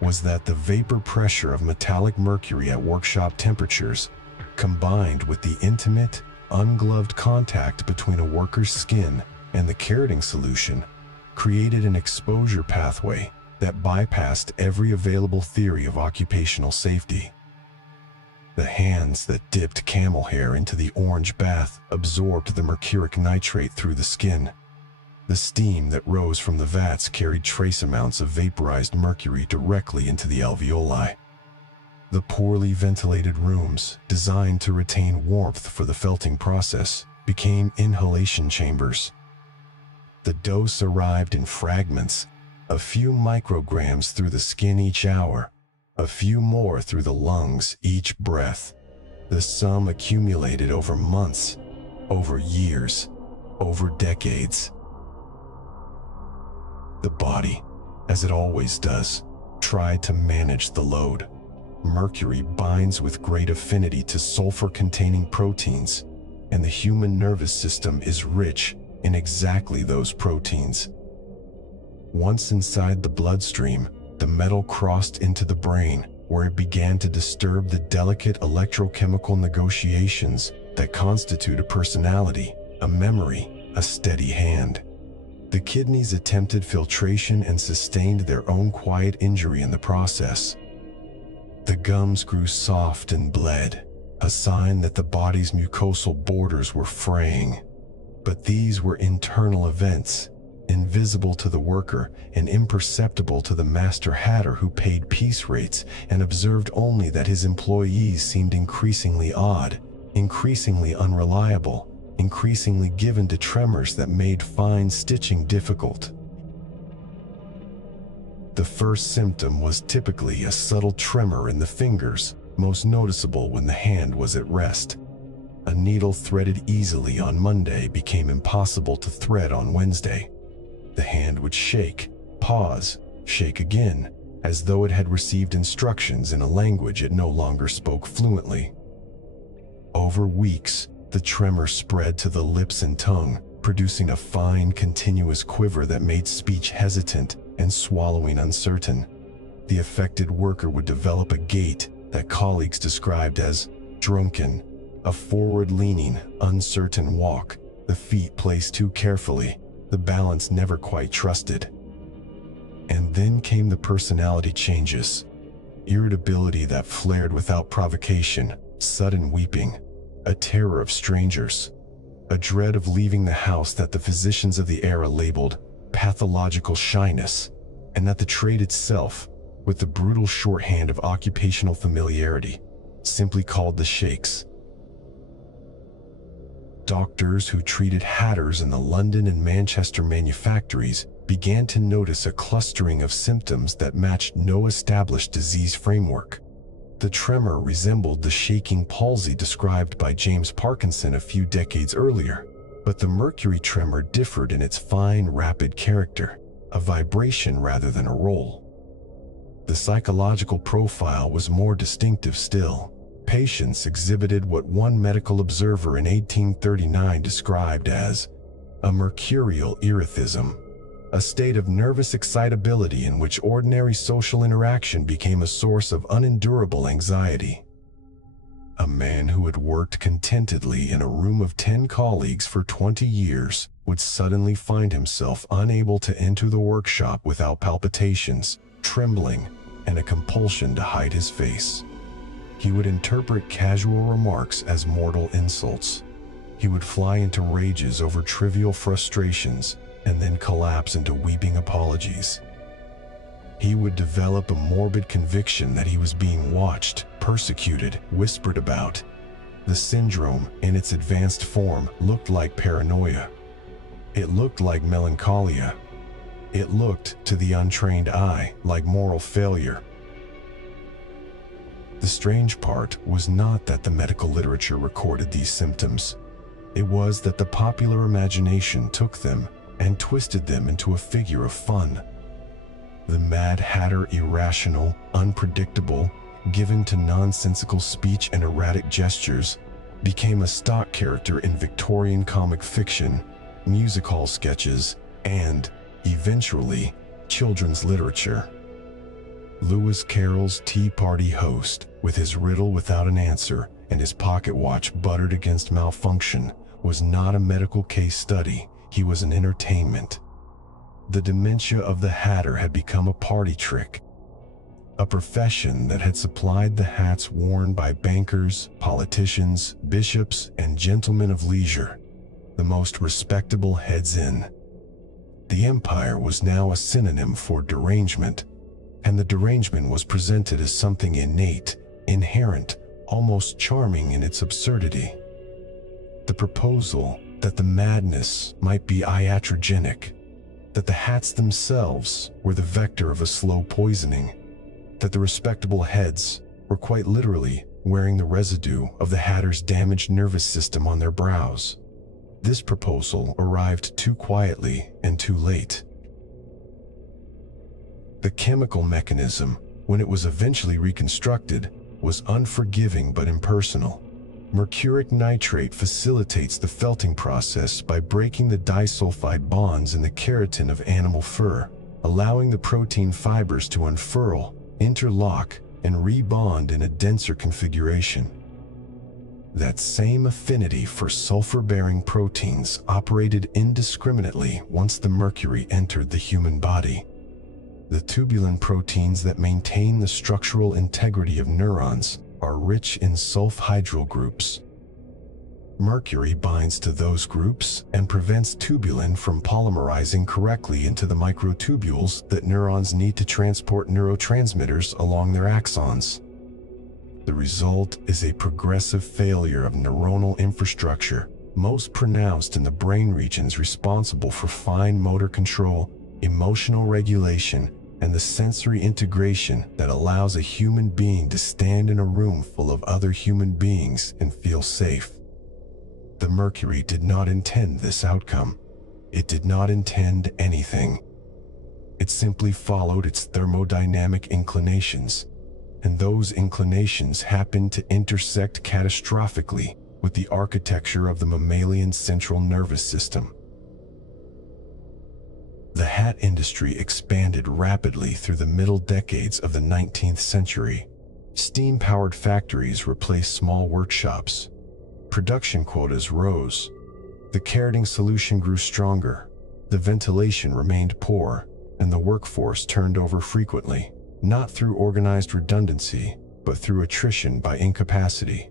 was that the vapor pressure of metallic mercury at workshop temperatures, combined with the intimate, ungloved contact between a worker's skin and the kerating solution, created an exposure pathway that bypassed every available theory of occupational safety. The hands that dipped camel hair into the orange bath absorbed the mercuric nitrate through the skin. The steam that rose from the vats carried trace amounts of vaporized mercury directly into the alveoli. The poorly ventilated rooms, designed to retain warmth for the felting process, became inhalation chambers. The dose arrived in fragments, a few micrograms through the skin each hour, a few more through the lungs each breath. The sum accumulated over months, over years, over decades. The body, as it always does, tried to manage the load. Mercury binds with great affinity to sulfur-containing proteins, and the human nervous system is rich in exactly those proteins. Once inside the bloodstream, the metal crossed into the brain, where it began to disturb the delicate electrochemical negotiations that constitute a personality, a memory, a steady hand. The kidneys attempted filtration and sustained their own quiet injury in the process. The gums grew soft and bled, a sign that the body's mucosal borders were fraying. But these were internal events, invisible to the worker and imperceptible to the master hatter, who paid piece rates and observed only that his employees seemed increasingly odd, increasingly unreliable, increasingly given to tremors that made fine stitching difficult. The first symptom was typically a subtle tremor in the fingers, most noticeable when the hand was at rest. A needle threaded easily on Monday became impossible to thread on Wednesday. The hand would shake, pause, shake again, as though it had received instructions in a language it no longer spoke fluently. Over weeks, the tremor spread to the lips and tongue, producing a fine, continuous quiver that made speech hesitant and swallowing uncertain. The affected worker would develop a gait that colleagues described as drunken, a forward-leaning, uncertain walk, the feet placed too carefully, the balance never quite trusted. And then came the personality changes. Irritability that flared without provocation, sudden weeping, a terror of strangers, a dread of leaving the house that the physicians of the era labeled pathological shyness, and that the trade itself, with the brutal shorthand of occupational familiarity, simply called the shakes. Doctors who treated hatters in the London and Manchester manufactories began to notice a clustering of symptoms that matched no established disease framework. The tremor resembled the shaking palsy described by James Parkinson a few decades earlier, but the mercury tremor differed in its fine, rapid character, a vibration rather than a roll. The psychological profile was more distinctive still. Patients exhibited what one medical observer in 1839 described as a mercurial erethism, a state of nervous excitability in which ordinary social interaction became a source of unendurable anxiety. A man who had worked contentedly in a room of 10 colleagues for 20 years would suddenly find himself unable to enter the workshop without palpitations, trembling, and a compulsion to hide his face. He would interpret casual remarks as mortal insults. He would fly into rages over trivial frustrations and then collapse into weeping apologies. He would develop a morbid conviction that he was being watched, persecuted, whispered about. The syndrome, in its advanced form, looked like paranoia. It looked like melancholia. It looked, to the untrained eye, like moral failure. The strange part was not that the medical literature recorded these symptoms. It was that the popular imagination took them and twisted them into a figure of fun. The Mad Hatter, irrational, unpredictable, given to nonsensical speech and erratic gestures, became a stock character in Victorian comic fiction, music hall sketches, and, eventually, children's literature. Lewis Carroll's Tea Party host, with his riddle without an answer and his pocket watch buttered against malfunction, was not a medical case study, he was an entertainment. The dementia of the Hatter had become a party trick, a profession that had supplied the hats worn by bankers, politicians, bishops, and gentlemen of leisure, the most respectable heads in. The empire was now a synonym for derangement, and the derangement was presented as something innate, inherent, almost charming in its absurdity. The proposal that the madness might be iatrogenic, that the hats themselves were the vector of a slow poisoning, that the respectable heads were quite literally wearing the residue of the Hatter's damaged nervous system on their brows. This proposal arrived too quietly and too late. The chemical mechanism, when it was eventually reconstructed, was unforgiving but impersonal. Mercuric nitrate facilitates the felting process by breaking the disulfide bonds in the keratin of animal fur, allowing the protein fibers to unfurl, interlock, and rebond in a denser configuration. That same affinity for sulfur-bearing proteins operated indiscriminately once the mercury entered the human body. The tubulin proteins that maintain the structural integrity of neurons are rich in sulfhydryl groups. Mercury binds to those groups and prevents tubulin from polymerizing correctly into the microtubules that neurons need to transport neurotransmitters along their axons. The result is a progressive failure of neuronal infrastructure, most pronounced in the brain regions responsible for fine motor control, emotional regulation, and the sensory integration that allows a human being to stand in a room full of other human beings and feel safe. The mercury did not intend this outcome. It did not intend anything. It simply followed its thermodynamic inclinations, and those inclinations happened to intersect catastrophically with the architecture of the mammalian central nervous system. The hat industry expanded rapidly through the middle decades of the 19th century. Steam-powered factories replaced small workshops. Production quotas rose. The keratin solution grew stronger. The ventilation remained poor, and the workforce turned over frequently, not through organized redundancy, but through attrition by incapacity.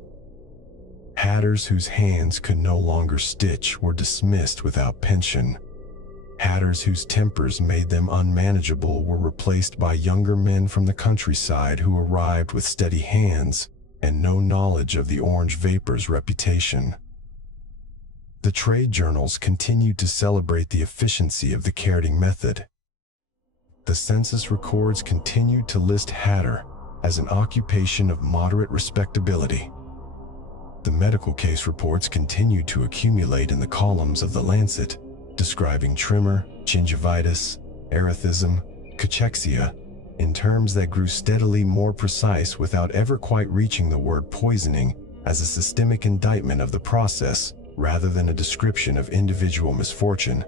Hatters whose hands could no longer stitch were dismissed without pension. Hatters whose tempers made them unmanageable were replaced by younger men from the countryside who arrived with steady hands and no knowledge of the orange vapor's reputation. The trade journals continued to celebrate the efficiency of the keratin method. The census records continued to list hatter as an occupation of moderate respectability. The medical case reports continued to accumulate in the columns of the Lancet, describing tremor, gingivitis, erythism, cachexia, in terms that grew steadily more precise without ever quite reaching the word poisoning as a systemic indictment of the process rather than a description of individual misfortune.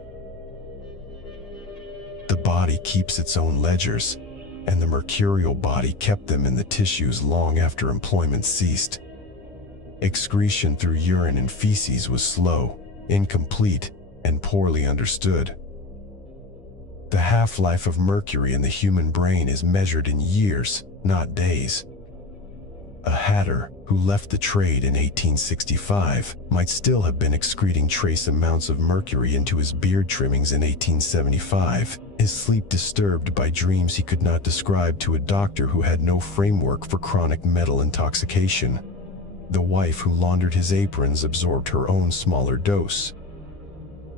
The body keeps its own ledgers, and the mercurial body kept them in the tissues long after employment ceased. Excretion through urine and feces was slow, incomplete, and poorly understood. The half-life of mercury in the human brain is measured in years, not days. A hatter who left the trade in 1865 might still have been excreting trace amounts of mercury into his beard trimmings in 1875, his sleep disturbed by dreams he could not describe to a doctor who had no framework for chronic metal intoxication. The wife who laundered his aprons absorbed her own smaller dose.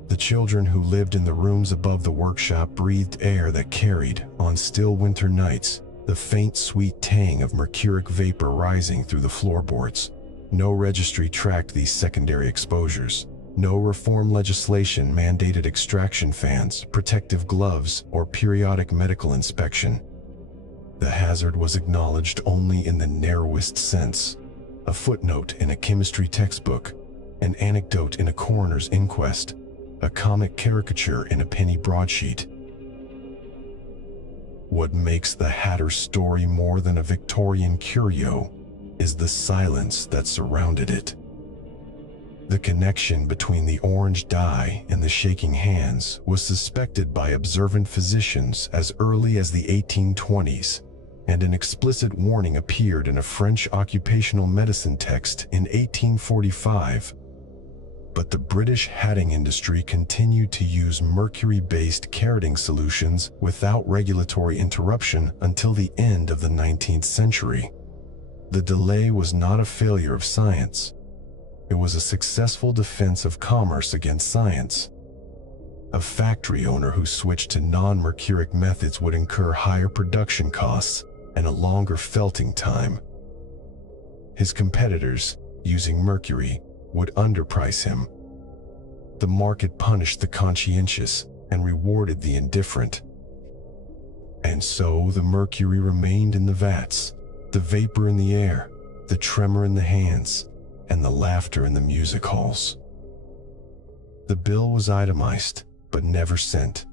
The children who lived in the rooms above the workshop breathed air that carried, on still winter nights, the faint sweet tang of mercuric vapor rising through the floorboards. No registry tracked these secondary exposures. No reform legislation mandated extraction fans, protective gloves, or periodic medical inspection. The hazard was acknowledged only in the narrowest sense. A footnote in a chemistry textbook, an anecdote in a coroner's inquest, a comic caricature in a penny broadsheet. What makes the Hatter's story more than a Victorian curio is the silence that surrounded it. The connection between the orange dye and the shaking hands was suspected by observant physicians as early as the 1820s, and an explicit warning appeared in a French occupational medicine text in 1845. But the British hatting industry continued to use mercury-based keratin solutions without regulatory interruption until the end of the 19th century. The delay was not a failure of science. It was a successful defense of commerce against science. A factory owner who switched to non-mercuric methods would incur higher production costs and a longer felting time. His competitors, using mercury, would underprice him. The market punished the conscientious and rewarded the indifferent. And so the mercury remained in the vats, the vapor in the air, the tremor in the hands, and the laughter in the music halls. The bill was itemized, but never sent.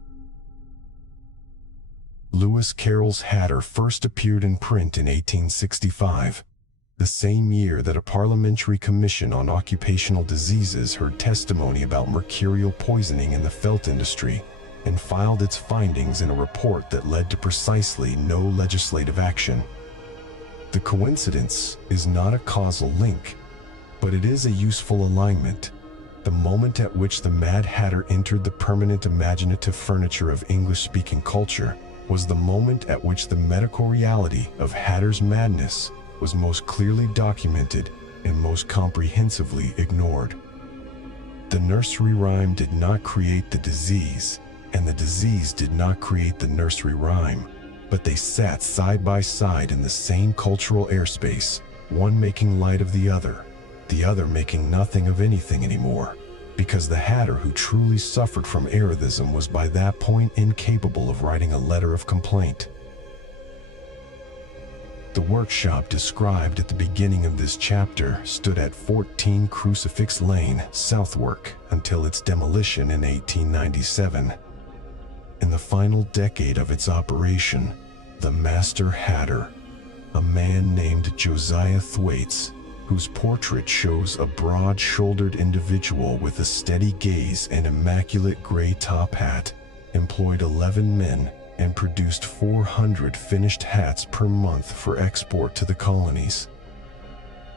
Lewis Carroll's Hatter first appeared in print in 1865, the same year that a parliamentary commission on occupational diseases heard testimony about mercurial poisoning in the felt industry and filed its findings in a report that led to precisely no legislative action. The coincidence is not a causal link, but it is a useful alignment. The moment at which the Mad Hatter entered the permanent imaginative furniture of English-speaking culture was the moment at which the medical reality of Hatter's madness was most clearly documented and most comprehensively ignored. The nursery rhyme did not create the disease, and the disease did not create the nursery rhyme, but they sat side by side in the same cultural airspace, one making light of the other making nothing of anything anymore, because the Hatter who truly suffered from erethism was by that point incapable of writing a letter of complaint. The workshop described at the beginning of this chapter stood at 14 Crucifix Lane, Southwark, until its demolition in 1897. In the final decade of its operation, the Master Hatter, a man named Josiah Thwaites, whose portrait shows a broad-shouldered individual with a steady gaze and immaculate gray top hat, employed 11 men and produced 400 finished hats per month for export to the colonies.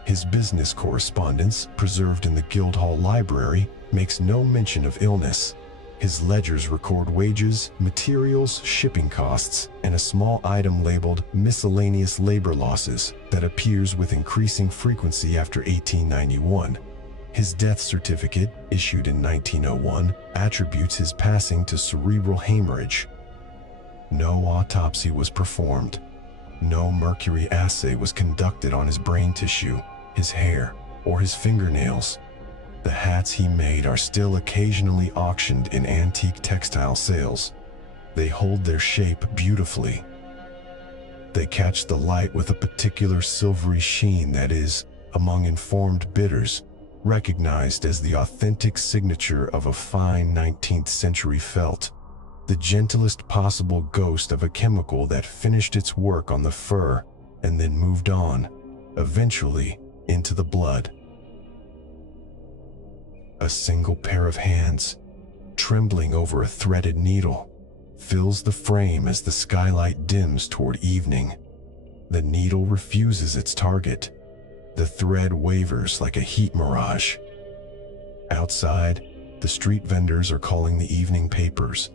His business correspondence, preserved in the Guildhall Library, makes no mention of illness. His ledgers record wages, materials, shipping costs, and a small item labeled miscellaneous labor losses that appears with increasing frequency after 1891. His death certificate, issued in 1901, attributes his passing to cerebral hemorrhage. No autopsy was performed. No mercury assay was conducted on his brain tissue, his hair, or his fingernails. The hats he made are still occasionally auctioned in antique textile sales. They hold their shape beautifully. They catch the light with a particular silvery sheen that is, among informed bidders, recognized as the authentic signature of a fine 19th century felt, the gentlest possible ghost of a chemical that finished its work on the fur and then moved on, eventually, into the blood. A single pair of hands, trembling over a threaded needle, fills the frame as the skylight dims toward evening. The needle refuses its target. The thread wavers like a heat mirage. Outside, the street vendors are calling the evening papers,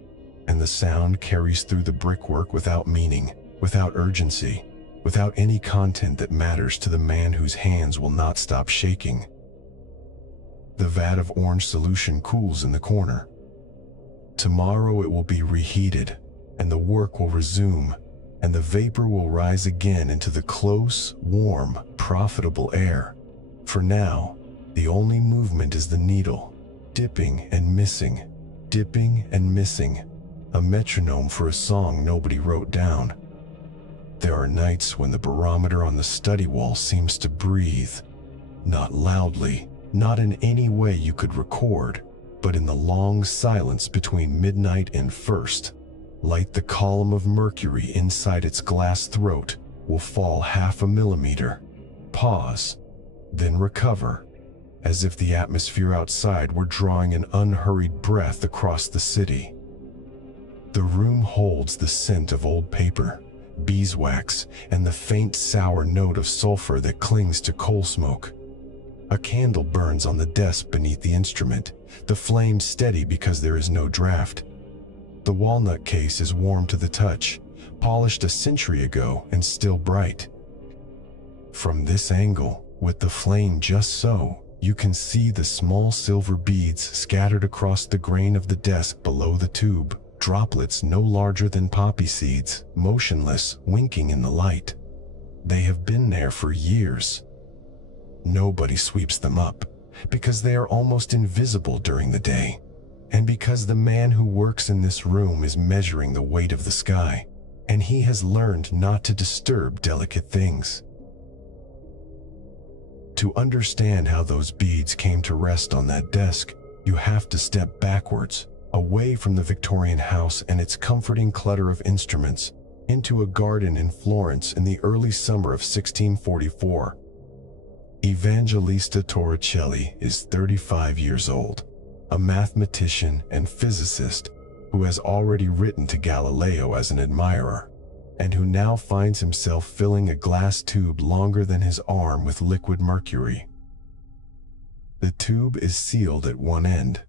and the sound carries through the brickwork without meaning, without urgency, without any content that matters to the man whose hands will not stop shaking. The vat of orange solution cools in the corner. Tomorrow it will be reheated, and the work will resume, and the vapor will rise again into the close, warm, profitable air. For now, the only movement is the needle, dipping and missing, dipping and missing, a metronome for a song nobody wrote down. There are nights when the barometer on the study wall seems to breathe, not loudly, not in any way you could record, but in the long silence between midnight and first light. The column of mercury inside its glass throat will fall 0.5 millimeter, pause, then recover, as if the atmosphere outside were drawing an unhurried breath across the city. The room holds the scent of old paper, beeswax, and the faint sour note of sulfur that clings to coal smoke. A candle burns on the desk beneath the instrument, the flame steady because there is no draft. The walnut case is warm to the touch, polished a century ago and still bright. From this angle, with the flame just so, you can see the small silver beads scattered across the grain of the desk below the tube, droplets no larger than poppy seeds, motionless, winking in the light. They have been there for years. Nobody sweeps them up, because they are almost invisible during the day, and because the man who works in this room is measuring the weight of the sky, and he has learned not to disturb delicate things. To understand how those beads came to rest on that desk, you have to step backwards, away from the Victorian house and its comforting clutter of instruments, into a garden in Florence in the early summer of 1644. Evangelista Torricelli is 35 years old, a mathematician and physicist who has already written to Galileo as an admirer, and who now finds himself filling a glass tube longer than his arm with liquid mercury. The tube is sealed at one end.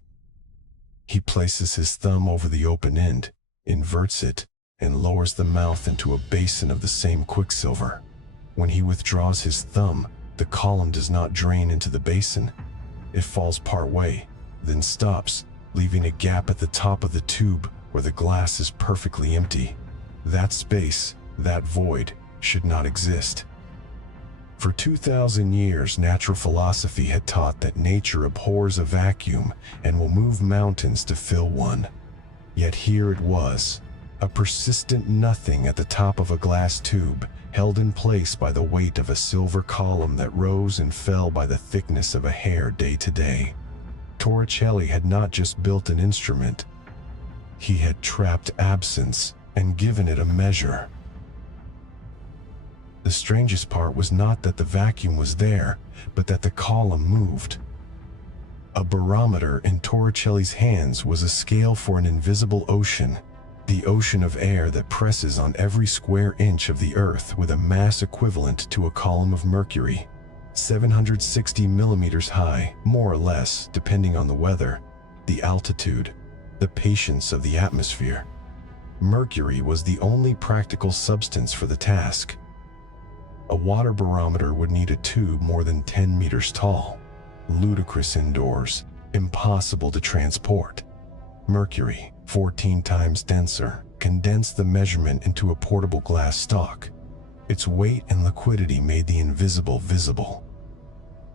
He places his thumb over the open end, inverts it, and lowers the mouth into a basin of the same quicksilver. When he withdraws his thumb, the column does not drain into the basin. It falls part way, then stops, leaving a gap at the top of the tube where the glass is perfectly empty. That space, that void, should not exist. For 2,000 years, natural philosophy had taught that nature abhors a vacuum and will move mountains to fill one. Yet here it was, a persistent nothing at the top of a glass tube, held in place by the weight of a silver column that rose and fell by the thickness of a hair day to day. Torricelli had not just built an instrument. He had trapped absence and given it a measure. The strangest part was not that the vacuum was there, but that the column moved. A barometer in Torricelli's hands was a scale for an invisible ocean, the ocean of air that presses on every square inch of the earth with a mass equivalent to a column of mercury, 760 millimeters high, more or less, depending on the weather, the altitude, the patience of the atmosphere. Mercury was the only practical substance for the task. A water barometer would need a tube more than 10 meters tall. Ludicrous indoors, impossible to transport. Mercury, 14 times denser, condensed the measurement into a portable glass stalk. Its weight and liquidity made the invisible visible.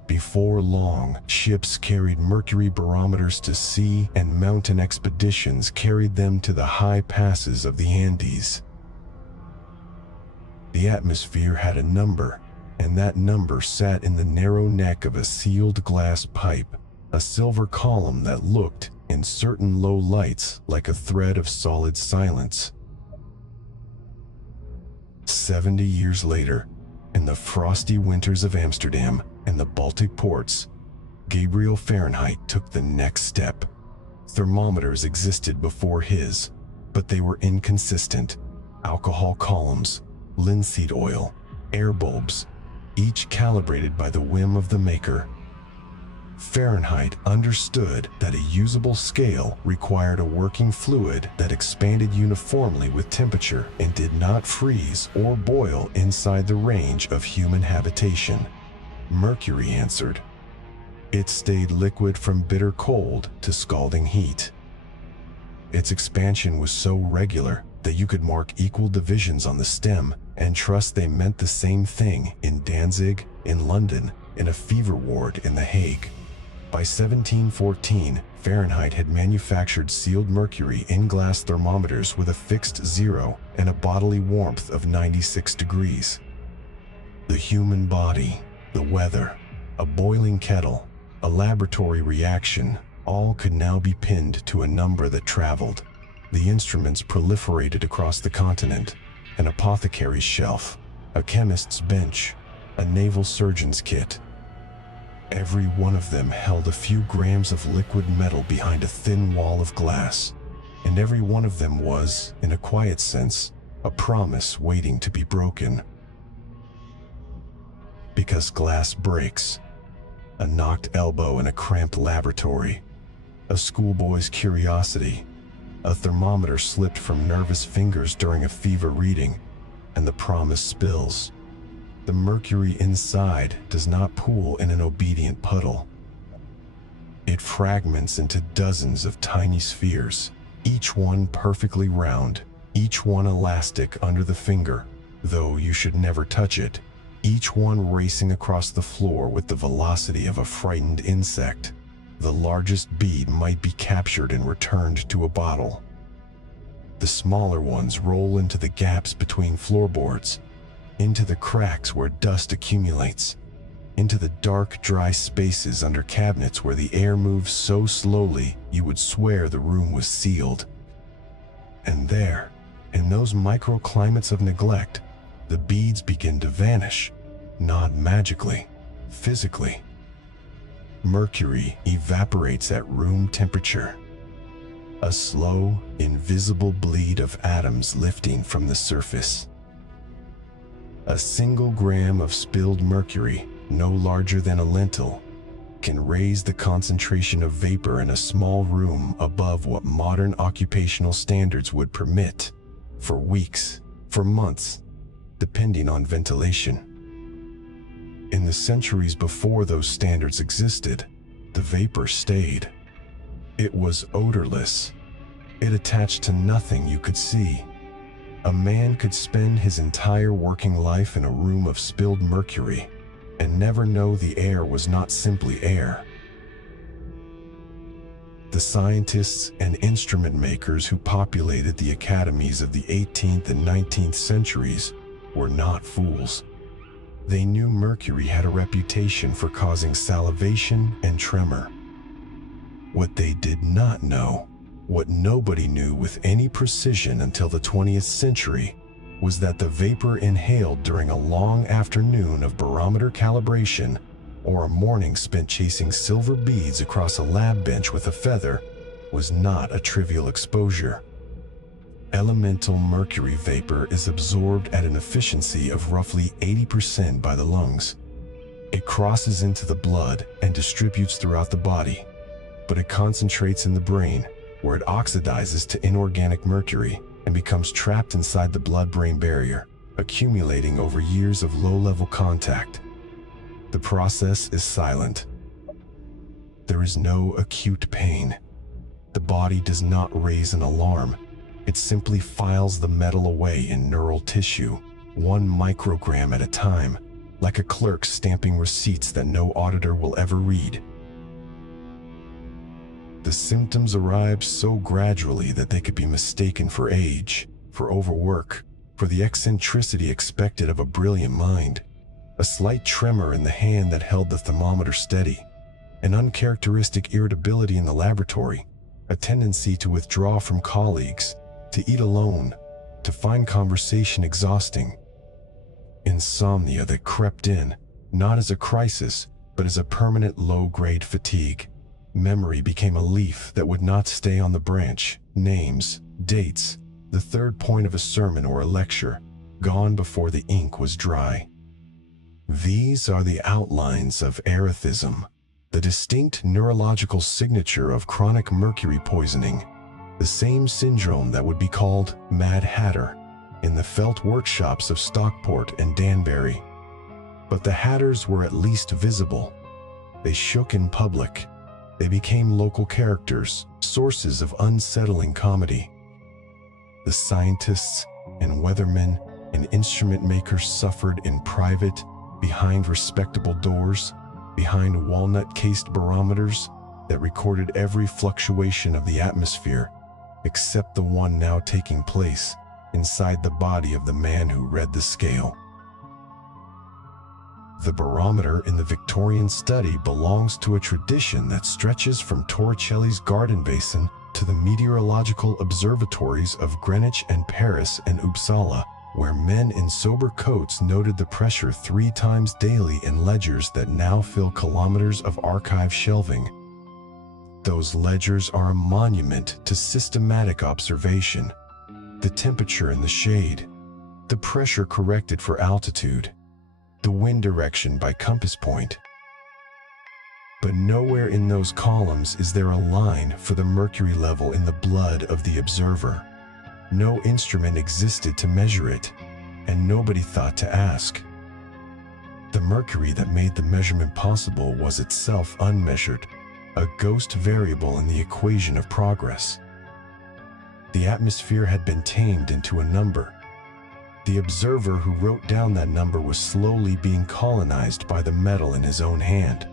Before long, ships carried mercury barometers to sea, and mountain expeditions carried them to the high passes of the Andes. The atmosphere had a number, and that number sat in the narrow neck of a sealed glass pipe, a silver column that looked, in certain low lights, like a thread of solid silence. 70 years later, in the frosty winters of Amsterdam and the Baltic ports, Gabriel Fahrenheit took the next step. Thermometers existed before his, but they were inconsistent. Alcohol columns, linseed oil, air bulbs, each calibrated by the whim of the maker. Fahrenheit understood that a usable scale required a working fluid that expanded uniformly with temperature and did not freeze or boil inside the range of human habitation. Mercury answered. It stayed liquid from bitter cold to scalding heat. Its expansion was so regular that you could mark equal divisions on the stem and trust they meant the same thing in Danzig, in London, in a fever ward in The Hague. By 1714, Fahrenheit had manufactured sealed mercury in glass thermometers with a fixed 0 and a bodily warmth of 96 degrees. The human body, the weather, a boiling kettle, a laboratory reaction, all could now be pinned to a number that traveled. The instruments proliferated across the continent: an apothecary's shelf, a chemist's bench, a naval surgeon's kit. Every one of them held a few grams of liquid metal behind a thin wall of glass, and every one of them was, in a quiet sense, a promise waiting to be broken. Because glass breaks. A knocked elbow in a cramped laboratory, a schoolboy's curiosity, a thermometer slipped from nervous fingers during a fever reading, and the promise spills. The mercury inside does not pool in an obedient puddle. It fragments into dozens of tiny spheres, each one perfectly round, each one elastic under the finger, though you should never touch it, each one racing across the floor with the velocity of a frightened insect. The largest bead might be captured and returned to a bottle. The smaller ones roll into the gaps between floorboards, into the cracks where dust accumulates, into the dark, dry spaces under cabinets where the air moves so slowly you would swear the room was sealed. And there, in those microclimates of neglect, the beads begin to vanish, not magically, physically. Mercury evaporates at room temperature. A slow, invisible bleed of atoms lifting from the surface. A single gram of spilled mercury, no larger than a lentil, can raise the concentration of vapor in a small room above what modern occupational standards would permit, for weeks, for months, depending on ventilation. In the centuries before those standards existed, the vapor stayed. It was odorless. It attached to nothing you could see. A man could spend his entire working life in a room of spilled mercury and never know the air was not simply air. The scientists and instrument makers who populated the academies of the 18th and 19th centuries were not fools. They knew mercury had a reputation for causing salivation and tremor. What they did not know, what nobody knew with any precision until the 20th century, was that the vapor inhaled during a long afternoon of barometer calibration or a morning spent chasing silver beads across a lab bench with a feather was not a trivial exposure. Elemental mercury vapor is absorbed at an efficiency of roughly 80% by the lungs. It crosses into the blood and distributes throughout the body, but it concentrates in the brain, where it oxidizes to inorganic mercury and becomes trapped inside the blood-brain barrier, accumulating over years of low-level contact. The process is silent. There is no acute pain. The body does not raise an alarm. It simply files the metal away in neural tissue, 1 microgram at a time, like a clerk stamping receipts that no auditor will ever read. The symptoms arrived so gradually that they could be mistaken for age, for overwork, for the eccentricity expected of a brilliant mind. A slight tremor in the hand that held the thermometer steady, an uncharacteristic irritability in the laboratory, a tendency to withdraw from colleagues, to eat alone, to find conversation exhausting. Insomnia that crept in, not as a crisis, but as a permanent low-grade fatigue. Memory became a leaf that would not stay on the branch. Names, dates, the third point of a sermon or a lecture, gone before the ink was dry. These are the outlines of erethism, the distinct neurological signature of chronic mercury poisoning, the same syndrome that would be called Mad Hatter in the felt workshops of Stockport and Danbury. But the Hatters were at least visible. They shook in public. They became local characters, sources of unsettling comedy. The scientists and weathermen and instrument makers suffered in private, behind respectable doors, behind walnut-cased barometers that recorded every fluctuation of the atmosphere, except the one now taking place inside the body of the man who read the scale. The barometer in the Victorian study belongs to a tradition that stretches from Torricelli's garden basin to the meteorological observatories of Greenwich and Paris and Uppsala, where men in sober coats noted the pressure 3 times daily in ledgers that now fill kilometers of archive shelving. Those ledgers are a monument to systematic observation. The temperature in the shade, the pressure corrected for altitude, the wind direction by compass point. But nowhere in those columns is there a line for the mercury level in the blood of the observer. No instrument existed to measure it, and nobody thought to ask. The mercury that made the measurement possible was itself unmeasured, a ghost variable in the equation of progress. The atmosphere had been tamed into a number. The observer who wrote down that number was slowly being colonized by the metal in his own hand.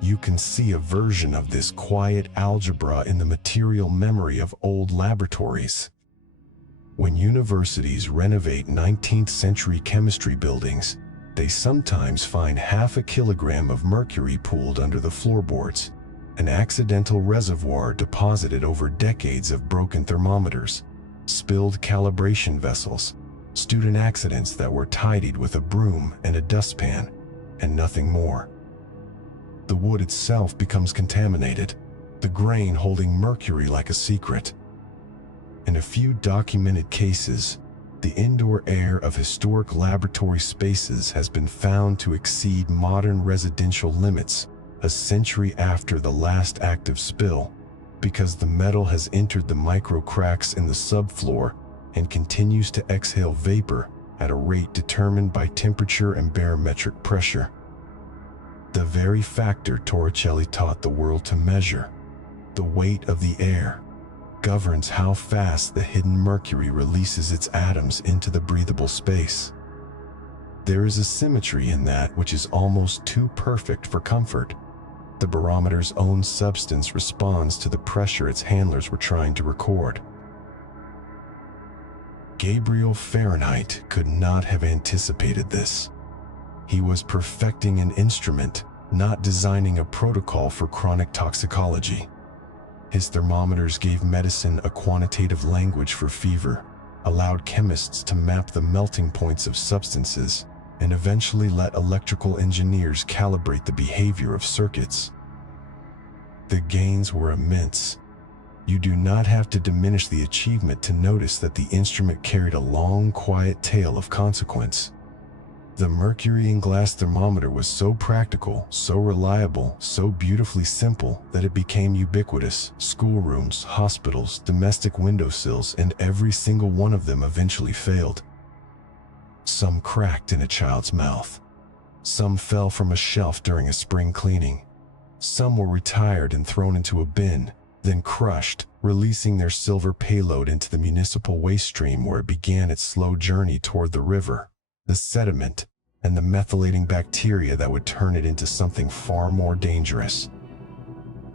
You can see a version of this quiet algebra in the material memory of old laboratories. When universities renovate 19th century chemistry buildings, they sometimes find half a kilogram of mercury pooled under the floorboards, an accidental reservoir deposited over decades of broken thermometers, spilled calibration vessels, student accidents that were tidied with a broom and a dustpan, and nothing more. The wood itself becomes contaminated, the grain holding mercury like a secret. In a few documented cases, the indoor air of historic laboratory spaces has been found to exceed modern residential limits a century after the last active spill, because the metal has entered the micro cracks in the subfloor and continues to exhale vapor at a rate determined by temperature and barometric pressure. The very factor Torricelli taught the world to measure, the weight of the air, governs how fast the hidden mercury releases its atoms into the breathable space. There is a symmetry in that which is almost too perfect for comfort. The barometer's own substance responds to the pressure its handlers were trying to record. Gabriel Fahrenheit could not have anticipated this. He was perfecting an instrument, not designing a protocol for chronic toxicology. His thermometers gave medicine a quantitative language for fever, allowed chemists to map the melting points of substances, and eventually let electrical engineers calibrate the behavior of circuits. The gains were immense. You do not have to diminish the achievement to notice that the instrument carried a long, quiet tale of consequence. The mercury in glass thermometer was so practical, so reliable, so beautifully simple that it became ubiquitous. Schoolrooms, hospitals, domestic windowsills, and every single one of them eventually failed. Some cracked in a child's mouth. Some fell from a shelf during a spring cleaning. Some were retired and thrown into a bin, then crushed, releasing their silver payload into the municipal waste stream where it began its slow journey toward the river, the sediment, and the methylating bacteria that would turn it into something far more dangerous.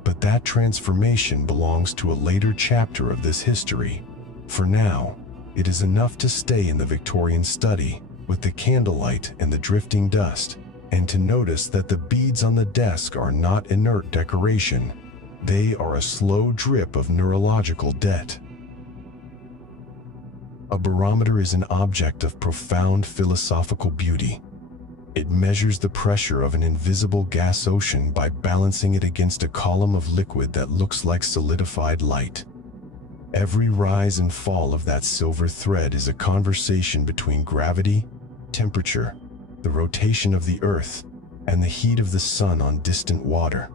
But that transformation belongs to a later chapter of this history. For now, it is enough to stay in the Victorian study with the candlelight and the drifting dust, and to notice that the beads on the desk are not inert decoration. They are a slow drip of neurological debt. A barometer is an object of profound philosophical beauty. It measures the pressure of an invisible gas ocean by balancing it against a column of liquid that looks like solidified light. Every rise and fall of that silver thread is a conversation between gravity, temperature, the rotation of the earth, and the heat of the sun on distant water.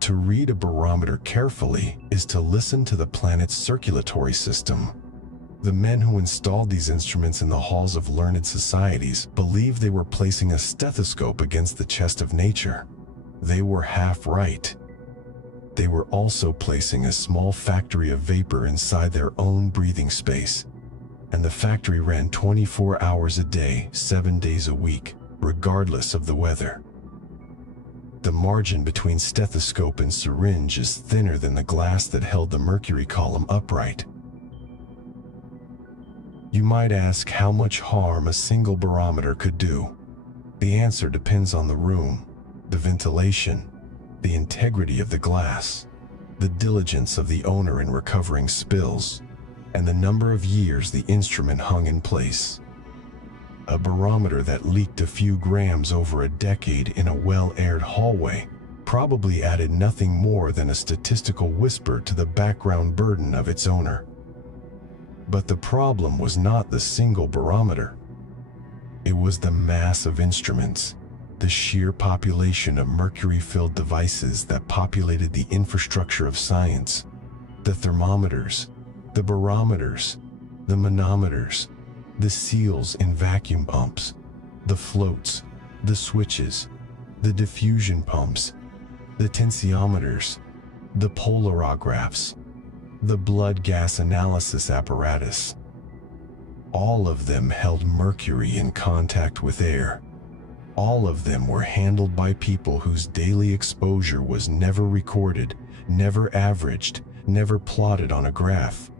To read a barometer carefully is to listen to the planet's circulatory system. The men who installed these instruments in the halls of learned societies believed they were placing a stethoscope against the chest of nature. They were half right. They were also placing a small factory of vapor inside their own breathing space, and the factory ran 24 hours a day, 7 days a week, regardless of the weather. The margin between stethoscope and syringe is thinner than the glass that held the mercury column upright. You might ask how much harm a single barometer could do. The answer depends on the room, the ventilation, the integrity of the glass, the diligence of the owner in recovering spills, and the number of years the instrument hung in place. A barometer that leaked a few grams over a decade in a well-aired hallway probably added nothing more than a statistical whisper to the background burden of its owner. But the problem was not the single barometer. It was the mass of instruments, the sheer population of mercury-filled devices that populated the infrastructure of science. The thermometers, the barometers, the manometers, the seals in vacuum pumps, the floats, the switches, the diffusion pumps, the tensiometers, the polarographs, the blood gas analysis apparatus. All of them held mercury in contact with air. All of them were handled by people whose daily exposure was never recorded, never averaged, never plotted on a graph.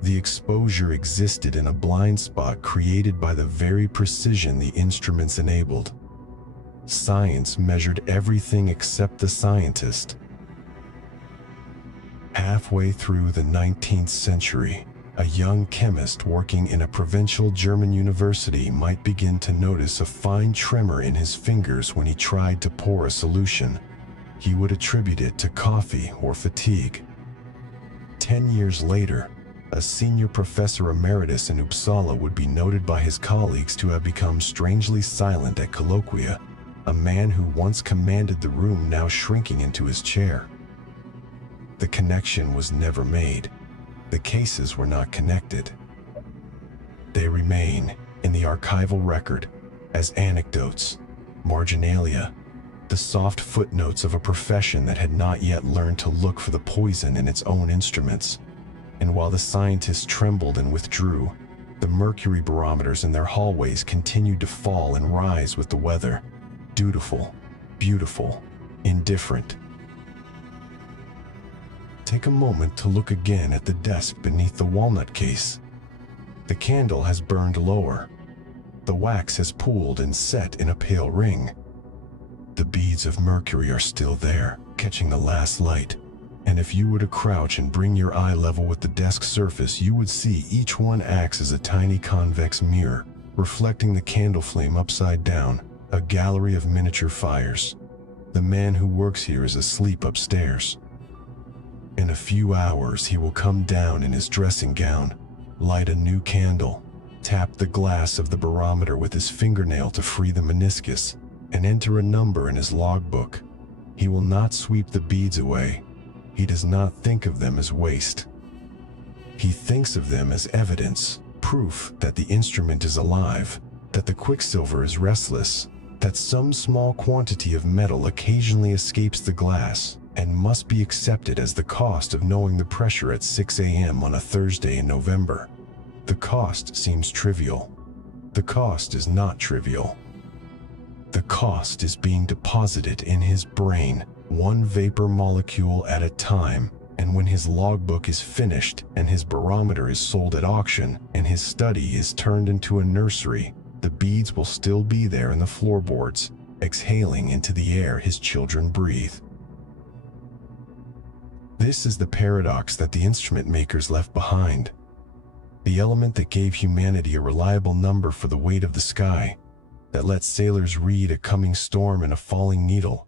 The exposure existed in a blind spot created by the very precision the instruments enabled. Science measured everything except the scientist. Halfway through the 19th century, a young chemist working in a provincial German university might begin to notice a fine tremor in his fingers when he tried to pour a solution. He would attribute it to coffee or fatigue. 10 years later, a senior professor emeritus in Uppsala would be noted by his colleagues to have become strangely silent at colloquia, a man who once commanded the room now shrinking into his chair. The connection was never made. The cases were not connected. They remain in the archival record as anecdotes, marginalia, the soft footnotes of a profession that had not yet learned to look for the poison in its own instruments. And while the scientists trembled and withdrew, the mercury barometers in their hallways continued to fall and rise with the weather. Dutiful, beautiful, indifferent. Take a moment to look again at the desk beneath the walnut case. The candle has burned lower. The wax has pooled and set in a pale ring. The beads of mercury are still there, catching the last light. And if you were to crouch and bring your eye level with the desk surface, you would see each one acts as a tiny convex mirror, reflecting the candle flame upside down, a gallery of miniature fires. The man who works here is asleep upstairs. In a few hours, he will come down in his dressing gown, light a new candle, tap the glass of the barometer with his fingernail to free the meniscus, and enter a number in his logbook. He will not sweep the beads away. He does not think of them as waste. He thinks of them as evidence, proof that the instrument is alive, that the quicksilver is restless, that some small quantity of metal occasionally escapes the glass and must be accepted as the cost of knowing the pressure at 6 a.m. on a Thursday in November. The cost seems trivial. The cost is not trivial. The cost is being deposited in his brain, one vapor molecule at a time, and when his logbook is finished and his barometer is sold at auction and his study is turned into a nursery, the beads will still be there in the floorboards, exhaling into the air his children breathe. This is the paradox that the instrument makers left behind. The element that gave humanity a reliable number for the weight of the sky, that let sailors read a coming storm and a falling needle,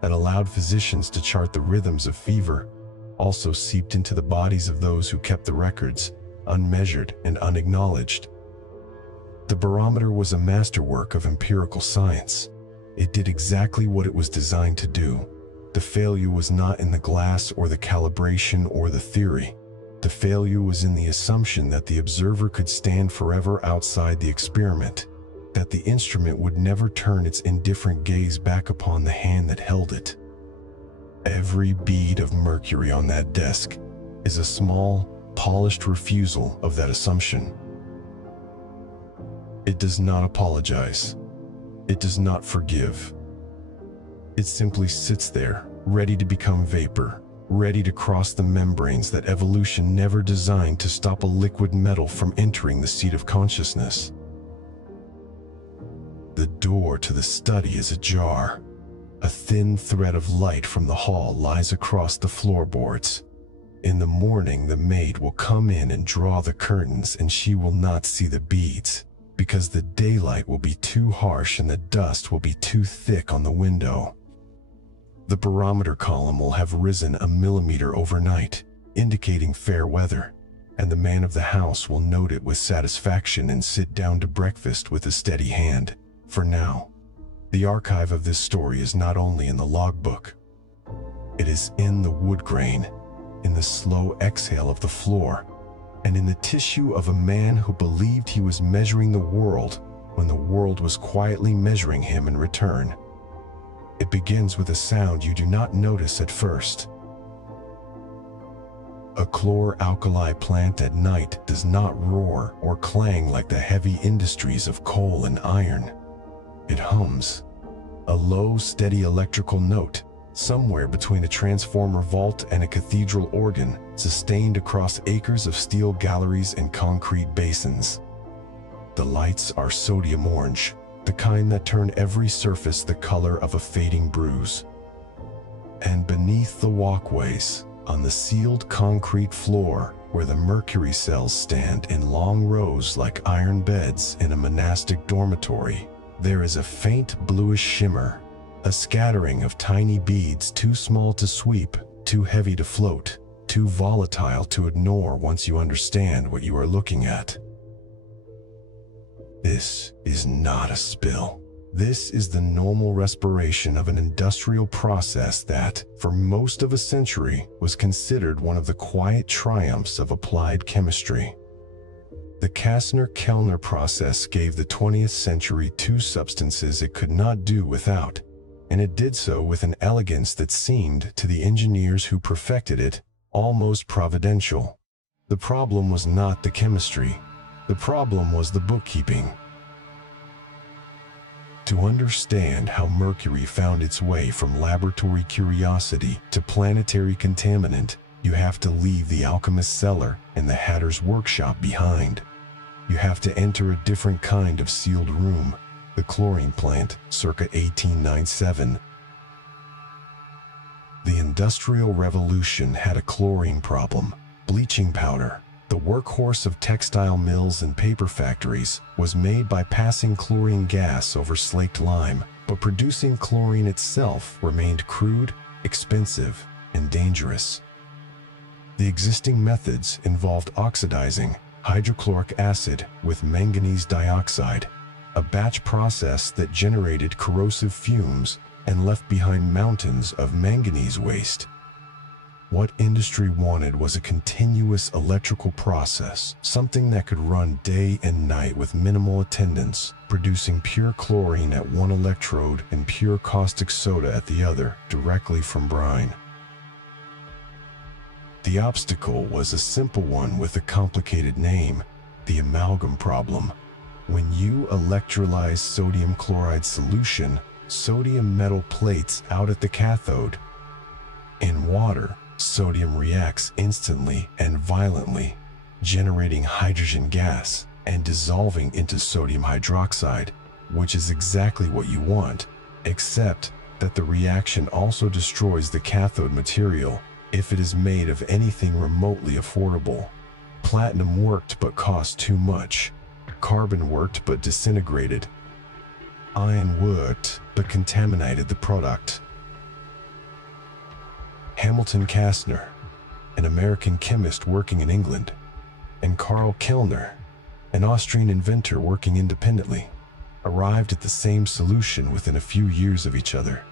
that allowed physicians to chart the rhythms of fever, also seeped into the bodies of those who kept the records, unmeasured and unacknowledged. The barometer was a masterwork of empirical science. It did exactly what it was designed to do. The failure was not in the glass or the calibration or the theory. The failure was in the assumption that the observer could stand forever outside the experiment, that the instrument would never turn its indifferent gaze back upon the hand that held it. Every bead of mercury on that desk is a small, polished refusal of that assumption. It does not apologize. It does not forgive. It simply sits there, ready to become vapor, ready to cross the membranes that evolution never designed to stop a liquid metal from entering the seat of consciousness. The door to the study is ajar. A thin thread of light from the hall lies across the floorboards. In the morning, the maid will come in and draw the curtains, and she will not see the beads, because the daylight will be too harsh and the dust will be too thick on the window. The barometer column will have risen a millimeter overnight, indicating fair weather, and the man of the house will note it with satisfaction and sit down to breakfast with a steady hand. For now, the archive of this story is not only in the logbook. It is in the wood grain, in the slow exhale of the floor, and in the tissue of a man who believed he was measuring the world when the world was quietly measuring him in return. It begins with a sound you do not notice at first. A chlor-alkali plant at night does not roar or clang like the heavy industries of coal and iron. It hums, a low, steady electrical note, somewhere between a transformer vault and a cathedral organ, sustained across acres of steel galleries and concrete basins. The lights are sodium orange, the kind that turn every surface the color of a fading bruise. And beneath the walkways, on the sealed concrete floor, where the mercury cells stand in long rows like iron beds in a monastic dormitory, there is a faint bluish shimmer, a scattering of tiny beads too small to sweep, too heavy to float, too volatile to ignore once you understand what you are looking at. This is not a spill. This is the normal respiration of an industrial process that, for most of a century, was considered one of the quiet triumphs of applied chemistry. The Kastner-Kellner process gave the 20th century two substances it could not do without, and it did so with an elegance that seemed, to the engineers who perfected it, almost providential. The problem was not the chemistry. The problem was the bookkeeping. To understand how mercury found its way from laboratory curiosity to planetary contaminant, you have to leave the alchemist's cellar and the hatter's workshop behind. You have to enter a different kind of sealed room, the chlorine plant, circa 1897. The Industrial Revolution had a chlorine problem. Bleaching powder, the workhorse of textile mills and paper factories, was made by passing chlorine gas over slaked lime, but producing chlorine itself remained crude, expensive, and dangerous. The existing methods involved oxidizing hydrochloric acid with manganese dioxide, a batch process that generated corrosive fumes and left behind mountains of manganese waste. What industry wanted was a continuous electrical process, something that could run day and night with minimal attendance, producing pure chlorine at one electrode and pure caustic soda at the other, directly from brine. The obstacle was a simple one with a complicated name, the amalgam problem. When you electrolyze sodium chloride solution, sodium metal plates out at the cathode. In water, sodium reacts instantly and violently, generating hydrogen gas and dissolving into sodium hydroxide, which is exactly what you want, except that the reaction also destroys the cathode material if it is made of anything remotely affordable. Platinum worked but cost too much. Carbon worked but disintegrated. Iron worked but contaminated the product. Hamilton Kastner, an American chemist working in England, and Karl Kellner, an Austrian inventor working independently, arrived at the same solution within a few years of each other.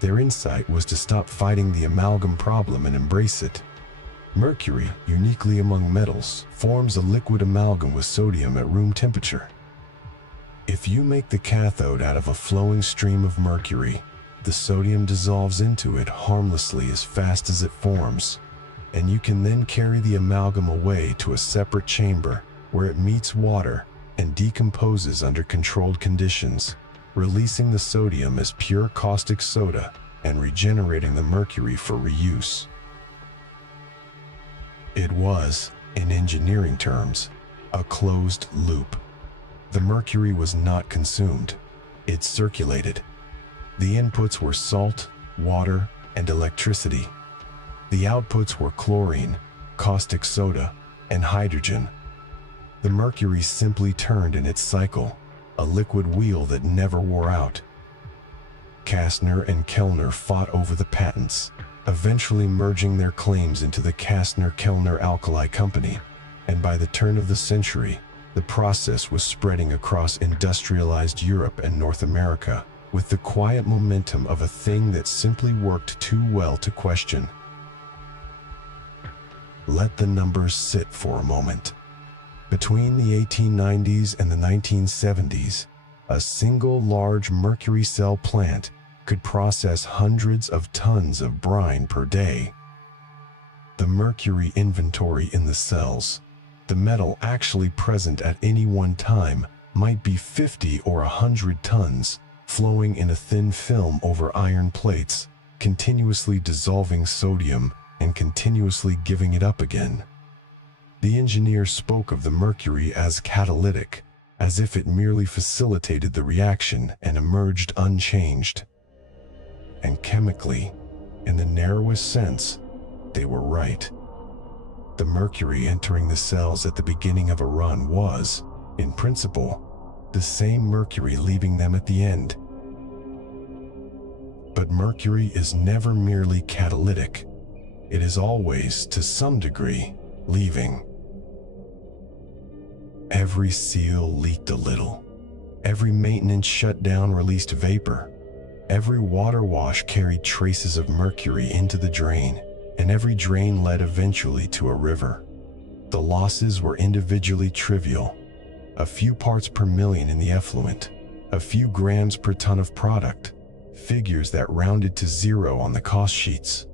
Their insight was to stop fighting the amalgam problem and embrace it. Mercury, uniquely among metals, forms a liquid amalgam with sodium at room temperature. If you make the cathode out of a flowing stream of mercury, The sodium dissolves into it harmlessly as fast as it forms, and you can then carry the amalgam away to a separate chamber where it meets water and decomposes under controlled conditions, releasing the sodium as pure caustic soda and regenerating the mercury for reuse. It was, in engineering terms, a closed loop. The mercury was not consumed, it circulated. The inputs were salt, water, and electricity. The outputs were chlorine, caustic soda, and hydrogen. The mercury simply turned in its cycle, a liquid wheel that never wore out. Kastner and Kellner fought over the patents, eventually merging their claims into the Kastner-Kellner Alkali Company, and by the turn of the century, the process was spreading across industrialized Europe and North America with the quiet momentum of a thing that simply worked too well to question. Let the numbers sit for a moment. Between the 1890s and the 1970s, a single large mercury cell plant could process hundreds of tons of brine per day. The mercury inventory in the cells, the metal actually present at any one time, might be 50 or 100 tons, flowing in a thin film over iron plates, continuously dissolving sodium and continuously giving it up again. The engineer spoke of the mercury as catalytic, as if it merely facilitated the reaction and emerged unchanged. And chemically, in the narrowest sense, they were right. The mercury entering the cells at the beginning of a run was, in principle, the same mercury leaving them at the end. But mercury is never merely catalytic. It is always, to some degree, leaving. Every seal leaked a little. Every maintenance shutdown released vapor. Every water wash carried traces of mercury into the drain, and every drain led eventually to a river. The losses were individually trivial. A few parts per million in the effluent, a few grams per ton of product, figures that rounded to zero on the cost sheets.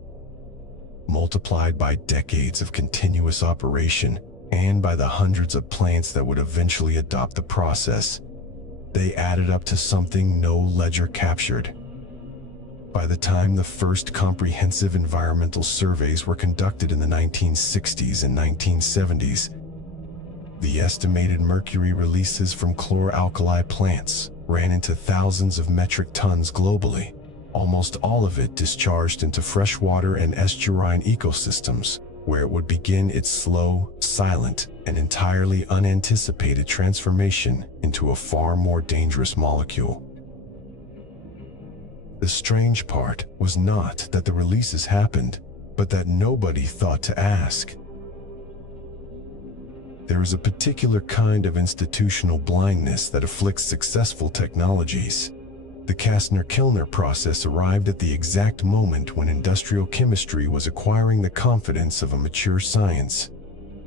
Multiplied by decades of continuous operation and by the hundreds of plants that would eventually adopt the process, they added up to something no ledger captured. By the time the first comprehensive environmental surveys were conducted in the 1960s and 1970s, the estimated mercury releases from chlor-alkali plants ran into thousands of metric tons globally, almost all of it discharged into freshwater and estuarine ecosystems, where it would begin its slow, silent, and entirely unanticipated transformation into a far more dangerous molecule. The strange part was not that the releases happened, but that nobody thought to ask. There is a particular kind of institutional blindness that afflicts successful technologies. The Kastner-Kellner process arrived at the exact moment when industrial chemistry was acquiring the confidence of a mature science.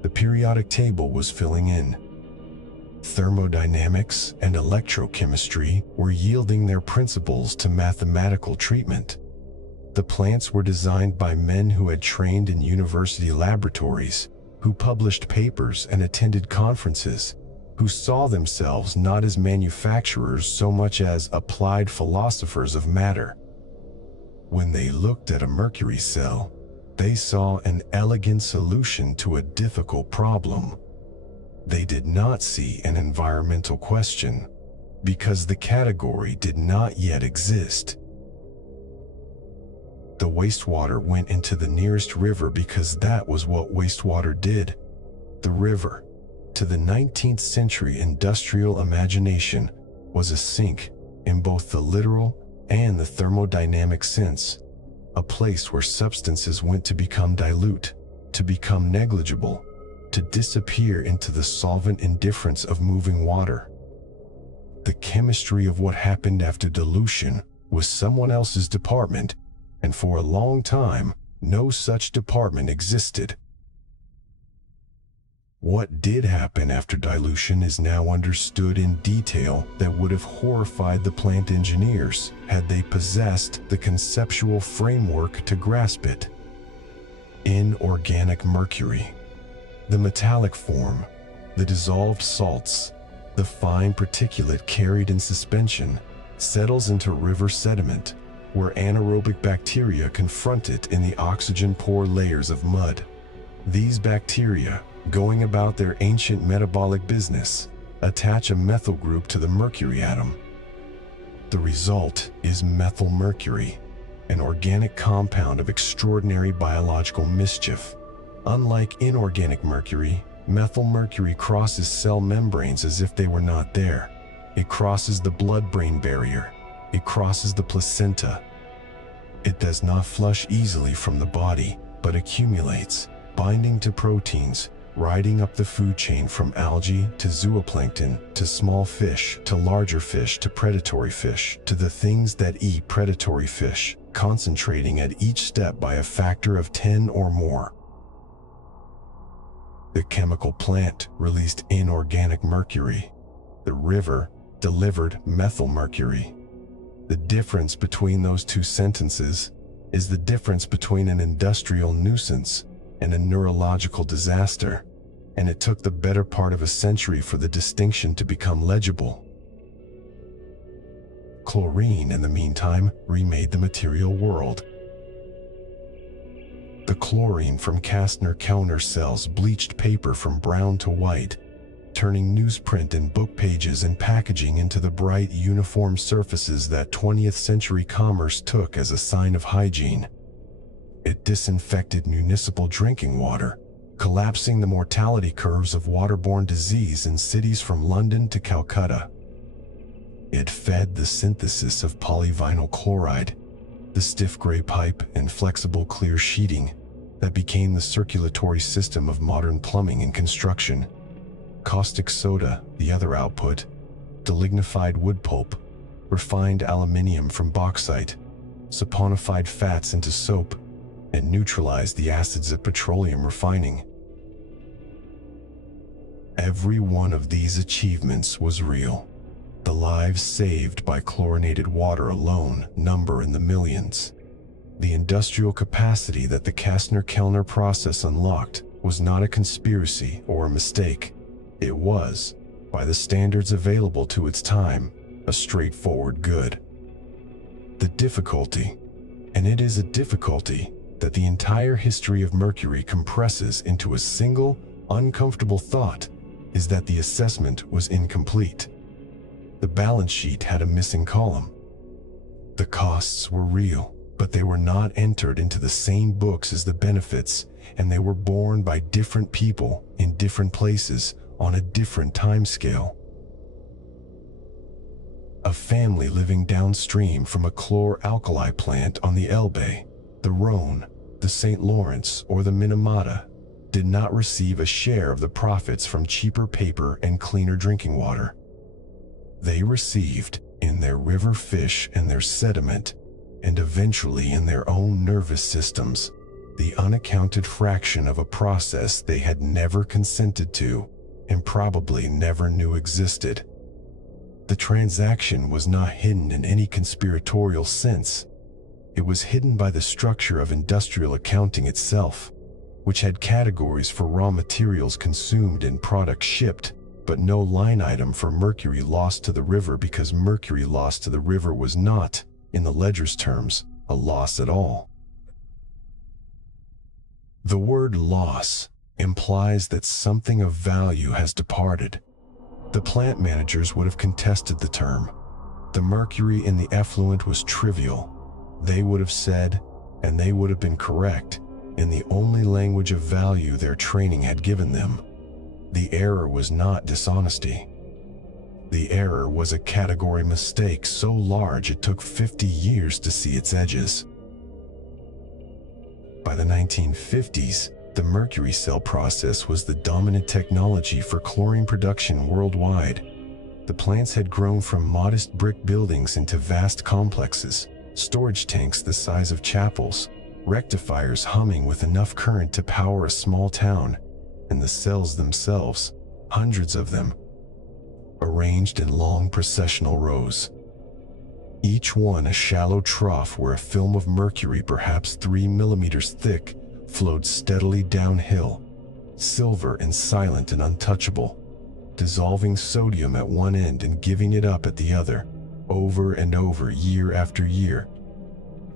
The periodic table was filling in. Thermodynamics and electrochemistry were yielding their principles to mathematical treatment. The plants were designed by men who had trained in university laboratories, who published papers and attended conferences, who saw themselves not as manufacturers so much as applied philosophers of matter. When they looked at a mercury cell, they saw an elegant solution to a difficult problem. They did not see an environmental question, because the category did not yet exist. The wastewater went into the nearest river because that was what wastewater did. The river, to the 19th century industrial imagination, was a sink in both the literal and the thermodynamic sense, a place where substances went to become dilute, to become negligible, to disappear into the solvent indifference of moving water. The chemistry of what happened after dilution was someone else's department, and for a long time, no such department existed. What did happen after dilution is now understood in detail that would have horrified the plant engineers had they possessed the conceptual framework to grasp it. Inorganic mercury. The metallic form, the dissolved salts, the fine particulate carried in suspension, settles into river sediment, where anaerobic bacteria confront it in the oxygen-poor layers of mud. These bacteria, going about their ancient metabolic business, attach a methyl group to the mercury atom. The result is methylmercury, an organic compound of extraordinary biological mischief. Unlike inorganic mercury, methylmercury crosses cell membranes as if they were not there. It crosses the blood-brain barrier. It crosses the placenta. It does not flush easily from the body, but accumulates, binding to proteins, riding up the food chain from algae to zooplankton to small fish to larger fish to predatory fish to the things that eat predatory fish, concentrating at each step by a factor of 10 or more. The chemical plant released inorganic mercury. The river delivered methylmercury. The difference between those two sentences is the difference between an industrial nuisance and a neurological disaster, and it took the better part of a century for the distinction to become legible. Chlorine, in the meantime, remade the material world. The chlorine from Kastner-Kellner cells bleached paper from brown to white, turning newsprint and book pages and packaging into the bright, uniform surfaces that 20th century commerce took as a sign of hygiene. It disinfected municipal drinking water, collapsing the mortality curves of waterborne disease in cities from London to Calcutta. It fed the synthesis of polyvinyl chloride, the stiff gray pipe and flexible clear sheeting that became the circulatory system of modern plumbing and construction. Caustic soda, the other output, the lignified wood pulp, refined aluminium from bauxite, saponified fats into soap, and neutralized the acids of petroleum refining. Every one of these achievements was real. The lives saved by chlorinated water alone number in the millions. The industrial capacity that the Kastner-Kellner process unlocked was not a conspiracy or a mistake. It was, by the standards available to its time, a straightforward good. The difficulty, and it is a difficulty, that the entire history of mercury compresses into a single, uncomfortable thought, is that the assessment was incomplete. The balance sheet had a missing column. The costs were real, but they were not entered into the same books as the benefits, and they were borne by different people in different places on a different time scale. A family living downstream from a chlor-alkali plant on the Elbe, the Rhone, the St. Lawrence, or the Minamata did not receive a share of the profits from cheaper paper and cleaner drinking water. They received, in their river fish and their sediment, and eventually in their own nervous systems, the unaccounted fraction of a process they had never consented to and probably never knew existed. The transaction was not hidden in any conspiratorial sense. It was hidden by the structure of industrial accounting itself, which had categories for raw materials consumed and products shipped, but no line item for mercury lost to the river, because mercury lost to the river was not, in the ledger's terms, a loss at all. The word loss implies that something of value has departed. The plant managers would have contested the term. The mercury in the effluent was trivial. They would have said, and they would have been correct, in the only language of value their training had given them. The error was not dishonesty. The error was a category mistake so large it took 50 years to see its edges. By the 1950s, the mercury cell process was the dominant technology for chlorine production worldwide. The plants had grown from modest brick buildings into vast complexes, storage tanks the size of chapels, rectifiers humming with enough current to power a small town, and the cells themselves, hundreds of them, arranged in long processional rows. Each one a shallow trough where a film of mercury, perhaps 3 millimeters thick, flowed steadily downhill, silver and silent and untouchable, dissolving sodium at one end and giving it up at the other, over and over, year after year,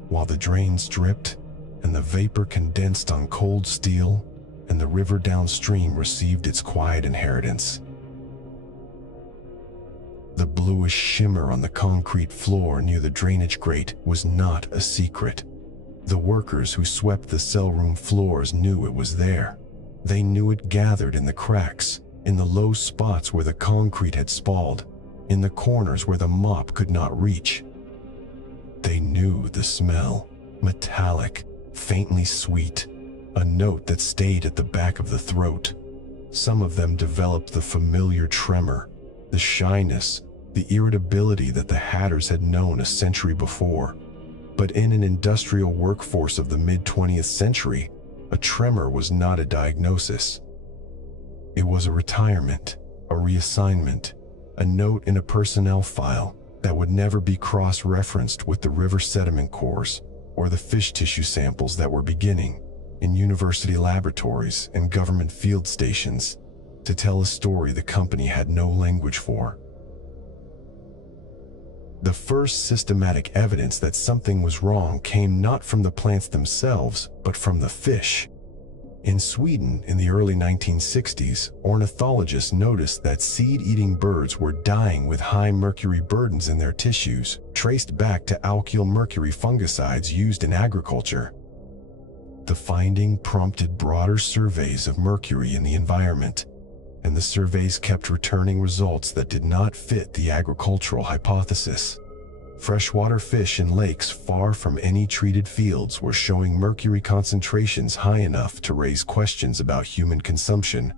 while the drains dripped and the vapor condensed on cold steel, and the river downstream received its quiet inheritance. The bluish shimmer on the concrete floor near the drainage grate was not a secret. The workers who swept the cell room floors knew it was there. They knew it gathered in the cracks, in the low spots where the concrete had spalled, in the corners where the mop could not reach. They knew the smell, metallic, faintly sweet, a note that stayed at the back of the throat. Some of them developed the familiar tremor, the shyness, the irritability that the hatters had known a century before. But in an industrial workforce of the mid-20th century, a tremor was not a diagnosis. It was a retirement, a reassignment, a note in a personnel file that would never be cross-referenced with the river sediment cores or the fish tissue samples that were beginning, in university laboratories and government field stations, to tell a story the company had no language for. The first systematic evidence that something was wrong came not from the plants themselves, but from the fish. In Sweden, in the early 1960s, ornithologists noticed that seed-eating birds were dying with high mercury burdens in their tissues, traced back to alkyl mercury fungicides used in agriculture. The finding prompted broader surveys of mercury in the environment, and the surveys kept returning results that did not fit the agricultural hypothesis. Freshwater fish in lakes far from any treated fields were showing mercury concentrations high enough to raise questions about human consumption.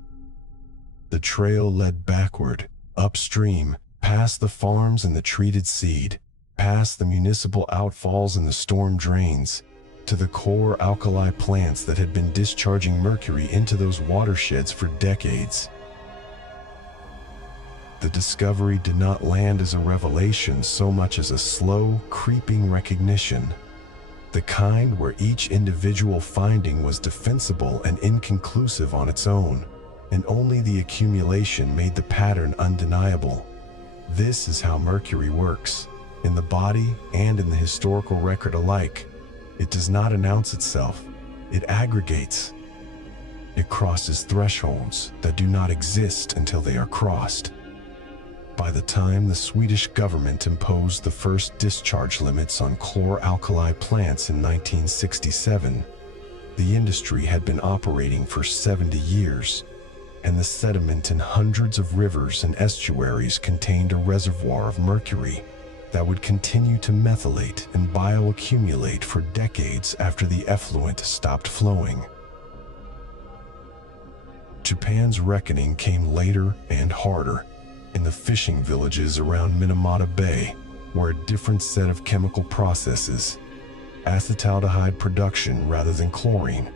The trail led backward, upstream, past the farms and the treated seed, past the municipal outfalls and the storm drains, to the core alkali plants that had been discharging mercury into those watersheds for decades. The discovery did not land as a revelation so much as a slow, creeping recognition, the kind where each individual finding was defensible and inconclusive on its own, and only the accumulation made the pattern undeniable. This is how mercury works, in the body and in the historical record alike. It does not announce itself, it aggregates. It crosses thresholds that do not exist until they are crossed. By the time the Swedish government imposed the first discharge limits on chlor-alkali plants in 1967, the industry had been operating for 70 years, and the sediment in hundreds of rivers and estuaries contained a reservoir of mercury that would continue to methylate and bioaccumulate for decades after the effluent stopped flowing. Japan's reckoning came later and harder, in the fishing villages around Minamata Bay, where a different set of chemical processes, acetaldehyde production rather than chlorine,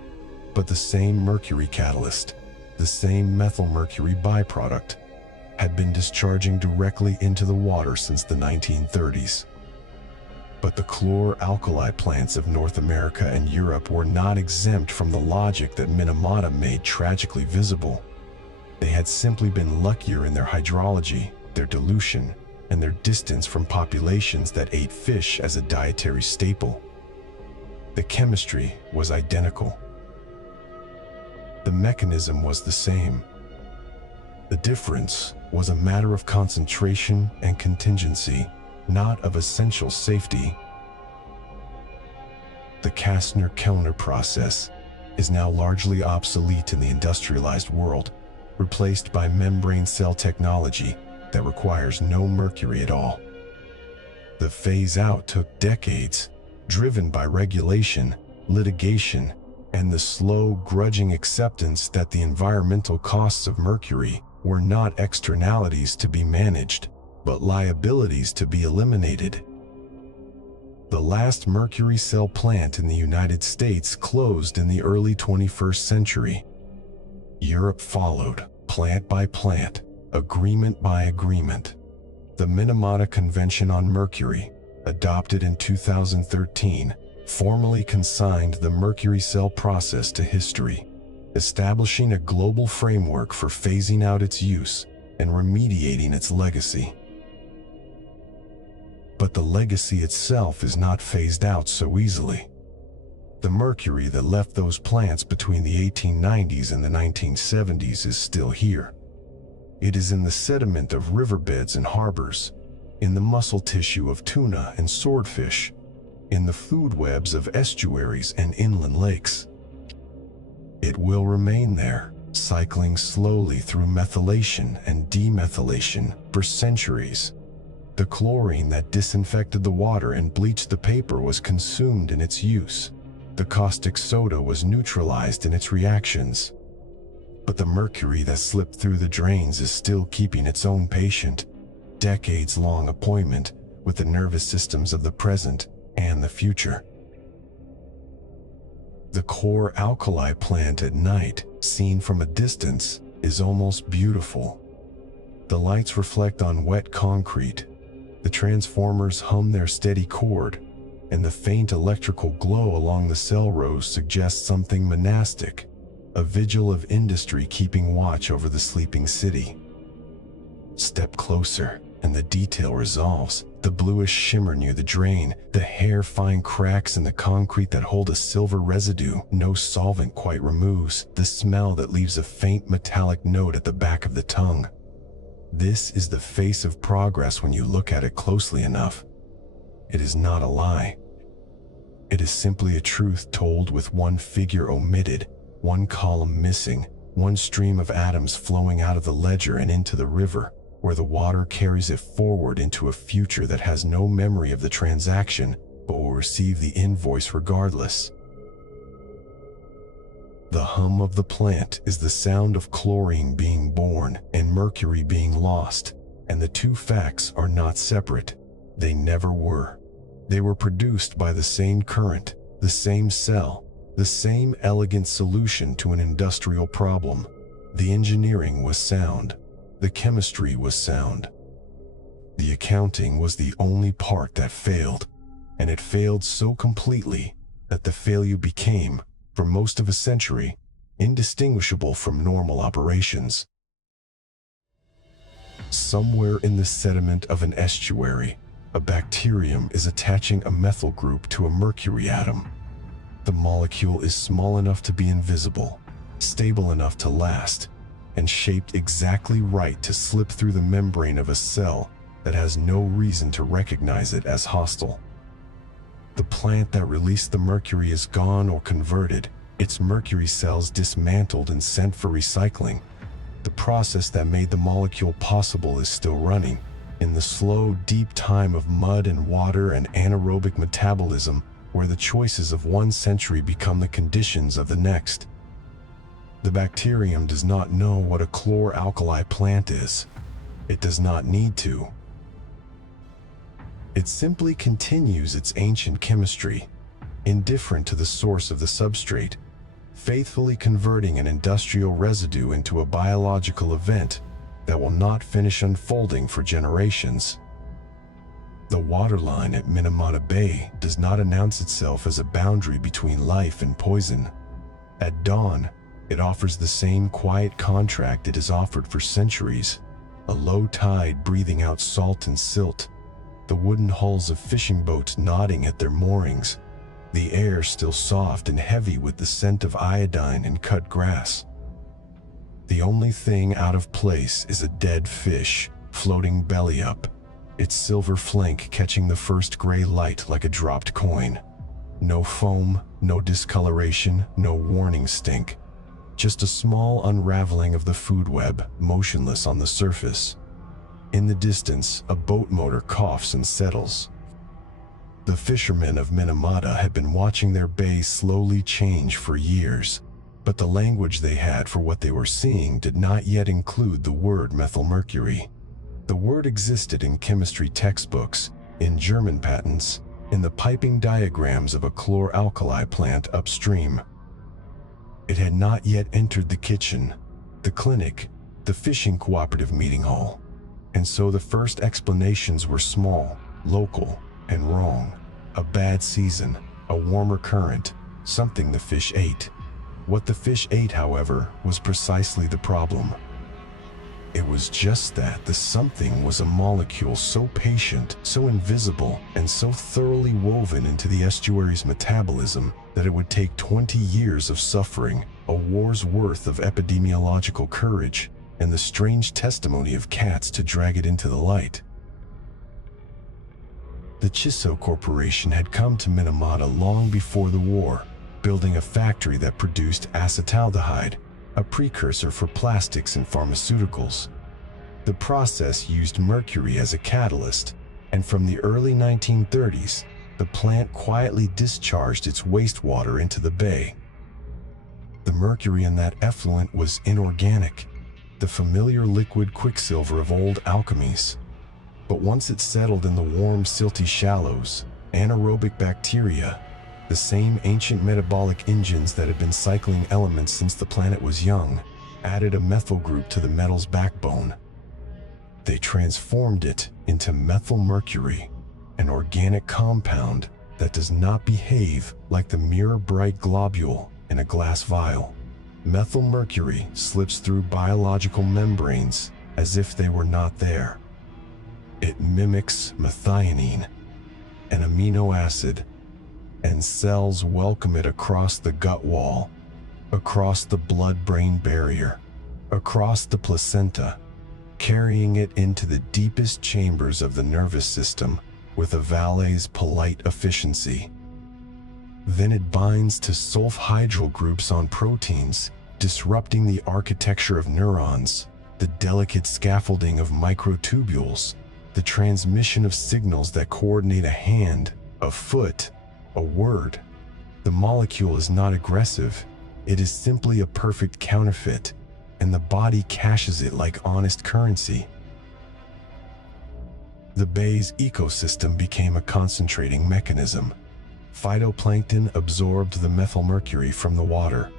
but the same mercury catalyst, the same methylmercury byproduct, had been discharging directly into the water since the 1930s. But the chlor-alkali plants of North America and Europe were not exempt from the logic that Minamata made tragically visible. They had simply been luckier in their hydrology, their dilution, and their distance from populations that ate fish as a dietary staple. The chemistry was identical. The mechanism was the same. The difference was a matter of concentration and contingency, not of essential safety. The Kastner-Kellner process is now largely obsolete in the industrialized world, replaced by membrane cell technology that requires no mercury at all. The phase-out took decades, driven by regulation, litigation, and the slow, grudging acceptance that the environmental costs of mercury were not externalities to be managed, but liabilities to be eliminated. The last mercury cell plant in the United States closed in the early 21st century. Europe followed, plant by plant, agreement by agreement. The Minamata Convention on Mercury, adopted in 2013, formally consigned the mercury cell process to history, establishing a global framework for phasing out its use and remediating its legacy. But the legacy itself is not phased out so easily. The mercury that left those plants between the 1890s and the 1970s is still here. It is in the sediment of riverbeds and harbors, in the muscle tissue of tuna and swordfish, in the food webs of estuaries and inland lakes. It will remain there, cycling slowly through methylation and demethylation for centuries. The chlorine that disinfected the water and bleached the paper was consumed in its use. The caustic soda was neutralized in its reactions. But the mercury that slipped through the drains is still keeping its own patient, decades-long appointment with the nervous systems of the present and the future. The core alkali plant at night, seen from a distance, is almost beautiful. The lights reflect on wet concrete, the transformers hum their steady chord, and the faint electrical glow along the cell rows suggests something monastic, a vigil of industry keeping watch over the sleeping city. Step closer, and the detail resolves. The bluish shimmer near the drain, the hair-fine cracks in the concrete that hold a silver residue no solvent quite removes, the smell that leaves a faint metallic note at the back of the tongue. This is the face of progress when you look at it closely enough. It is not a lie. It is simply a truth told with one figure omitted, one column missing, one stream of atoms flowing out of the ledger and into the river, where the water carries it forward into a future that has no memory of the transaction, but will receive the invoice regardless. The hum of the plant is the sound of chlorine being born and mercury being lost, and the two facts are not separate. They never were. They were produced by the same current, the same cell, the same elegant solution to an industrial problem. The engineering was sound. The chemistry was sound. The accounting was the only part that failed, and it failed so completely that the failure became, for most of a century, indistinguishable from normal operations. Somewhere in the sediment of an estuary, a bacterium is attaching a methyl group to a mercury atom. The molecule is small enough to be invisible, stable enough to last, and shaped exactly right to slip through the membrane of a cell that has no reason to recognize it as hostile. The plant that released the mercury is gone or converted, its mercury cells dismantled and sent for recycling. The process that made the molecule possible is still running, in the slow, deep time of mud and water and anaerobic metabolism, where the choices of one century become the conditions of the next. The bacterium does not know what a chlor-alkali plant is. It does not need to. It simply continues its ancient chemistry, indifferent to the source of the substrate, faithfully converting an industrial residue into a biological event that will not finish unfolding for generations. The waterline at Minamata Bay does not announce itself as a boundary between life and poison. At dawn, it offers the same quiet contract it has offered for centuries, a low tide breathing out salt and silt, the wooden hulls of fishing boats nodding at their moorings, the air still soft and heavy with the scent of iodine and cut grass. The only thing out of place is a dead fish, floating belly up, its silver flank catching the first gray light like a dropped coin. No foam, no discoloration, no warning stink. Just a small unraveling of the food web, motionless on the surface. In the distance, a boat motor coughs and settles. The fishermen of Minamata had been watching their bay slowly change for years, but the language they had for what they were seeing did not yet include the word methylmercury. The word existed in chemistry textbooks, in German patents, in the piping diagrams of a chlor-alkali plant upstream. It had not yet entered the kitchen, the clinic, the fishing cooperative meeting hall. And so the first explanations were small, local, and wrong. A bad season, a warmer current, something the fish ate. What the fish ate, however, was precisely the problem. It was just that the something was a molecule so patient, so invisible, and so thoroughly woven into the estuary's metabolism that it would take 20 years of suffering, a war's worth of epidemiological courage, and the strange testimony of cats to drag it into the light. The Chisso Corporation had come to Minamata long before the war, building a factory that produced acetaldehyde, a precursor for plastics and pharmaceuticals. The process used mercury as a catalyst, and from the early 1930s, the plant quietly discharged its wastewater into the bay. The mercury in that effluent was inorganic, the familiar liquid quicksilver of old alchemies. But once it settled in the warm, silty shallows, anaerobic bacteria, the same ancient metabolic engines that had been cycling elements since the planet was young, added a methyl group to the metal's backbone. They transformed it into methylmercury, an organic compound that does not behave like the mirror-bright globule in a glass vial. Methylmercury slips through biological membranes as if they were not there. It mimics methionine, an amino acid, and cells welcome it across the gut wall, across the blood-brain barrier, across the placenta, carrying it into the deepest chambers of the nervous system with a valet's polite efficiency. Then it binds to sulfhydryl groups on proteins, disrupting the architecture of neurons, the delicate scaffolding of microtubules, the transmission of signals that coordinate a hand, a foot, a word. The molecule is not aggressive, it is simply a perfect counterfeit, and the body cashes it like honest currency. The bay's ecosystem became a concentrating mechanism. Phytoplankton absorbed the methylmercury from the water.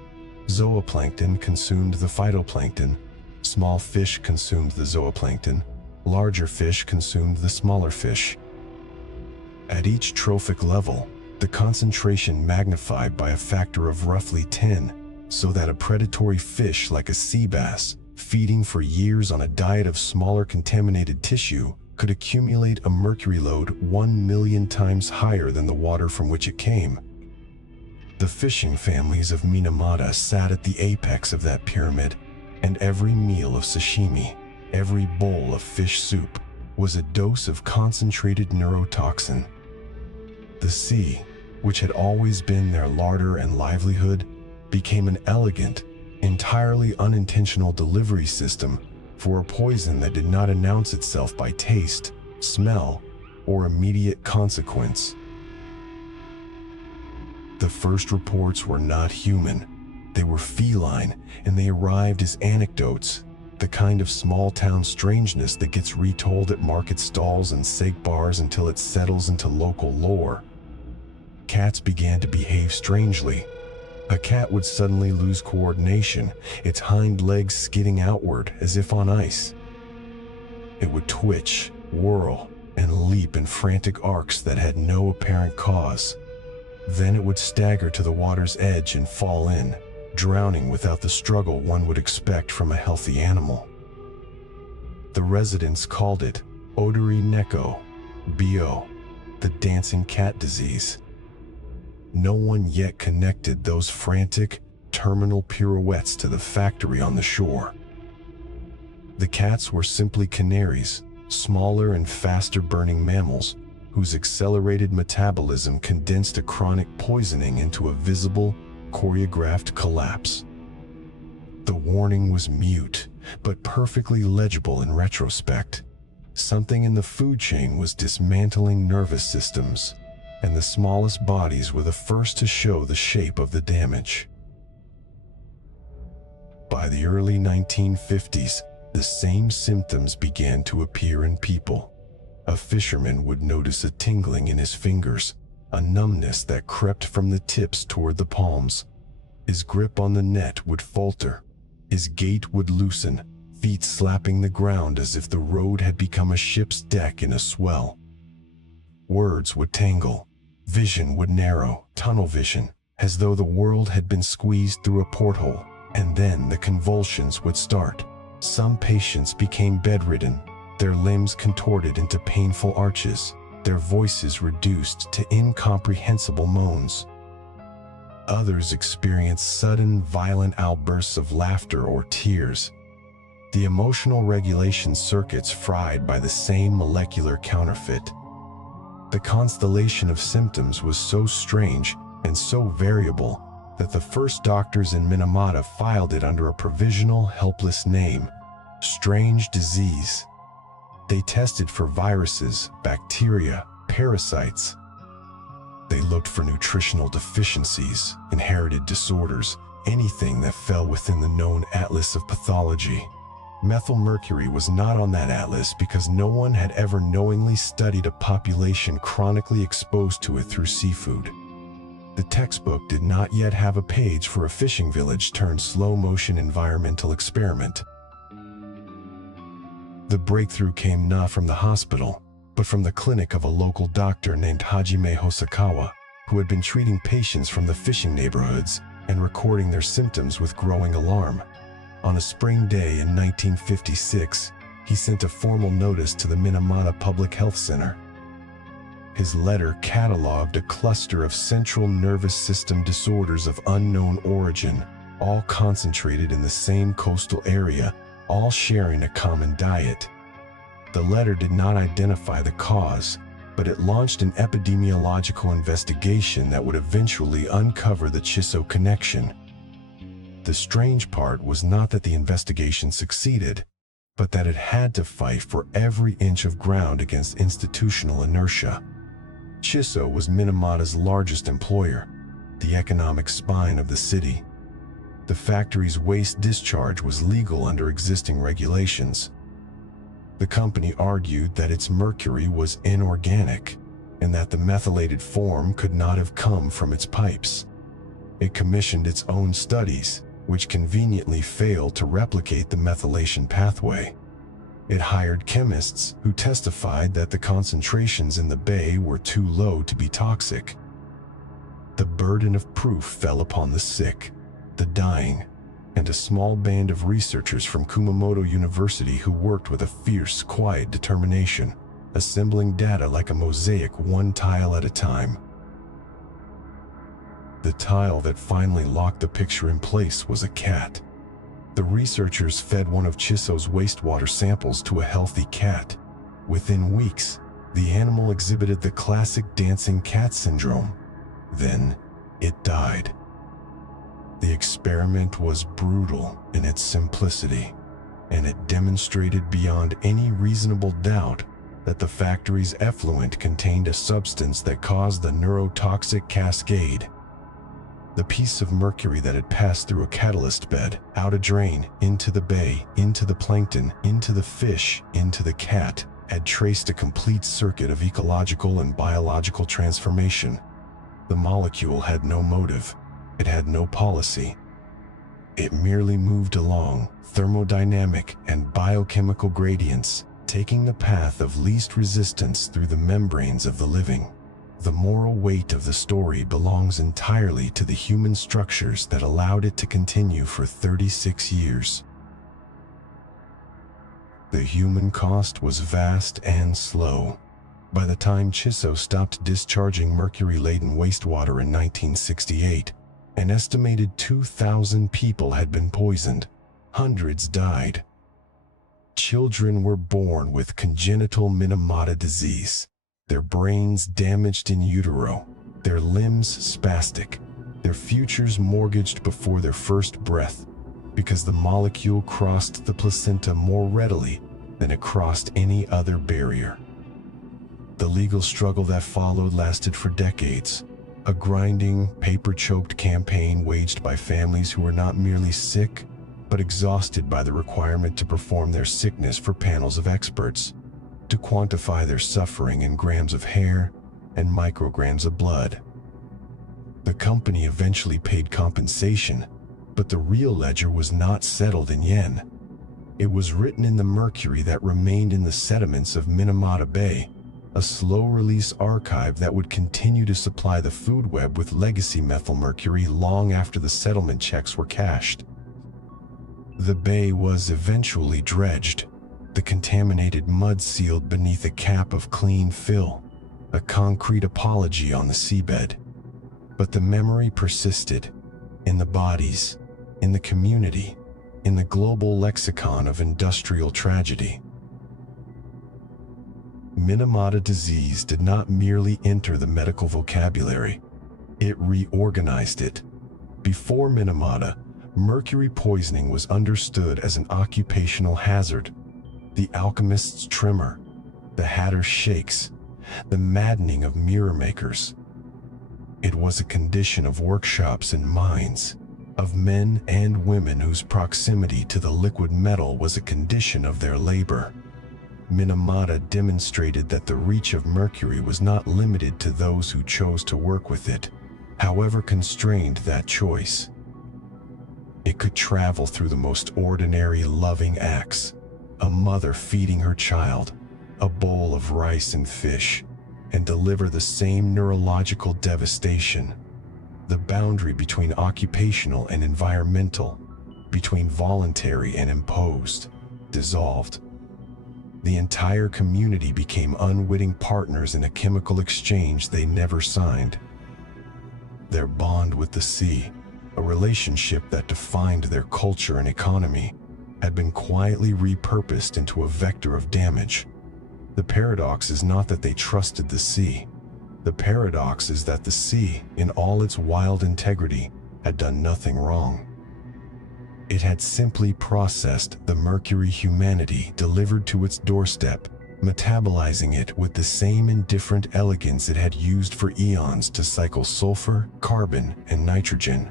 Zooplankton consumed the phytoplankton. Small fish consumed the zooplankton. Larger fish consumed the smaller fish. At each trophic level, the concentration magnified by a factor of roughly 10, so that a predatory fish like a sea bass, feeding for years on a diet of smaller contaminated tissue, could accumulate a mercury load 1 million times higher than the water from which it came. The fishing families of Minamata sat at the apex of that pyramid, and every meal of sashimi, every bowl of fish soup, was a dose of concentrated neurotoxin. The sea, which had always been their larder and livelihood, became an elegant, entirely unintentional delivery system for a poison that did not announce itself by taste, smell, or immediate consequence. The first reports were not human. They were feline, and they arrived as anecdotes, the kind of small-town strangeness that gets retold at market stalls and steak bars until it settles into local lore. Cats began to behave strangely. A cat would suddenly lose coordination, its hind legs skidding outward as if on ice. It would twitch, whirl, and leap in frantic arcs that had no apparent cause. Then it would stagger to the water's edge and fall in, drowning without the struggle one would expect from a healthy animal. The residents called it Odori Neko, BO, the dancing cat disease. No one yet connected those frantic, terminal pirouettes to the factory on the shore. The cats were simply canaries, smaller and faster-burning mammals, whose accelerated metabolism condensed a chronic poisoning into a visible, choreographed collapse. The warning was mute, but perfectly legible in retrospect. Something in the food chain was dismantling nervous systems, and the smallest bodies were the first to show the shape of the damage. By the early 1950s, the same symptoms began to appear in people. A fisherman would notice a tingling in his fingers, a numbness that crept from the tips toward the palms. His grip on the net would falter. His gait would loosen, feet slapping the ground as if the road had become a ship's deck in a swell. Words would tangle, vision would narrow, tunnel vision, as though the world had been squeezed through a porthole, and then the convulsions would start. Some patients became bedridden, their limbs contorted into painful arches, their voices reduced to incomprehensible moans. Others experienced sudden, violent outbursts of laughter or tears, the emotional regulation circuits fried by the same molecular counterfeit. The constellation of symptoms was so strange and so variable that the first doctors in Minamata filed it under a provisional, helpless name, strange disease. They tested for viruses, bacteria, parasites. They looked for nutritional deficiencies, inherited disorders, anything that fell within the known atlas of pathology. Methylmercury was not on that atlas because no one had ever knowingly studied a population chronically exposed to it through seafood. The textbook did not yet have a page for a fishing village turned slow-motion environmental experiment. The breakthrough came not from the hospital, but from the clinic of a local doctor named Hajime Hosokawa, who had been treating patients from the fishing neighborhoods and recording their symptoms with growing alarm. On a spring day in 1956, he sent a formal notice to the Minamata Public Health Center. His letter cataloged a cluster of central nervous system disorders of unknown origin, all concentrated in the same coastal area, all sharing a common diet. The letter did not identify the cause, but it launched an epidemiological investigation that would eventually uncover the Chiso connection. The strange part was not that the investigation succeeded, but that it had to fight for every inch of ground against institutional inertia. Chiso was Minamata's largest employer, the economic spine of the city. The factory's waste discharge was legal under existing regulations. The company argued that its mercury was inorganic, and that the methylated form could not have come from its pipes. It commissioned its own studies, which conveniently failed to replicate the methylation pathway. It hired chemists who testified that the concentrations in the bay were too low to be toxic. The burden of proof fell upon the sick, the dying, and a small band of researchers from Kumamoto University who worked with a fierce, quiet determination, assembling data like a mosaic one tile at a time. The tile that finally locked the picture in place was a cat. The researchers fed one of Chiso's wastewater samples to a healthy cat. Within weeks, the animal exhibited the classic dancing cat syndrome. Then, it died. The experiment was brutal in its simplicity, and it demonstrated beyond any reasonable doubt that the factory's effluent contained a substance that caused the neurotoxic cascade. The piece of mercury that had passed through a catalyst bed, out a drain, into the bay, into the plankton, into the fish, into the cat, had traced a complete circuit of ecological and biological transformation. The molecule had no motive. It had no policy. It merely moved along thermodynamic and biochemical gradients, taking the path of least resistance through the membranes of the living. The moral weight of the story belongs entirely to the human structures that allowed it to continue for 36 years. The human cost was vast and slow. By the time Chiso stopped discharging mercury-laden wastewater in 1968, an estimated 2,000 people had been poisoned. Hundreds died. Children were born with congenital Minamata disease, their brains damaged in utero, their limbs spastic, their futures mortgaged before their first breath, because the molecule crossed the placenta more readily than it crossed any other barrier. The legal struggle that followed lasted for decades, a grinding, paper-choked campaign waged by families who were not merely sick, but exhausted by the requirement to perform their sickness for panels of experts, to quantify their suffering in grams of hair and micrograms of blood. The company eventually paid compensation, But the real ledger was not settled in yen. It was written in the mercury that remained in the sediments of Minamata Bay, a slow-release archive that would continue to supply the food web with legacy methylmercury long after the settlement checks were cashed. The bay was eventually dredged, the contaminated mud sealed beneath a cap of clean fill, a concrete apology on the seabed. But the memory persisted, in the bodies, in the community, in the global lexicon of industrial tragedy. Minamata disease did not merely enter the medical vocabulary, it reorganized it. Before Minamata, mercury poisoning was understood as an occupational hazard. The alchemist's tremor, the hatter's shakes, the maddening of mirror makers. It was a condition of workshops and mines, of men and women whose proximity to the liquid metal was a condition of their labor. Minamata demonstrated that the reach of mercury was not limited to those who chose to work with it, however constrained that choice. It could travel through the most ordinary loving acts, a mother feeding her child, a bowl of rice and fish, and deliver the same neurological devastation. The boundary between occupational and environmental, between voluntary and imposed, dissolved. The entire community became unwitting partners in a chemical exchange they never signed. Their bond with the sea, a relationship that defined their culture and economy, had been quietly repurposed into a vector of damage. The paradox is not that they trusted the sea. The paradox is that the sea, in all its wild integrity, had done nothing wrong. It had simply processed the mercury humanity delivered to its doorstep, metabolizing it with the same indifferent elegance it had used for eons to cycle sulfur, carbon, and nitrogen.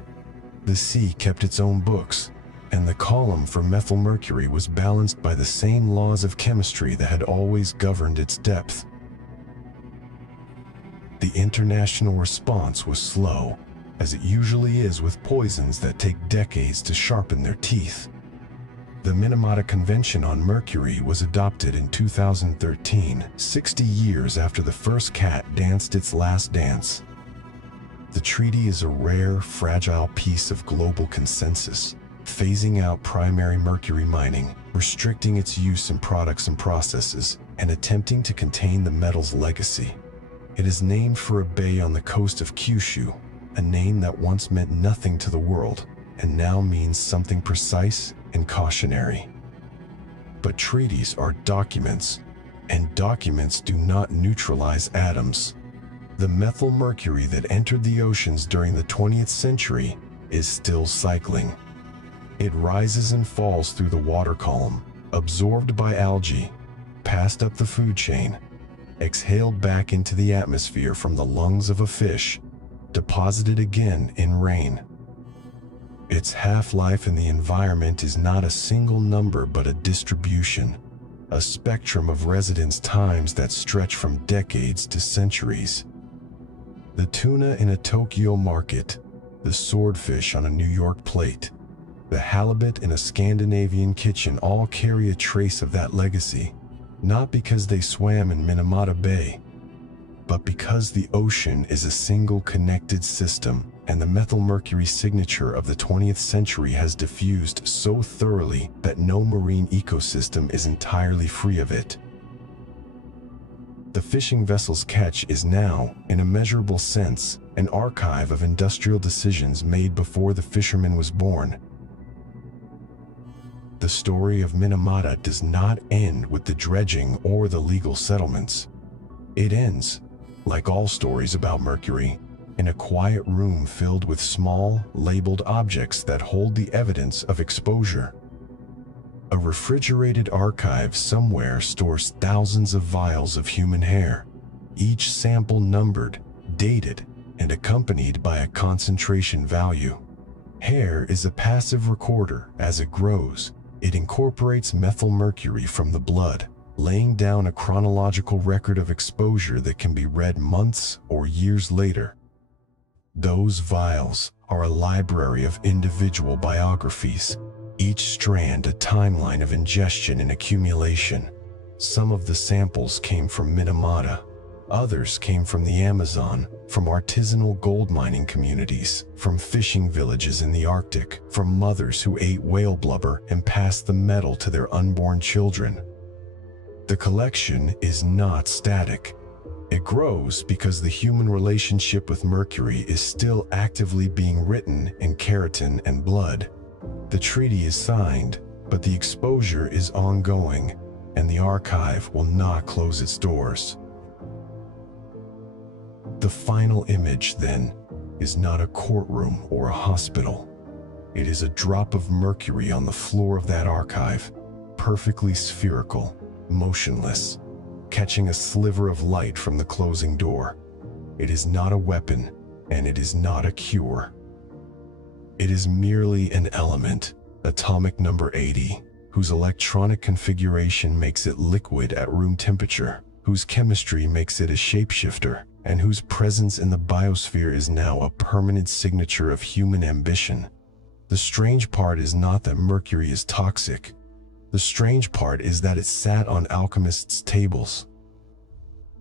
The sea kept its own books, and the column for methylmercury was balanced by the same laws of chemistry that had always governed its depth. The international response was slow, as it usually is with poisons that take decades to sharpen their teeth. The Minamata Convention on Mercury was adopted in 2013, 60 years after the first cat danced its last dance. The treaty is a rare, fragile piece of global consensus, phasing out primary mercury mining, restricting its use in products and processes, and attempting to contain the metal's legacy. It is named for a bay on the coast of Kyushu, a name that once meant nothing to the world, and now means something precise and cautionary. But treaties are documents, and documents do not neutralize atoms. The methylmercury that entered the oceans during the 20th century is still cycling. It rises and falls through the water column, absorbed by algae, passed up the food chain, exhaled back into the atmosphere from the lungs of a fish, deposited again in rain. Its half-life in the environment is not a single number but a distribution, a spectrum of residence times that stretch from decades to centuries. The tuna in a Tokyo market, the swordfish on a New York plate, the halibut in a Scandinavian kitchen all carry a trace of that legacy, not because they swam in Minamata Bay, but because the ocean is a single connected system, and the methylmercury signature of the 20th century has diffused so thoroughly that no marine ecosystem is entirely free of it. The fishing vessel's catch is now, in a measurable sense, an archive of industrial decisions made before the fisherman was born. The story of Minamata does not end with the dredging or the legal settlements. It ends, like all stories about Mercury, in a quiet room filled with small, labeled objects that hold the evidence of exposure. A refrigerated archive somewhere stores thousands of vials of human hair, each sample numbered, dated, and accompanied by a concentration value. Hair is a passive recorder. As it grows, it incorporates methylmercury from the blood, laying down a chronological record of exposure that can be read months or years later. Those vials are a library of individual biographies, each strand a timeline of ingestion and accumulation. Some of the samples came from Minamata, others came from the Amazon, from artisanal gold mining communities, from fishing villages in the Arctic, from mothers who ate whale blubber and passed the metal to their unborn children. The collection is not static. It grows because the human relationship with Mercury is still actively being written in keratin and blood. The treaty is signed, but the exposure is ongoing, and the archive will not close its doors. The final image, then, is not a courtroom or a hospital. It is a drop of mercury on the floor of that archive, perfectly spherical, motionless, catching a sliver of light from the closing door. It is not a weapon, and it is not a cure. It is merely an element, atomic number 80, whose electronic configuration makes it liquid at room temperature, whose chemistry makes it a shapeshifter, and whose presence in the biosphere is now a permanent signature of human ambition. The strange part is not that Mercury is toxic. The strange part is that it sat on alchemists' tables,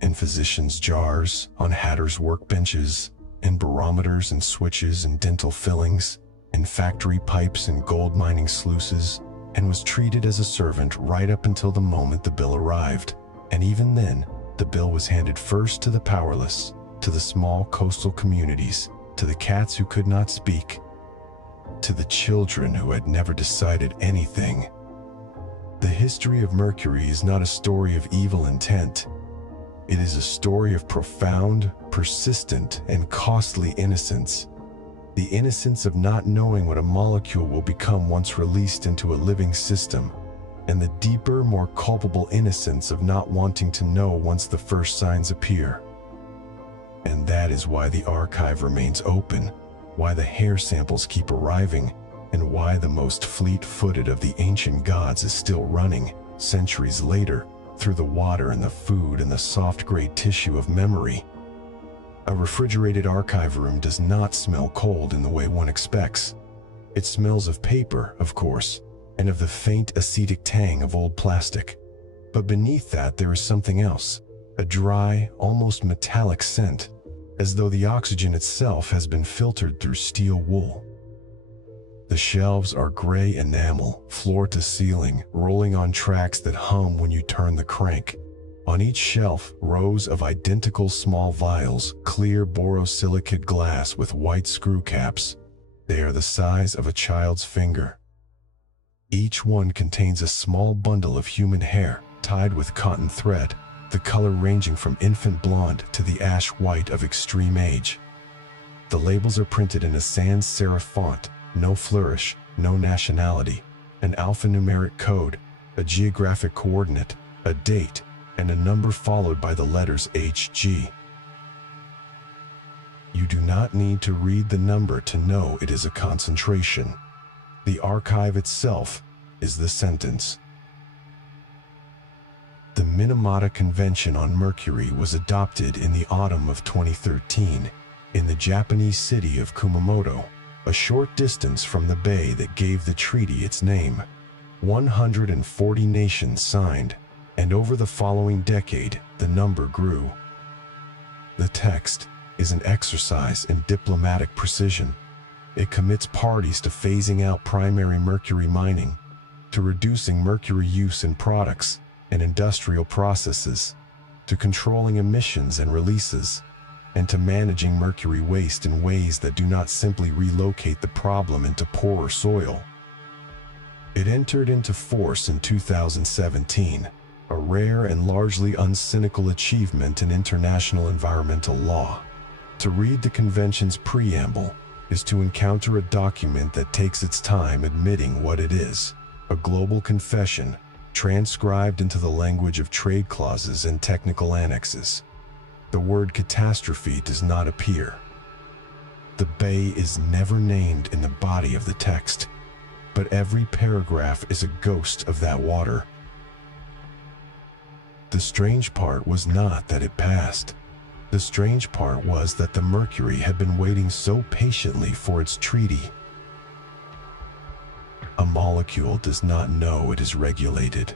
in physicians' jars, on hatters' workbenches, in barometers and switches and dental fillings, in factory pipes and gold mining sluices, and was treated as a servant right up until the moment the bill arrived. And even then, the bill was handed first to the powerless, to the small coastal communities, to the cats who could not speak, to the children who had never decided anything. The history of Mercury is not a story of evil intent. It is a story of profound, persistent, and costly innocence. The innocence of not knowing what a molecule will become once released into a living system, and the deeper, more culpable innocence of not wanting to know once the first signs appear. And that is why the archive remains open, why the hair samples keep arriving, and why the most fleet-footed of the ancient gods is still running, centuries later, through the water and the food and the soft gray tissue of memory. A refrigerated archive room does not smell cold in the way one expects. It smells of paper, of course, and of the faint acetic tang of old plastic. But beneath that there is something else, a dry, almost metallic scent, as though the oxygen itself has been filtered through steel wool. The shelves are gray enamel, floor to ceiling, rolling on tracks that hum when you turn the crank. On each shelf, rows of identical small vials, clear borosilicate glass with white screw caps. They are the size of a child's finger. Each one contains a small bundle of human hair, tied with cotton thread, the color ranging from infant blonde to the ash white of extreme age. The labels are printed in a sans serif font, no flourish, no nationality, an alphanumeric code, a geographic coordinate, a date, and a number followed by the letters HG. You do not need to read the number to know it is a concentration. The archive itself is the sentence. The Minamata Convention on Mercury was adopted in the autumn of 2013 in the Japanese city of Kumamoto, a short distance from the bay that gave the treaty its name. 140 nations signed, and over the following decade, the number grew. The text is an exercise in diplomatic precision. It commits parties to phasing out primary mercury mining, to reducing mercury use in products and industrial processes, to controlling emissions and releases, and to managing mercury waste in ways that do not simply relocate the problem into poorer soil. It entered into force in 2017, a rare and largely uncynical achievement in international environmental law. To read the convention's preamble is to encounter a document that takes its time admitting what it is, a global confession transcribed into the language of trade clauses and technical annexes. The word catastrophe does not appear. The bay is never named in the body of the text, but every paragraph is a ghost of that water. The strange part was not that it passed. The strange part was that the Mercury had been waiting so patiently for its treaty. A molecule does not know it is regulated.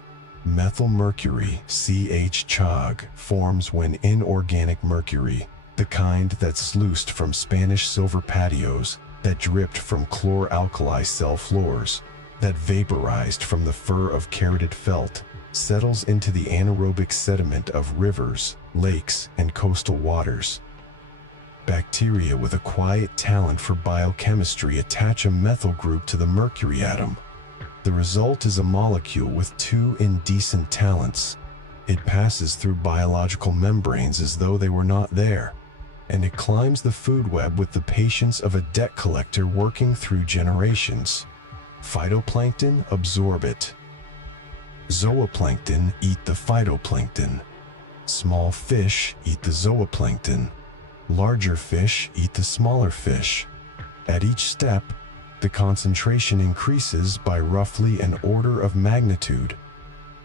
Methylmercury, CH-CHOG, forms when inorganic mercury, the kind that sluiced from Spanish silver patios, that dripped from chlor-alkali cell floors, that vaporized from the fur of carotid felt, settles into the anaerobic sediment of rivers, lakes, and coastal waters. Bacteria with a quiet talent for biochemistry attach a methyl group to the mercury atom. The result is a molecule with two indecent talents. It passes through biological membranes as though they were not there, and it climbs the food web with the patience of a debt collector working through generations. Phytoplankton absorb it. Zooplankton eat the phytoplankton. Small fish eat the zooplankton. Larger fish eat the smaller fish. At each step, the concentration increases by roughly an order of magnitude.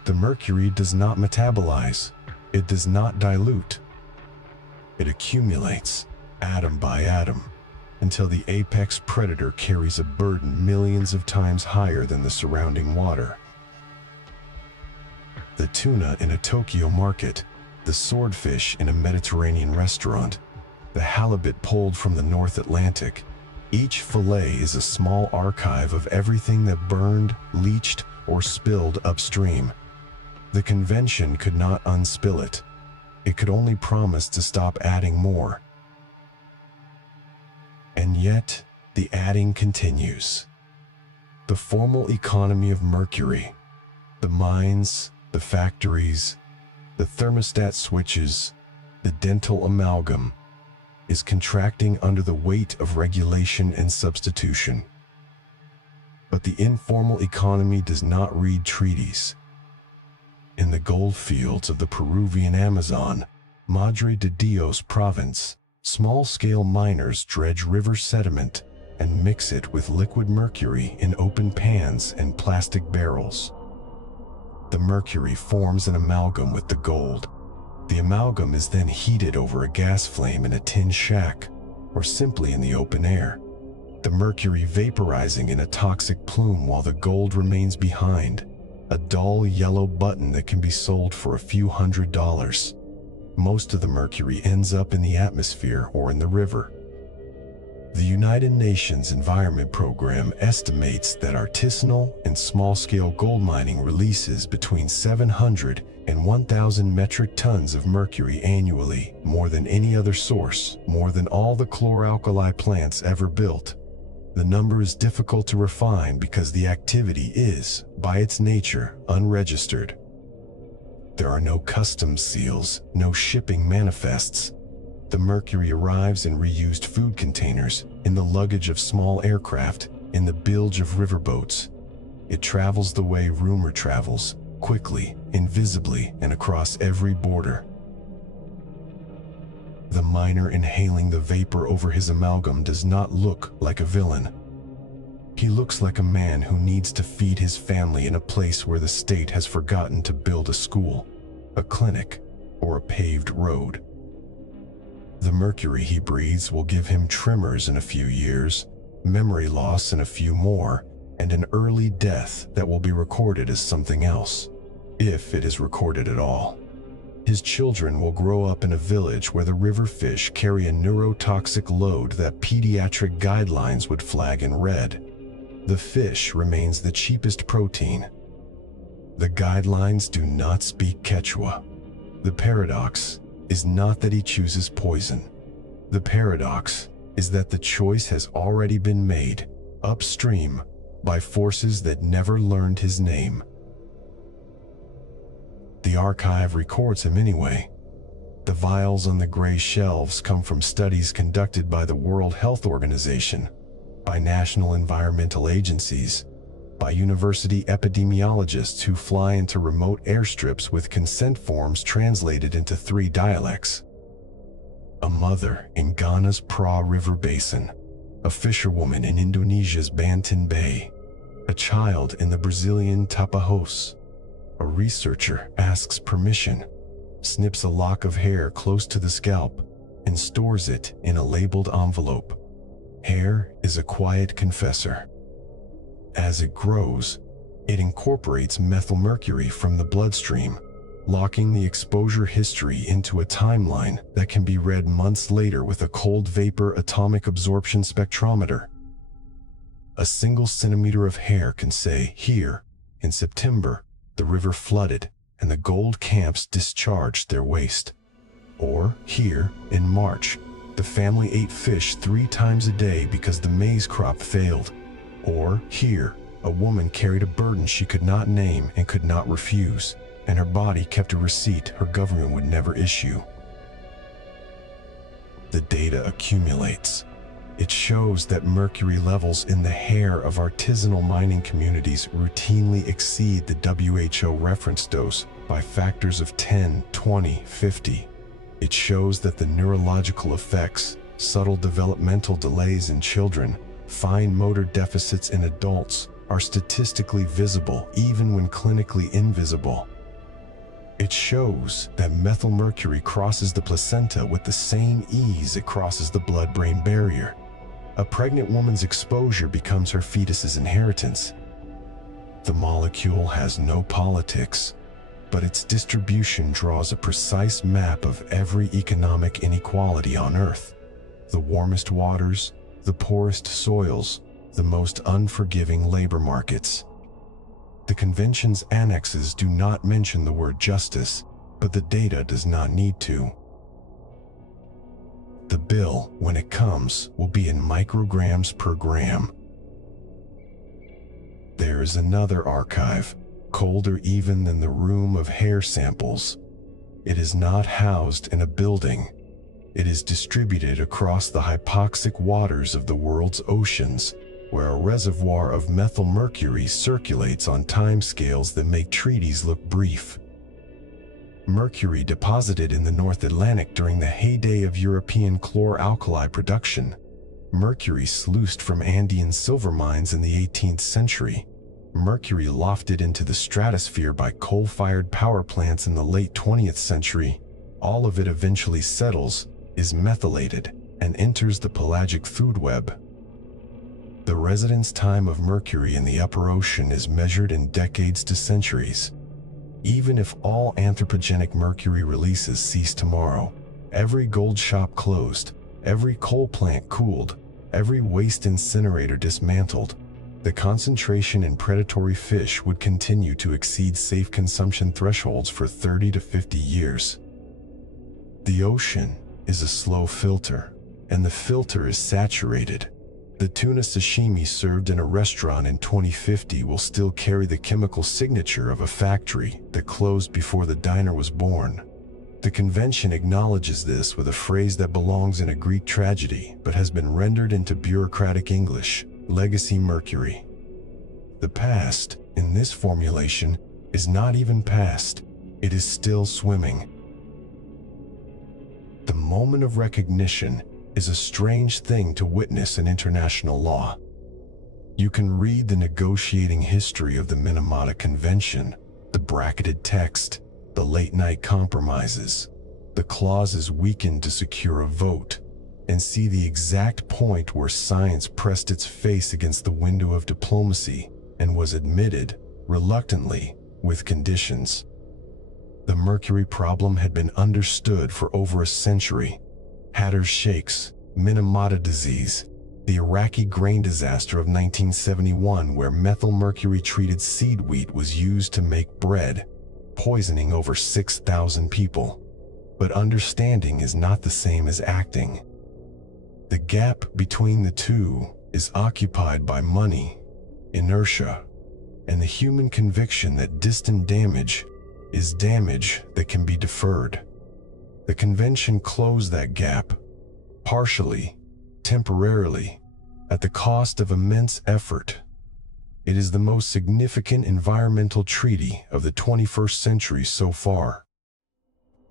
The mercury does not metabolize. It does not dilute. It accumulates, atom by atom, until the apex predator carries a burden millions of times higher than the surrounding water. The tuna in a Tokyo market, the swordfish in a Mediterranean restaurant, the halibut pulled from the North Atlantic. Each fillet is a small archive of everything that burned, leached, or spilled upstream. The convention could not unspill it. It could only promise to stop adding more. And yet, the adding continues. The formal economy of Mercury, the mines, the factories, the thermostat switches, the dental amalgam, is contracting under the weight of regulation and substitution. But the informal economy does not read treaties. In the gold fields of the Peruvian Amazon, Madre de Dios province, small-scale miners dredge river sediment and mix it with liquid mercury in open pans and plastic barrels. The mercury forms an amalgam with the gold. The amalgam is then heated over a gas flame in a tin shack, or simply in the open air, the mercury vaporizing in a toxic plume while the gold remains behind, a dull yellow button that can be sold for a few $100s. Most of the mercury ends up in the atmosphere or in the river. The United Nations Environment Program estimates that artisanal and small-scale gold mining releases between 700 and 1,000 metric tons of mercury annually, more than any other source, more than all the chlor-alkali plants ever built. The number is difficult to refine because the activity is, by its nature, unregistered. There are no customs seals, no shipping manifests. The mercury arrives in reused food containers, in the luggage of small aircraft, in the bilge of riverboats. It travels the way rumor travels, quickly, invisibly, and across every border. The miner inhaling the vapor over his amalgam does not look like a villain. He looks like a man who needs to feed his family in a place where the state has forgotten to build a school, a clinic, or a paved road. The mercury he breathes will give him tremors in a few years, memory loss in a few more, and an early death that will be recorded as something else, if it is recorded at all. His children will grow up in a village where the river fish carry a neurotoxic load that pediatric guidelines would flag in red. The fish remains the cheapest protein. The guidelines do not speak Quechua. The paradox is not that he chooses poison. The paradox is that the choice has already been made, upstream, by forces that never learned his name. The archive records him anyway. The vials on the gray shelves come from studies conducted by the World Health Organization, by national environmental agencies, by university epidemiologists who fly into remote airstrips with consent forms translated into 3 dialects. A mother in Ghana's Pra River Basin, a fisherwoman in Indonesia's Banten Bay, a child in the Brazilian Tapajós. A researcher asks permission, snips a lock of hair close to the scalp, and stores it in a labeled envelope. Hair is a quiet confessor. As it grows, it incorporates methylmercury from the bloodstream, locking the exposure history into a timeline that can be read months later with a cold vapor atomic absorption spectrometer. A single centimeter of hair can say, "Here, in September, the river flooded and the gold camps discharged their waste." Or, "Here, in March, the family ate fish 3 times a day because the maize crop failed." Or, "Here, a woman carried a burden she could not name and could not refuse, and her body kept a receipt her government would never issue." The data accumulates. It shows that mercury levels in the hair of artisanal mining communities routinely exceed the WHO reference dose by factors of 10, 20, 50. It shows that the neurological effects, subtle developmental delays in children, fine motor deficits in adults, are statistically visible even when clinically invisible. It shows that methylmercury crosses the placenta with the same ease it crosses the blood-brain barrier. A pregnant woman's exposure becomes her fetus's inheritance. The molecule has no politics, but its distribution draws a precise map of every economic inequality on Earth. The warmest waters, the poorest soils, the most unforgiving labor markets. The convention's annexes do not mention the word justice, but the data does not need to. The bill, when it comes, will be in micrograms per gram. There is another archive, colder even than the room of hair samples. It is not housed in a building. It is distributed across the hypoxic waters of the world's oceans, where a reservoir of methylmercury circulates on timescales that make treaties look brief. Mercury deposited in the North Atlantic during the heyday of European chlor-alkali production. Mercury sluiced from Andean silver mines in the 18th century. Mercury lofted into the stratosphere by coal-fired power plants in the late 20th century. All of it eventually settles, is methylated, and enters the pelagic food web. The residence time of mercury in the upper ocean is measured in decades to centuries. Even if all anthropogenic mercury releases cease tomorrow, every gold shop closed, every coal plant cooled, every waste incinerator dismantled, the concentration in predatory fish would continue to exceed safe consumption thresholds for 30 to 50 years. The ocean is a slow filter, and the filter is saturated. The tuna sashimi served in a restaurant in 2050 will still carry the chemical signature of a factory that closed before the diner was born. The convention acknowledges this with a phrase that belongs in a Greek tragedy but has been rendered into bureaucratic English: legacy mercury. The past, in this formulation, is not even past. It is still swimming. The moment of recognition is a strange thing to witness in international law. You can read the negotiating history of the Minamata Convention, the bracketed text, the late-night compromises, the clauses weakened to secure a vote, and see the exact point where science pressed its face against the window of diplomacy and was admitted, reluctantly, with conditions. The mercury problem had been understood for over a century. Hatter's Sheikhs, Minamata disease, the Iraqi grain disaster of 1971 where methylmercury-treated seed wheat was used to make bread, poisoning over 6,000 people. But understanding is not the same as acting. The gap between the two is occupied by money, inertia, and the human conviction that distant damage is damage that can be deferred. The convention closed that gap, partially, temporarily, at the cost of immense effort. It is the most significant environmental treaty of the 21st century so far.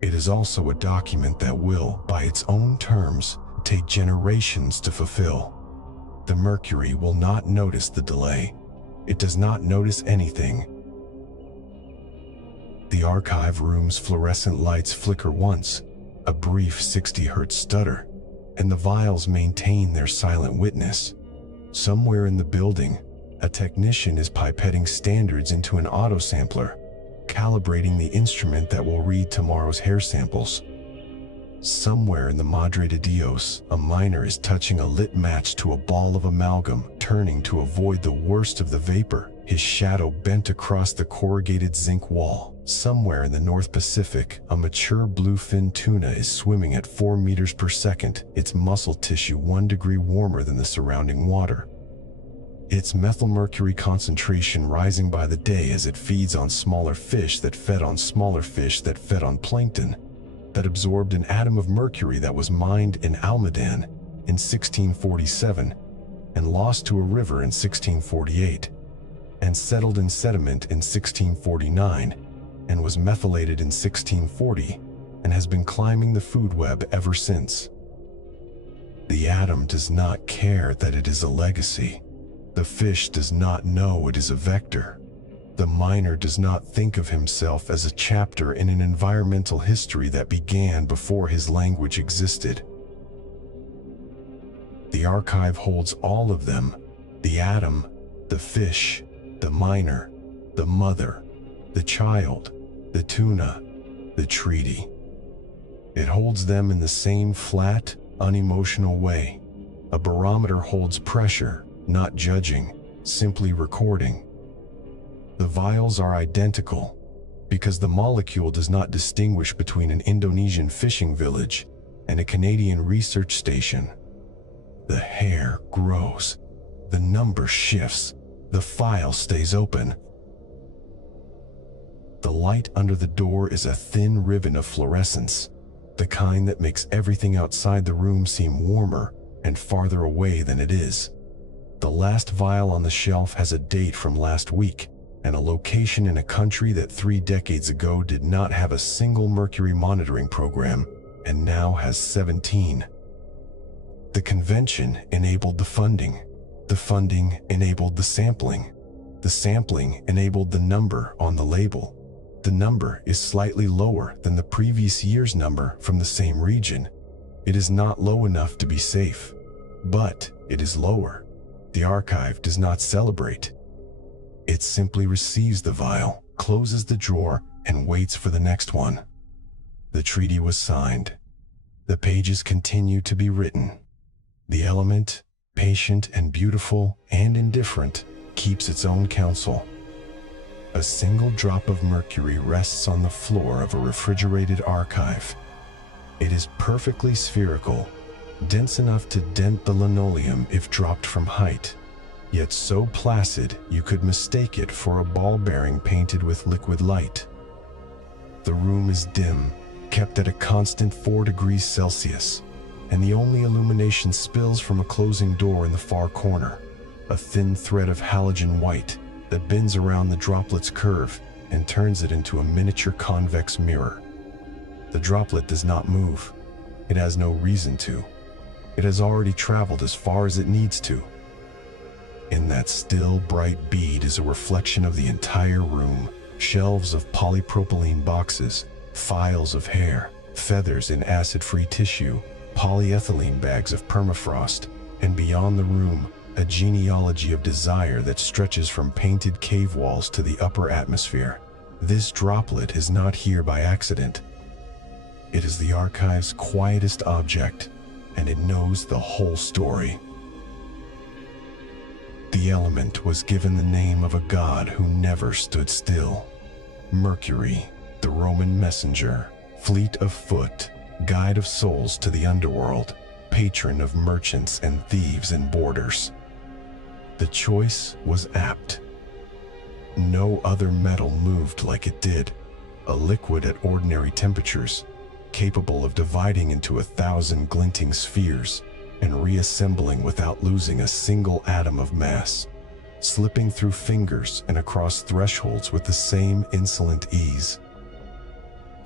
It is also a document that will, by its own terms, take generations to fulfill. The mercury will not notice the delay. It does not notice anything. The archive room's fluorescent lights flicker once, a brief 60 Hz stutter, and the vials maintain their silent witness. Somewhere in the building, a technician is pipetting standards into an autosampler, calibrating the instrument that will read tomorrow's hair samples. Somewhere in the Madre de Dios, a miner is touching a lit match to a ball of amalgam, turning to avoid the worst of the vapor, his shadow bent across the corrugated zinc wall. Somewhere in the North Pacific, a mature bluefin tuna is swimming at 4 meters per second, its muscle tissue 1 degree warmer than the surrounding water. Its methylmercury concentration rising by the day as it feeds on smaller fish that fed on smaller fish that fed on plankton, that absorbed an atom of mercury that was mined in Almaden in 1647 and lost to a river in 1648, and settled in sediment in 1649, and was methylated in 1640, and has been climbing the food web ever since. The atom does not care that it is a legacy. The fish does not know it is a vector. The miner does not think of himself as a chapter in an environmental history that began before his language existed. The archive holds all of them: the atom, the fish, the miner, the mother, the child, the tuna, the treaty. It holds them in the same flat, unemotional way. A barometer holds pressure, not judging, simply recording. The vials are identical because the molecule does not distinguish between an Indonesian fishing village and a Canadian research station. The hair grows, the number shifts, the file stays open. The light under the door is a thin ribbon of fluorescence, the kind that makes everything outside the room seem warmer and farther away than it is. The last vial on the shelf has a date from last week and a location in a country that 3 decades ago did not have a single mercury monitoring program and now has 17. The convention enabled the funding enabled the sampling enabled the number on the label. The number is slightly lower than the previous year's number from the same region. It is not low enough to be safe, but it is lower. The archive does not celebrate. It simply receives the vial, closes the drawer, and waits for the next one. The treaty was signed. The pages continue to be written. The element, patient and beautiful and indifferent, keeps its own counsel. A single drop of mercury rests on the floor of a refrigerated archive. It is perfectly spherical, dense enough to dent the linoleum if dropped from height, yet so placid you could mistake it for a ball bearing painted with liquid light. The room is dim, kept at a constant 4 degrees Celsius, and the only illumination spills from a closing door in the far corner, a thin thread of halogen white that bends around the droplet's curve and turns it into a miniature convex mirror. The droplet does not move. It has no reason to. It has already traveled as far as it needs to. In that still, bright bead is a reflection of the entire room: shelves of polypropylene boxes, files of hair, feathers in acid-free tissue, polyethylene bags of permafrost, and beyond the room, a genealogy of desire that stretches from painted cave walls to the upper atmosphere. This droplet is not here by accident. It is the archive's quietest object, and it knows the whole story. The element was given the name of a god who never stood still. Mercury, the Roman messenger, fleet of foot, guide of souls to the underworld, patron of merchants and thieves and boarders. The choice was apt. No other metal moved like it did, a liquid at ordinary temperatures, capable of dividing into 1,000 glinting spheres and reassembling without losing a single atom of mass, slipping through fingers and across thresholds with the same insolent ease.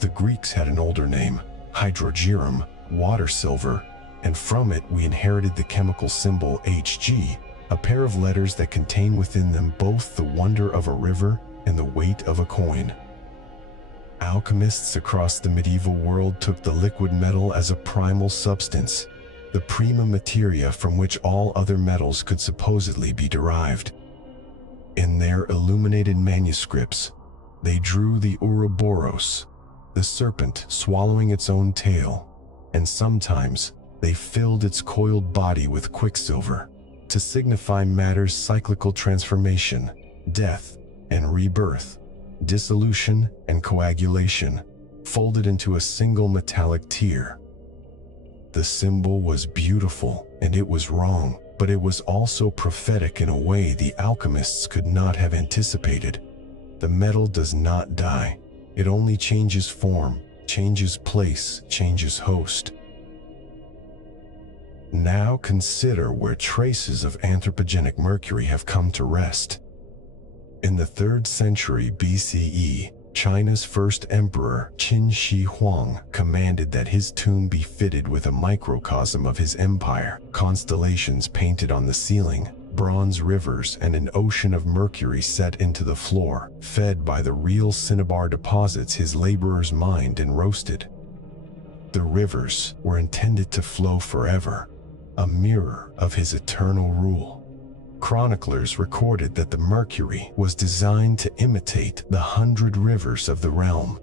The Greeks had an older name, hydrogerum, water silver, and from it we inherited the chemical symbol Hg, a pair of letters that contain within them both the wonder of a river and the weight of a coin. Alchemists across the medieval world took the liquid metal as a primal substance, the prima materia from which all other metals could supposedly be derived. In their illuminated manuscripts, they drew the Ouroboros, the serpent swallowing its own tail, and sometimes they filled its coiled body with quicksilver to signify matter's cyclical transformation, death and rebirth, dissolution and coagulation, folded into a single metallic tear. The symbol was beautiful and it was wrong, but it was also prophetic in a way the alchemists could not have anticipated. The metal does not die. It only changes form, changes place, changes host. Now consider where traces of anthropogenic mercury have come to rest. In the 3rd century BCE, China's first emperor, Qin Shi Huang, commanded that his tomb be fitted with a microcosm of his empire, constellations painted on the ceiling, bronze rivers, and an ocean of mercury set into the floor, fed by the real cinnabar deposits his laborers mined and roasted. The rivers were intended to flow forever, a mirror of his eternal rule. Chroniclers recorded that the mercury was designed to imitate the 100 rivers of the realm.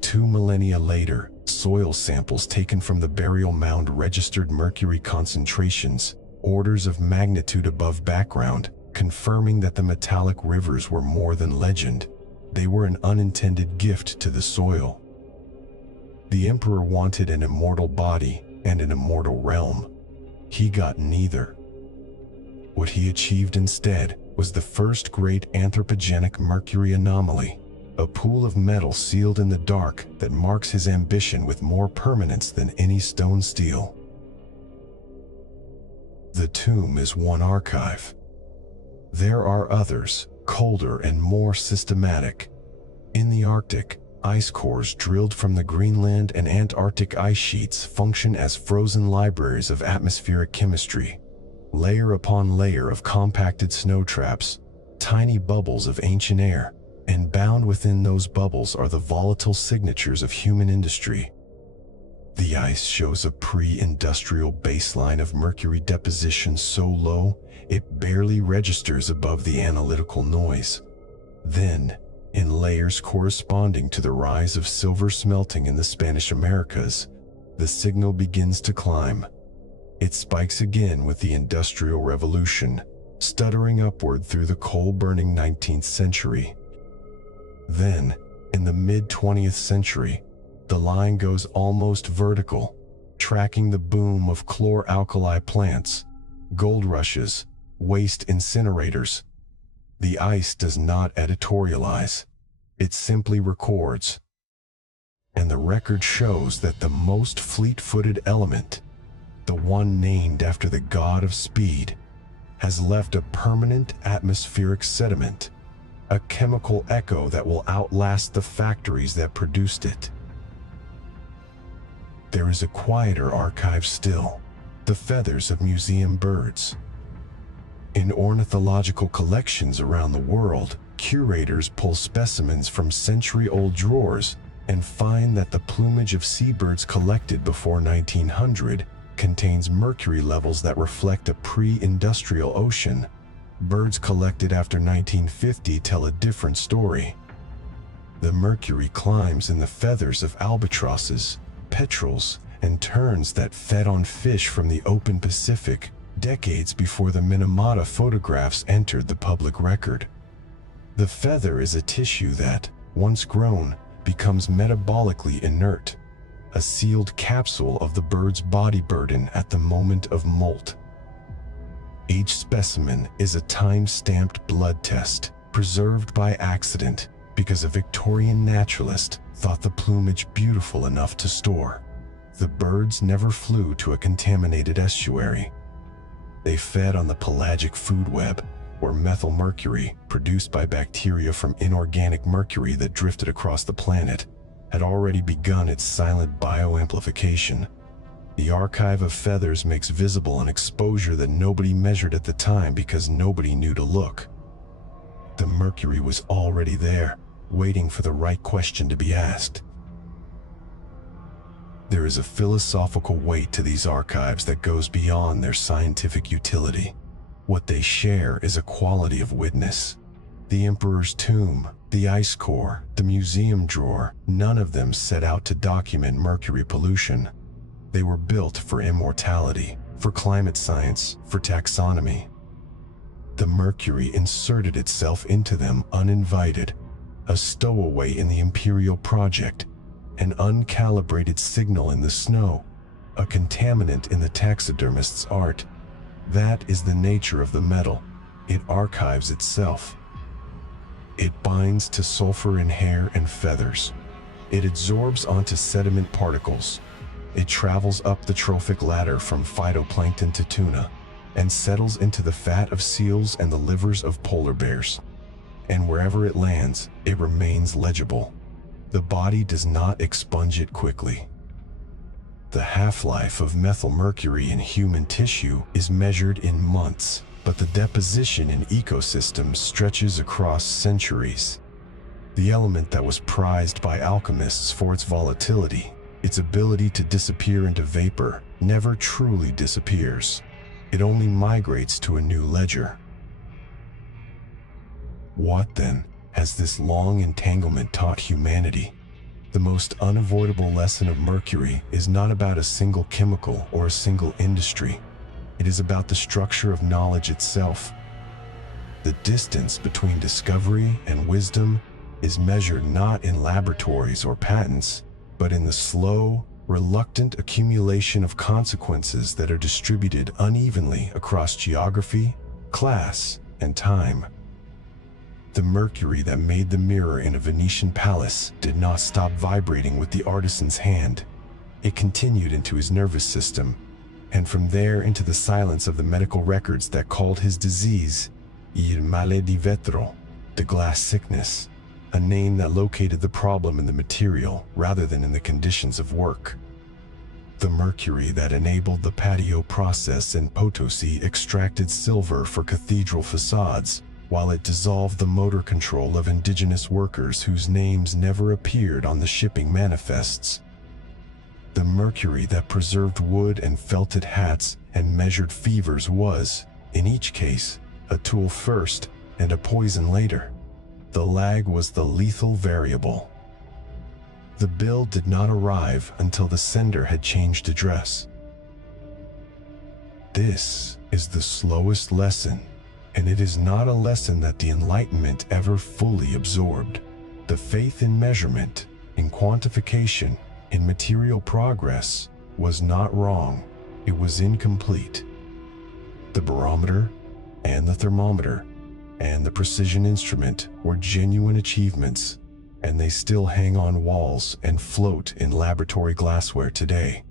2 millennia later, soil samples taken from the burial mound registered mercury concentrations, orders of magnitude above background, confirming that the metallic rivers were more than legend. They were an unintended gift to the soil. The emperor wanted an immortal body and an immortal realm. He got neither. What he achieved instead was the first great anthropogenic mercury anomaly, a pool of metal sealed in the dark that marks his ambition with more permanence than any stone steel. The tomb is one archive. There are others, colder and more systematic. In the Arctic, ice cores drilled from the Greenland and Antarctic ice sheets function as frozen libraries of atmospheric chemistry. Layer upon layer of compacted snow traps, tiny bubbles of ancient air, and bound within those bubbles are the volatile signatures of human industry. The ice shows a pre-industrial baseline of mercury deposition so low it barely registers above the analytical noise. Then, in layers corresponding to the rise of silver smelting in the Spanish Americas, the signal begins to climb. It spikes again with the Industrial Revolution, stuttering upward through the coal-burning 19th century. Then, in the mid-20th century, the line goes almost vertical, tracking the boom of chlor-alkali plants, gold rushes, waste incinerators. The ice does not editorialize. It simply records. And the record shows that the most fleet-footed element, the one named after the god of speed, has left a permanent atmospheric sediment, a chemical echo that will outlast the factories that produced it. There is a quieter archive still, the feathers of museum birds. In ornithological collections around the world, curators pull specimens from century-old drawers and find that the plumage of seabirds collected before 1900 contains mercury levels that reflect a pre-industrial ocean. Birds collected after 1950 tell a different story. The mercury climbs in the feathers of albatrosses, petrels, and terns that fed on fish from the open Pacific decades before the Minamata photographs entered the public record. The feather is a tissue that, once grown, becomes metabolically inert, a sealed capsule of the bird's body burden at the moment of molt. Each specimen is a time-stamped blood test, preserved by accident because a Victorian naturalist thought the plumage beautiful enough to store. The birds never flew to a contaminated estuary. They fed on the pelagic food web, where methylmercury, produced by bacteria from inorganic mercury that drifted across the planet, had already begun its silent bioamplification. The archive of feathers makes visible an exposure that nobody measured at the time because nobody knew to look. The mercury was already there, waiting for the right question to be asked. There is a philosophical weight to these archives that goes beyond their scientific utility. What they share is a quality of witness. The Emperor's tomb, the ice core, the museum drawer, none of them set out to document Mercury pollution. They were built for immortality, for climate science, for taxonomy. The Mercury inserted itself into them uninvited, a stowaway in the Imperial project, an uncalibrated signal in the snow, a contaminant in the taxidermist's art. That is the nature of the metal. It archives itself. It binds to sulfur in hair and feathers. It absorbs onto sediment particles. It travels up the trophic ladder from phytoplankton to tuna, and settles into the fat of seals and the livers of polar bears. And wherever it lands, it remains legible. The body does not expunge it quickly. The half-life of methylmercury in human tissue is measured in months, but the deposition in ecosystems stretches across centuries. The element that was prized by alchemists for its volatility, its ability to disappear into vapor, never truly disappears. It only migrates to a new ledger. What, then, has this long entanglement taught humanity? The most unavoidable lesson of Mercury is not about a single chemical or a single industry. It is about the structure of knowledge itself. The distance between discovery and wisdom is measured not in laboratories or patents, but in the slow, reluctant accumulation of consequences that are distributed unevenly across geography, class, and time. The mercury that made the mirror in a Venetian palace did not stop vibrating with the artisan's hand. It continued into his nervous system, and from there into the silence of the medical records that called his disease il male di vetro, the glass sickness, a name that located the problem in the material rather than in the conditions of work. The mercury that enabled the patio process in Potosi extracted silver for cathedral facades, while it dissolved the motor control of indigenous workers whose names never appeared on the shipping manifests. The mercury that preserved wood and felted hats and measured fevers was, in each case, a tool first and a poison later. The lag was the lethal variable. The bill did not arrive until the sender had changed address. This is the slowest lesson, and it is not a lesson that the Enlightenment ever fully absorbed. The faith in measurement, in quantification, in material progress was not wrong. It was incomplete. The barometer and the thermometer and the precision instrument were genuine achievements, and they still hang on walls and float in laboratory glassware today.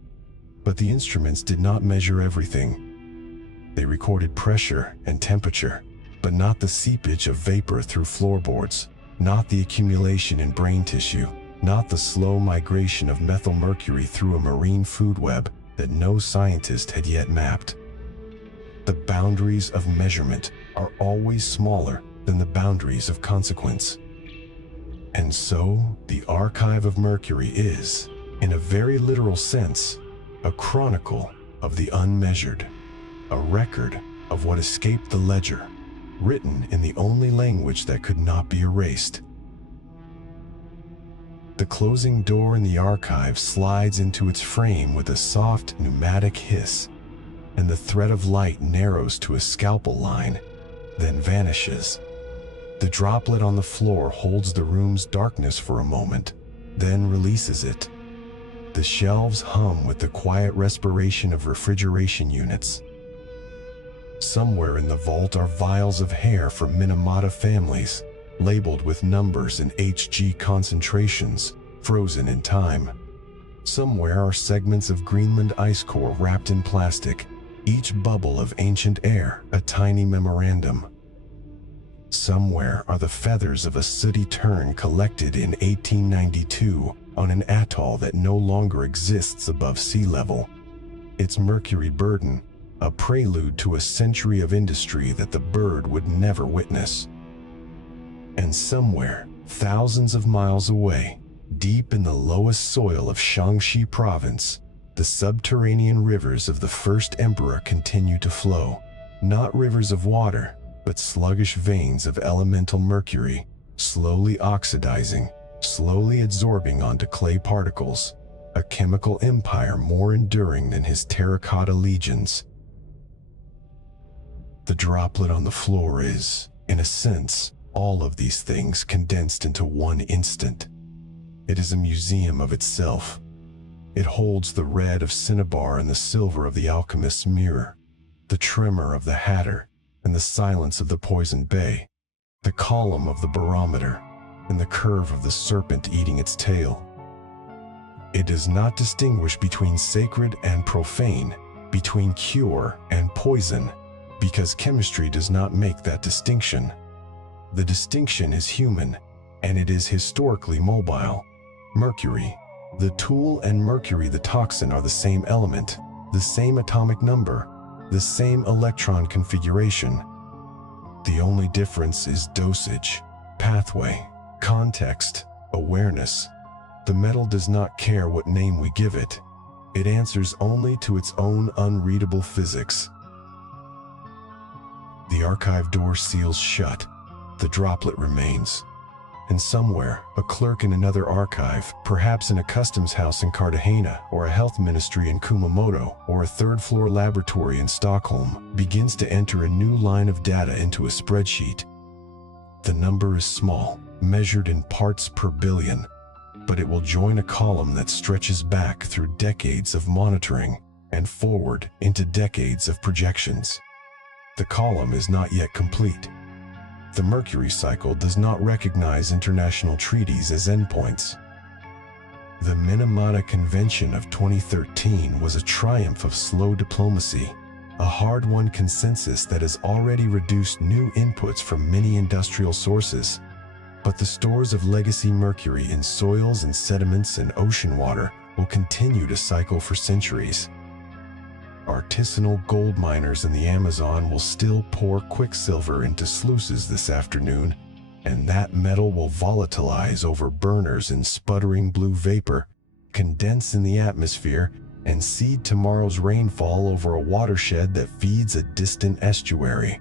But the instruments did not measure everything. They recorded pressure and temperature, but not the seepage of vapor through floorboards, not the accumulation in brain tissue, not the slow migration of methylmercury through a marine food web that no scientist had yet mapped. The boundaries of measurement are always smaller than the boundaries of consequence. And so, the archive of Mercury is, in a very literal sense, a chronicle of the unmeasured, a record of what escaped the ledger, written in the only language that could not be erased. The closing door in the archive slides into its frame with a soft pneumatic hiss, and the thread of light narrows to a scalpel line, then vanishes. The droplet on the floor holds the room's darkness for a moment, then releases it. The shelves hum with the quiet respiration of refrigeration units. Somewhere in the vault are vials of hair from Minamata families, labeled with numbers and Hg concentrations, frozen in time. Somewhere are segments of Greenland ice core wrapped in plastic, each bubble of ancient air a tiny memorandum. Somewhere are the feathers of a sooty tern collected in 1892 on an atoll that no longer exists above sea level. Its mercury burden, a prelude to a century of industry that the bird would never witness. And somewhere, Thousands of miles away, deep in the lowest soil of Shaanxi province, the subterranean rivers of the first emperor continue to flow. Not rivers of water, but sluggish veins of elemental mercury, slowly oxidizing, slowly absorbing onto clay particles, a chemical empire more enduring than his terracotta legions. The droplet on the floor is, in a sense, all of these things condensed into one instant. It is a museum of itself. It holds the red of cinnabar and the silver of the alchemist's mirror, the tremor of the hatter and the silence of the poisoned bay, the column of the barometer and the curve of the serpent eating its tail. It does not distinguish between sacred and profane, between cure and poison, because chemistry does not make that distinction. The distinction is human, and it is historically mobile. Mercury, the tool, and Mercury the toxin are the same element, the same atomic number, the same electron configuration. The only difference is dosage, pathway, context, awareness. The metal does not care what name we give it. It answers only to its own unreadable physics. The archive door seals shut. The droplet remains. And somewhere, a clerk in another archive, perhaps in a customs house in Cartagena, or a health ministry in Kumamoto, or a third-floor laboratory in Stockholm, begins to enter a new line of data into a spreadsheet. The number is small, measured in parts per billion, but it will join a column that stretches back through decades of monitoring and forward into decades of projections. The column is not yet complete. The Mercury cycle does not recognize international treaties as endpoints. The Minamata Convention of 2013 was a triumph of slow diplomacy, a hard-won consensus that has already reduced new inputs from many industrial sources. But the stores of legacy mercury in soils and sediments and ocean water will continue to cycle for centuries. Artisanal gold miners in the Amazon will still pour quicksilver into sluices this afternoon, and that metal will volatilize over burners in sputtering blue vapor, condense in the atmosphere, and seed tomorrow's rainfall over a watershed that feeds a distant estuary.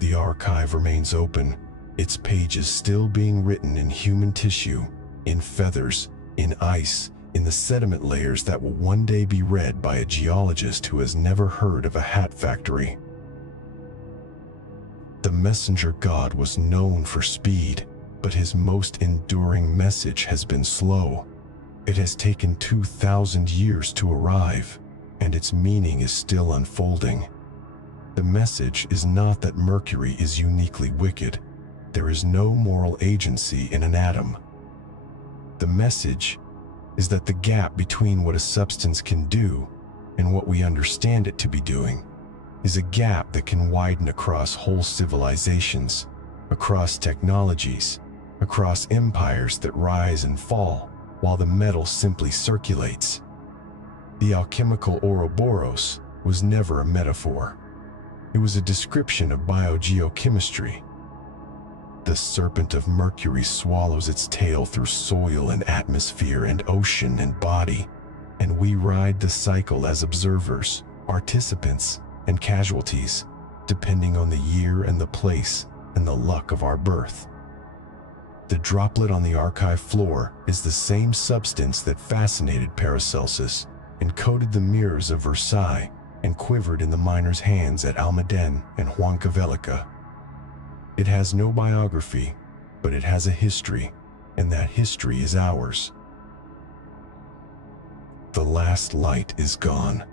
The archive remains open, its pages still being written in human tissue, in feathers, in ice, in the sediment layers that will one day be read by a geologist who has never heard of a hat factory. The messenger god was known for speed, but his most enduring message has been slow. It has taken 2,000 years to arrive, and its meaning is still unfolding. The message is not that Mercury is uniquely wicked. There is no moral agency in an atom. The message is that the gap between what a substance can do and what we understand it to be doing is a gap that can widen across whole civilizations, across technologies, across empires that rise and fall while the metal simply circulates. The alchemical Ouroboros was never a metaphor. It was a description of biogeochemistry. The serpent of Mercury swallows its tail through soil and atmosphere and ocean and body, and we ride the cycle as observers, participants, and casualties, depending on the year and the place and the luck of our birth. The droplet on the archive floor is the same substance that fascinated Paracelsus, encoded the mirrors of Versailles, and quivered in the miners' hands at Almaden and Huancavelica. It has no biography, but it has a history, and that history is ours. The last light is gone.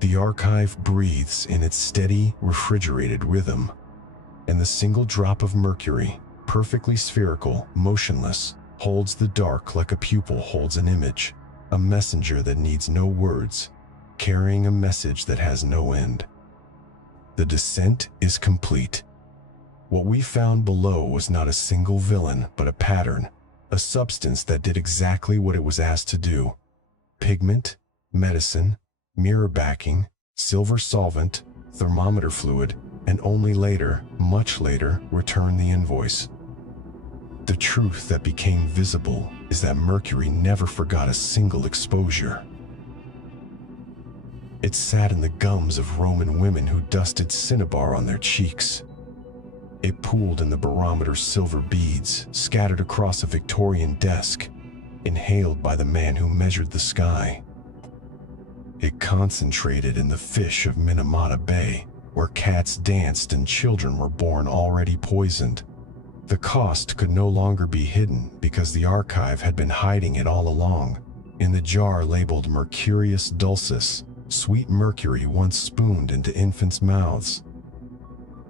The archive breathes in its steady, refrigerated rhythm, and the single drop of mercury, perfectly spherical, motionless, holds the dark like a pupil holds an image, a messenger that needs no words, carrying a message that has no end. The descent is complete. What we found below was not a single villain, but a pattern, a substance that did exactly what it was asked to do. Pigment, medicine, mirror backing, silver solvent, thermometer fluid, and only later, much later, return the invoice. The truth that became visible is that Mercury never forgot a single exposure. It sat in the gums of Roman women who dusted cinnabar on their cheeks. It pooled in the barometer's silver beads scattered across a Victorian desk, inhaled by the man who measured the sky. It concentrated in the fish of Minamata Bay, where cats danced and children were born already poisoned. The cost could no longer be hidden because the archive had been hiding it all along. In the jar labeled Mercurius Dulcis, sweet mercury once spooned into infants' mouths.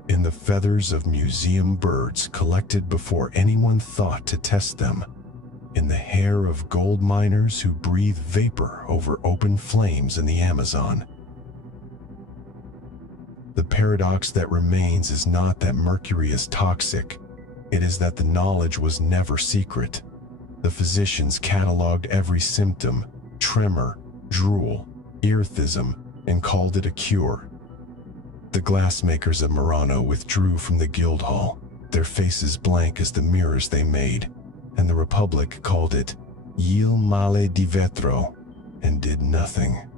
In the feathers of museum birds collected before anyone thought to test them. In the hair of gold miners who breathe vapor over open flames in the Amazon. The paradox that remains is not that mercury is toxic. It is that the knowledge was never secret. The physicians cataloged every symptom, tremor, drool, erethism, and called it a cure. The glassmakers of Murano withdrew from the Guildhall, their faces blank as the mirrors they made, and the Republic called it Il male di vetro and did nothing.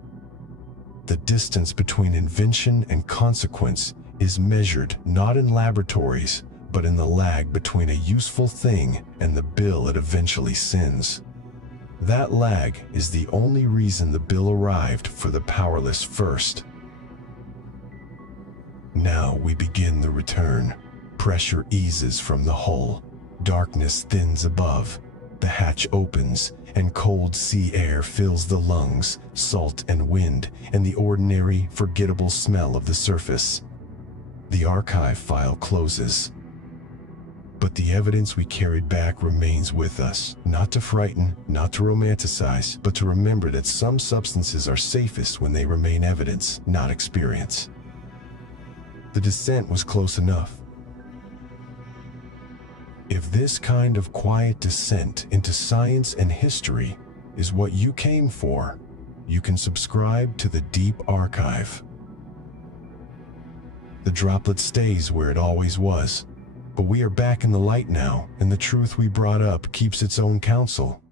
The distance between invention and consequence is measured not in laboratories, but in the lag between a useful thing and the bill it eventually sends. That lag is the only reason the bill arrived for the powerless first. Now we begin the return. Pressure eases from the hull. Darkness thins above. The hatch opens, and cold sea air fills the lungs, salt and wind, and the ordinary, forgettable smell of the surface. The archive file closes. But the evidence we carried back remains with us, not to frighten, not to romanticize, but to remember that some substances are safest when they remain evidence, not experience. The descent was close enough. If this kind of quiet descent into science and history is what you came for, you can subscribe to the Deep Archive. The droplet stays where it always was. But we are back in the light now, and the truth we brought up keeps its own counsel.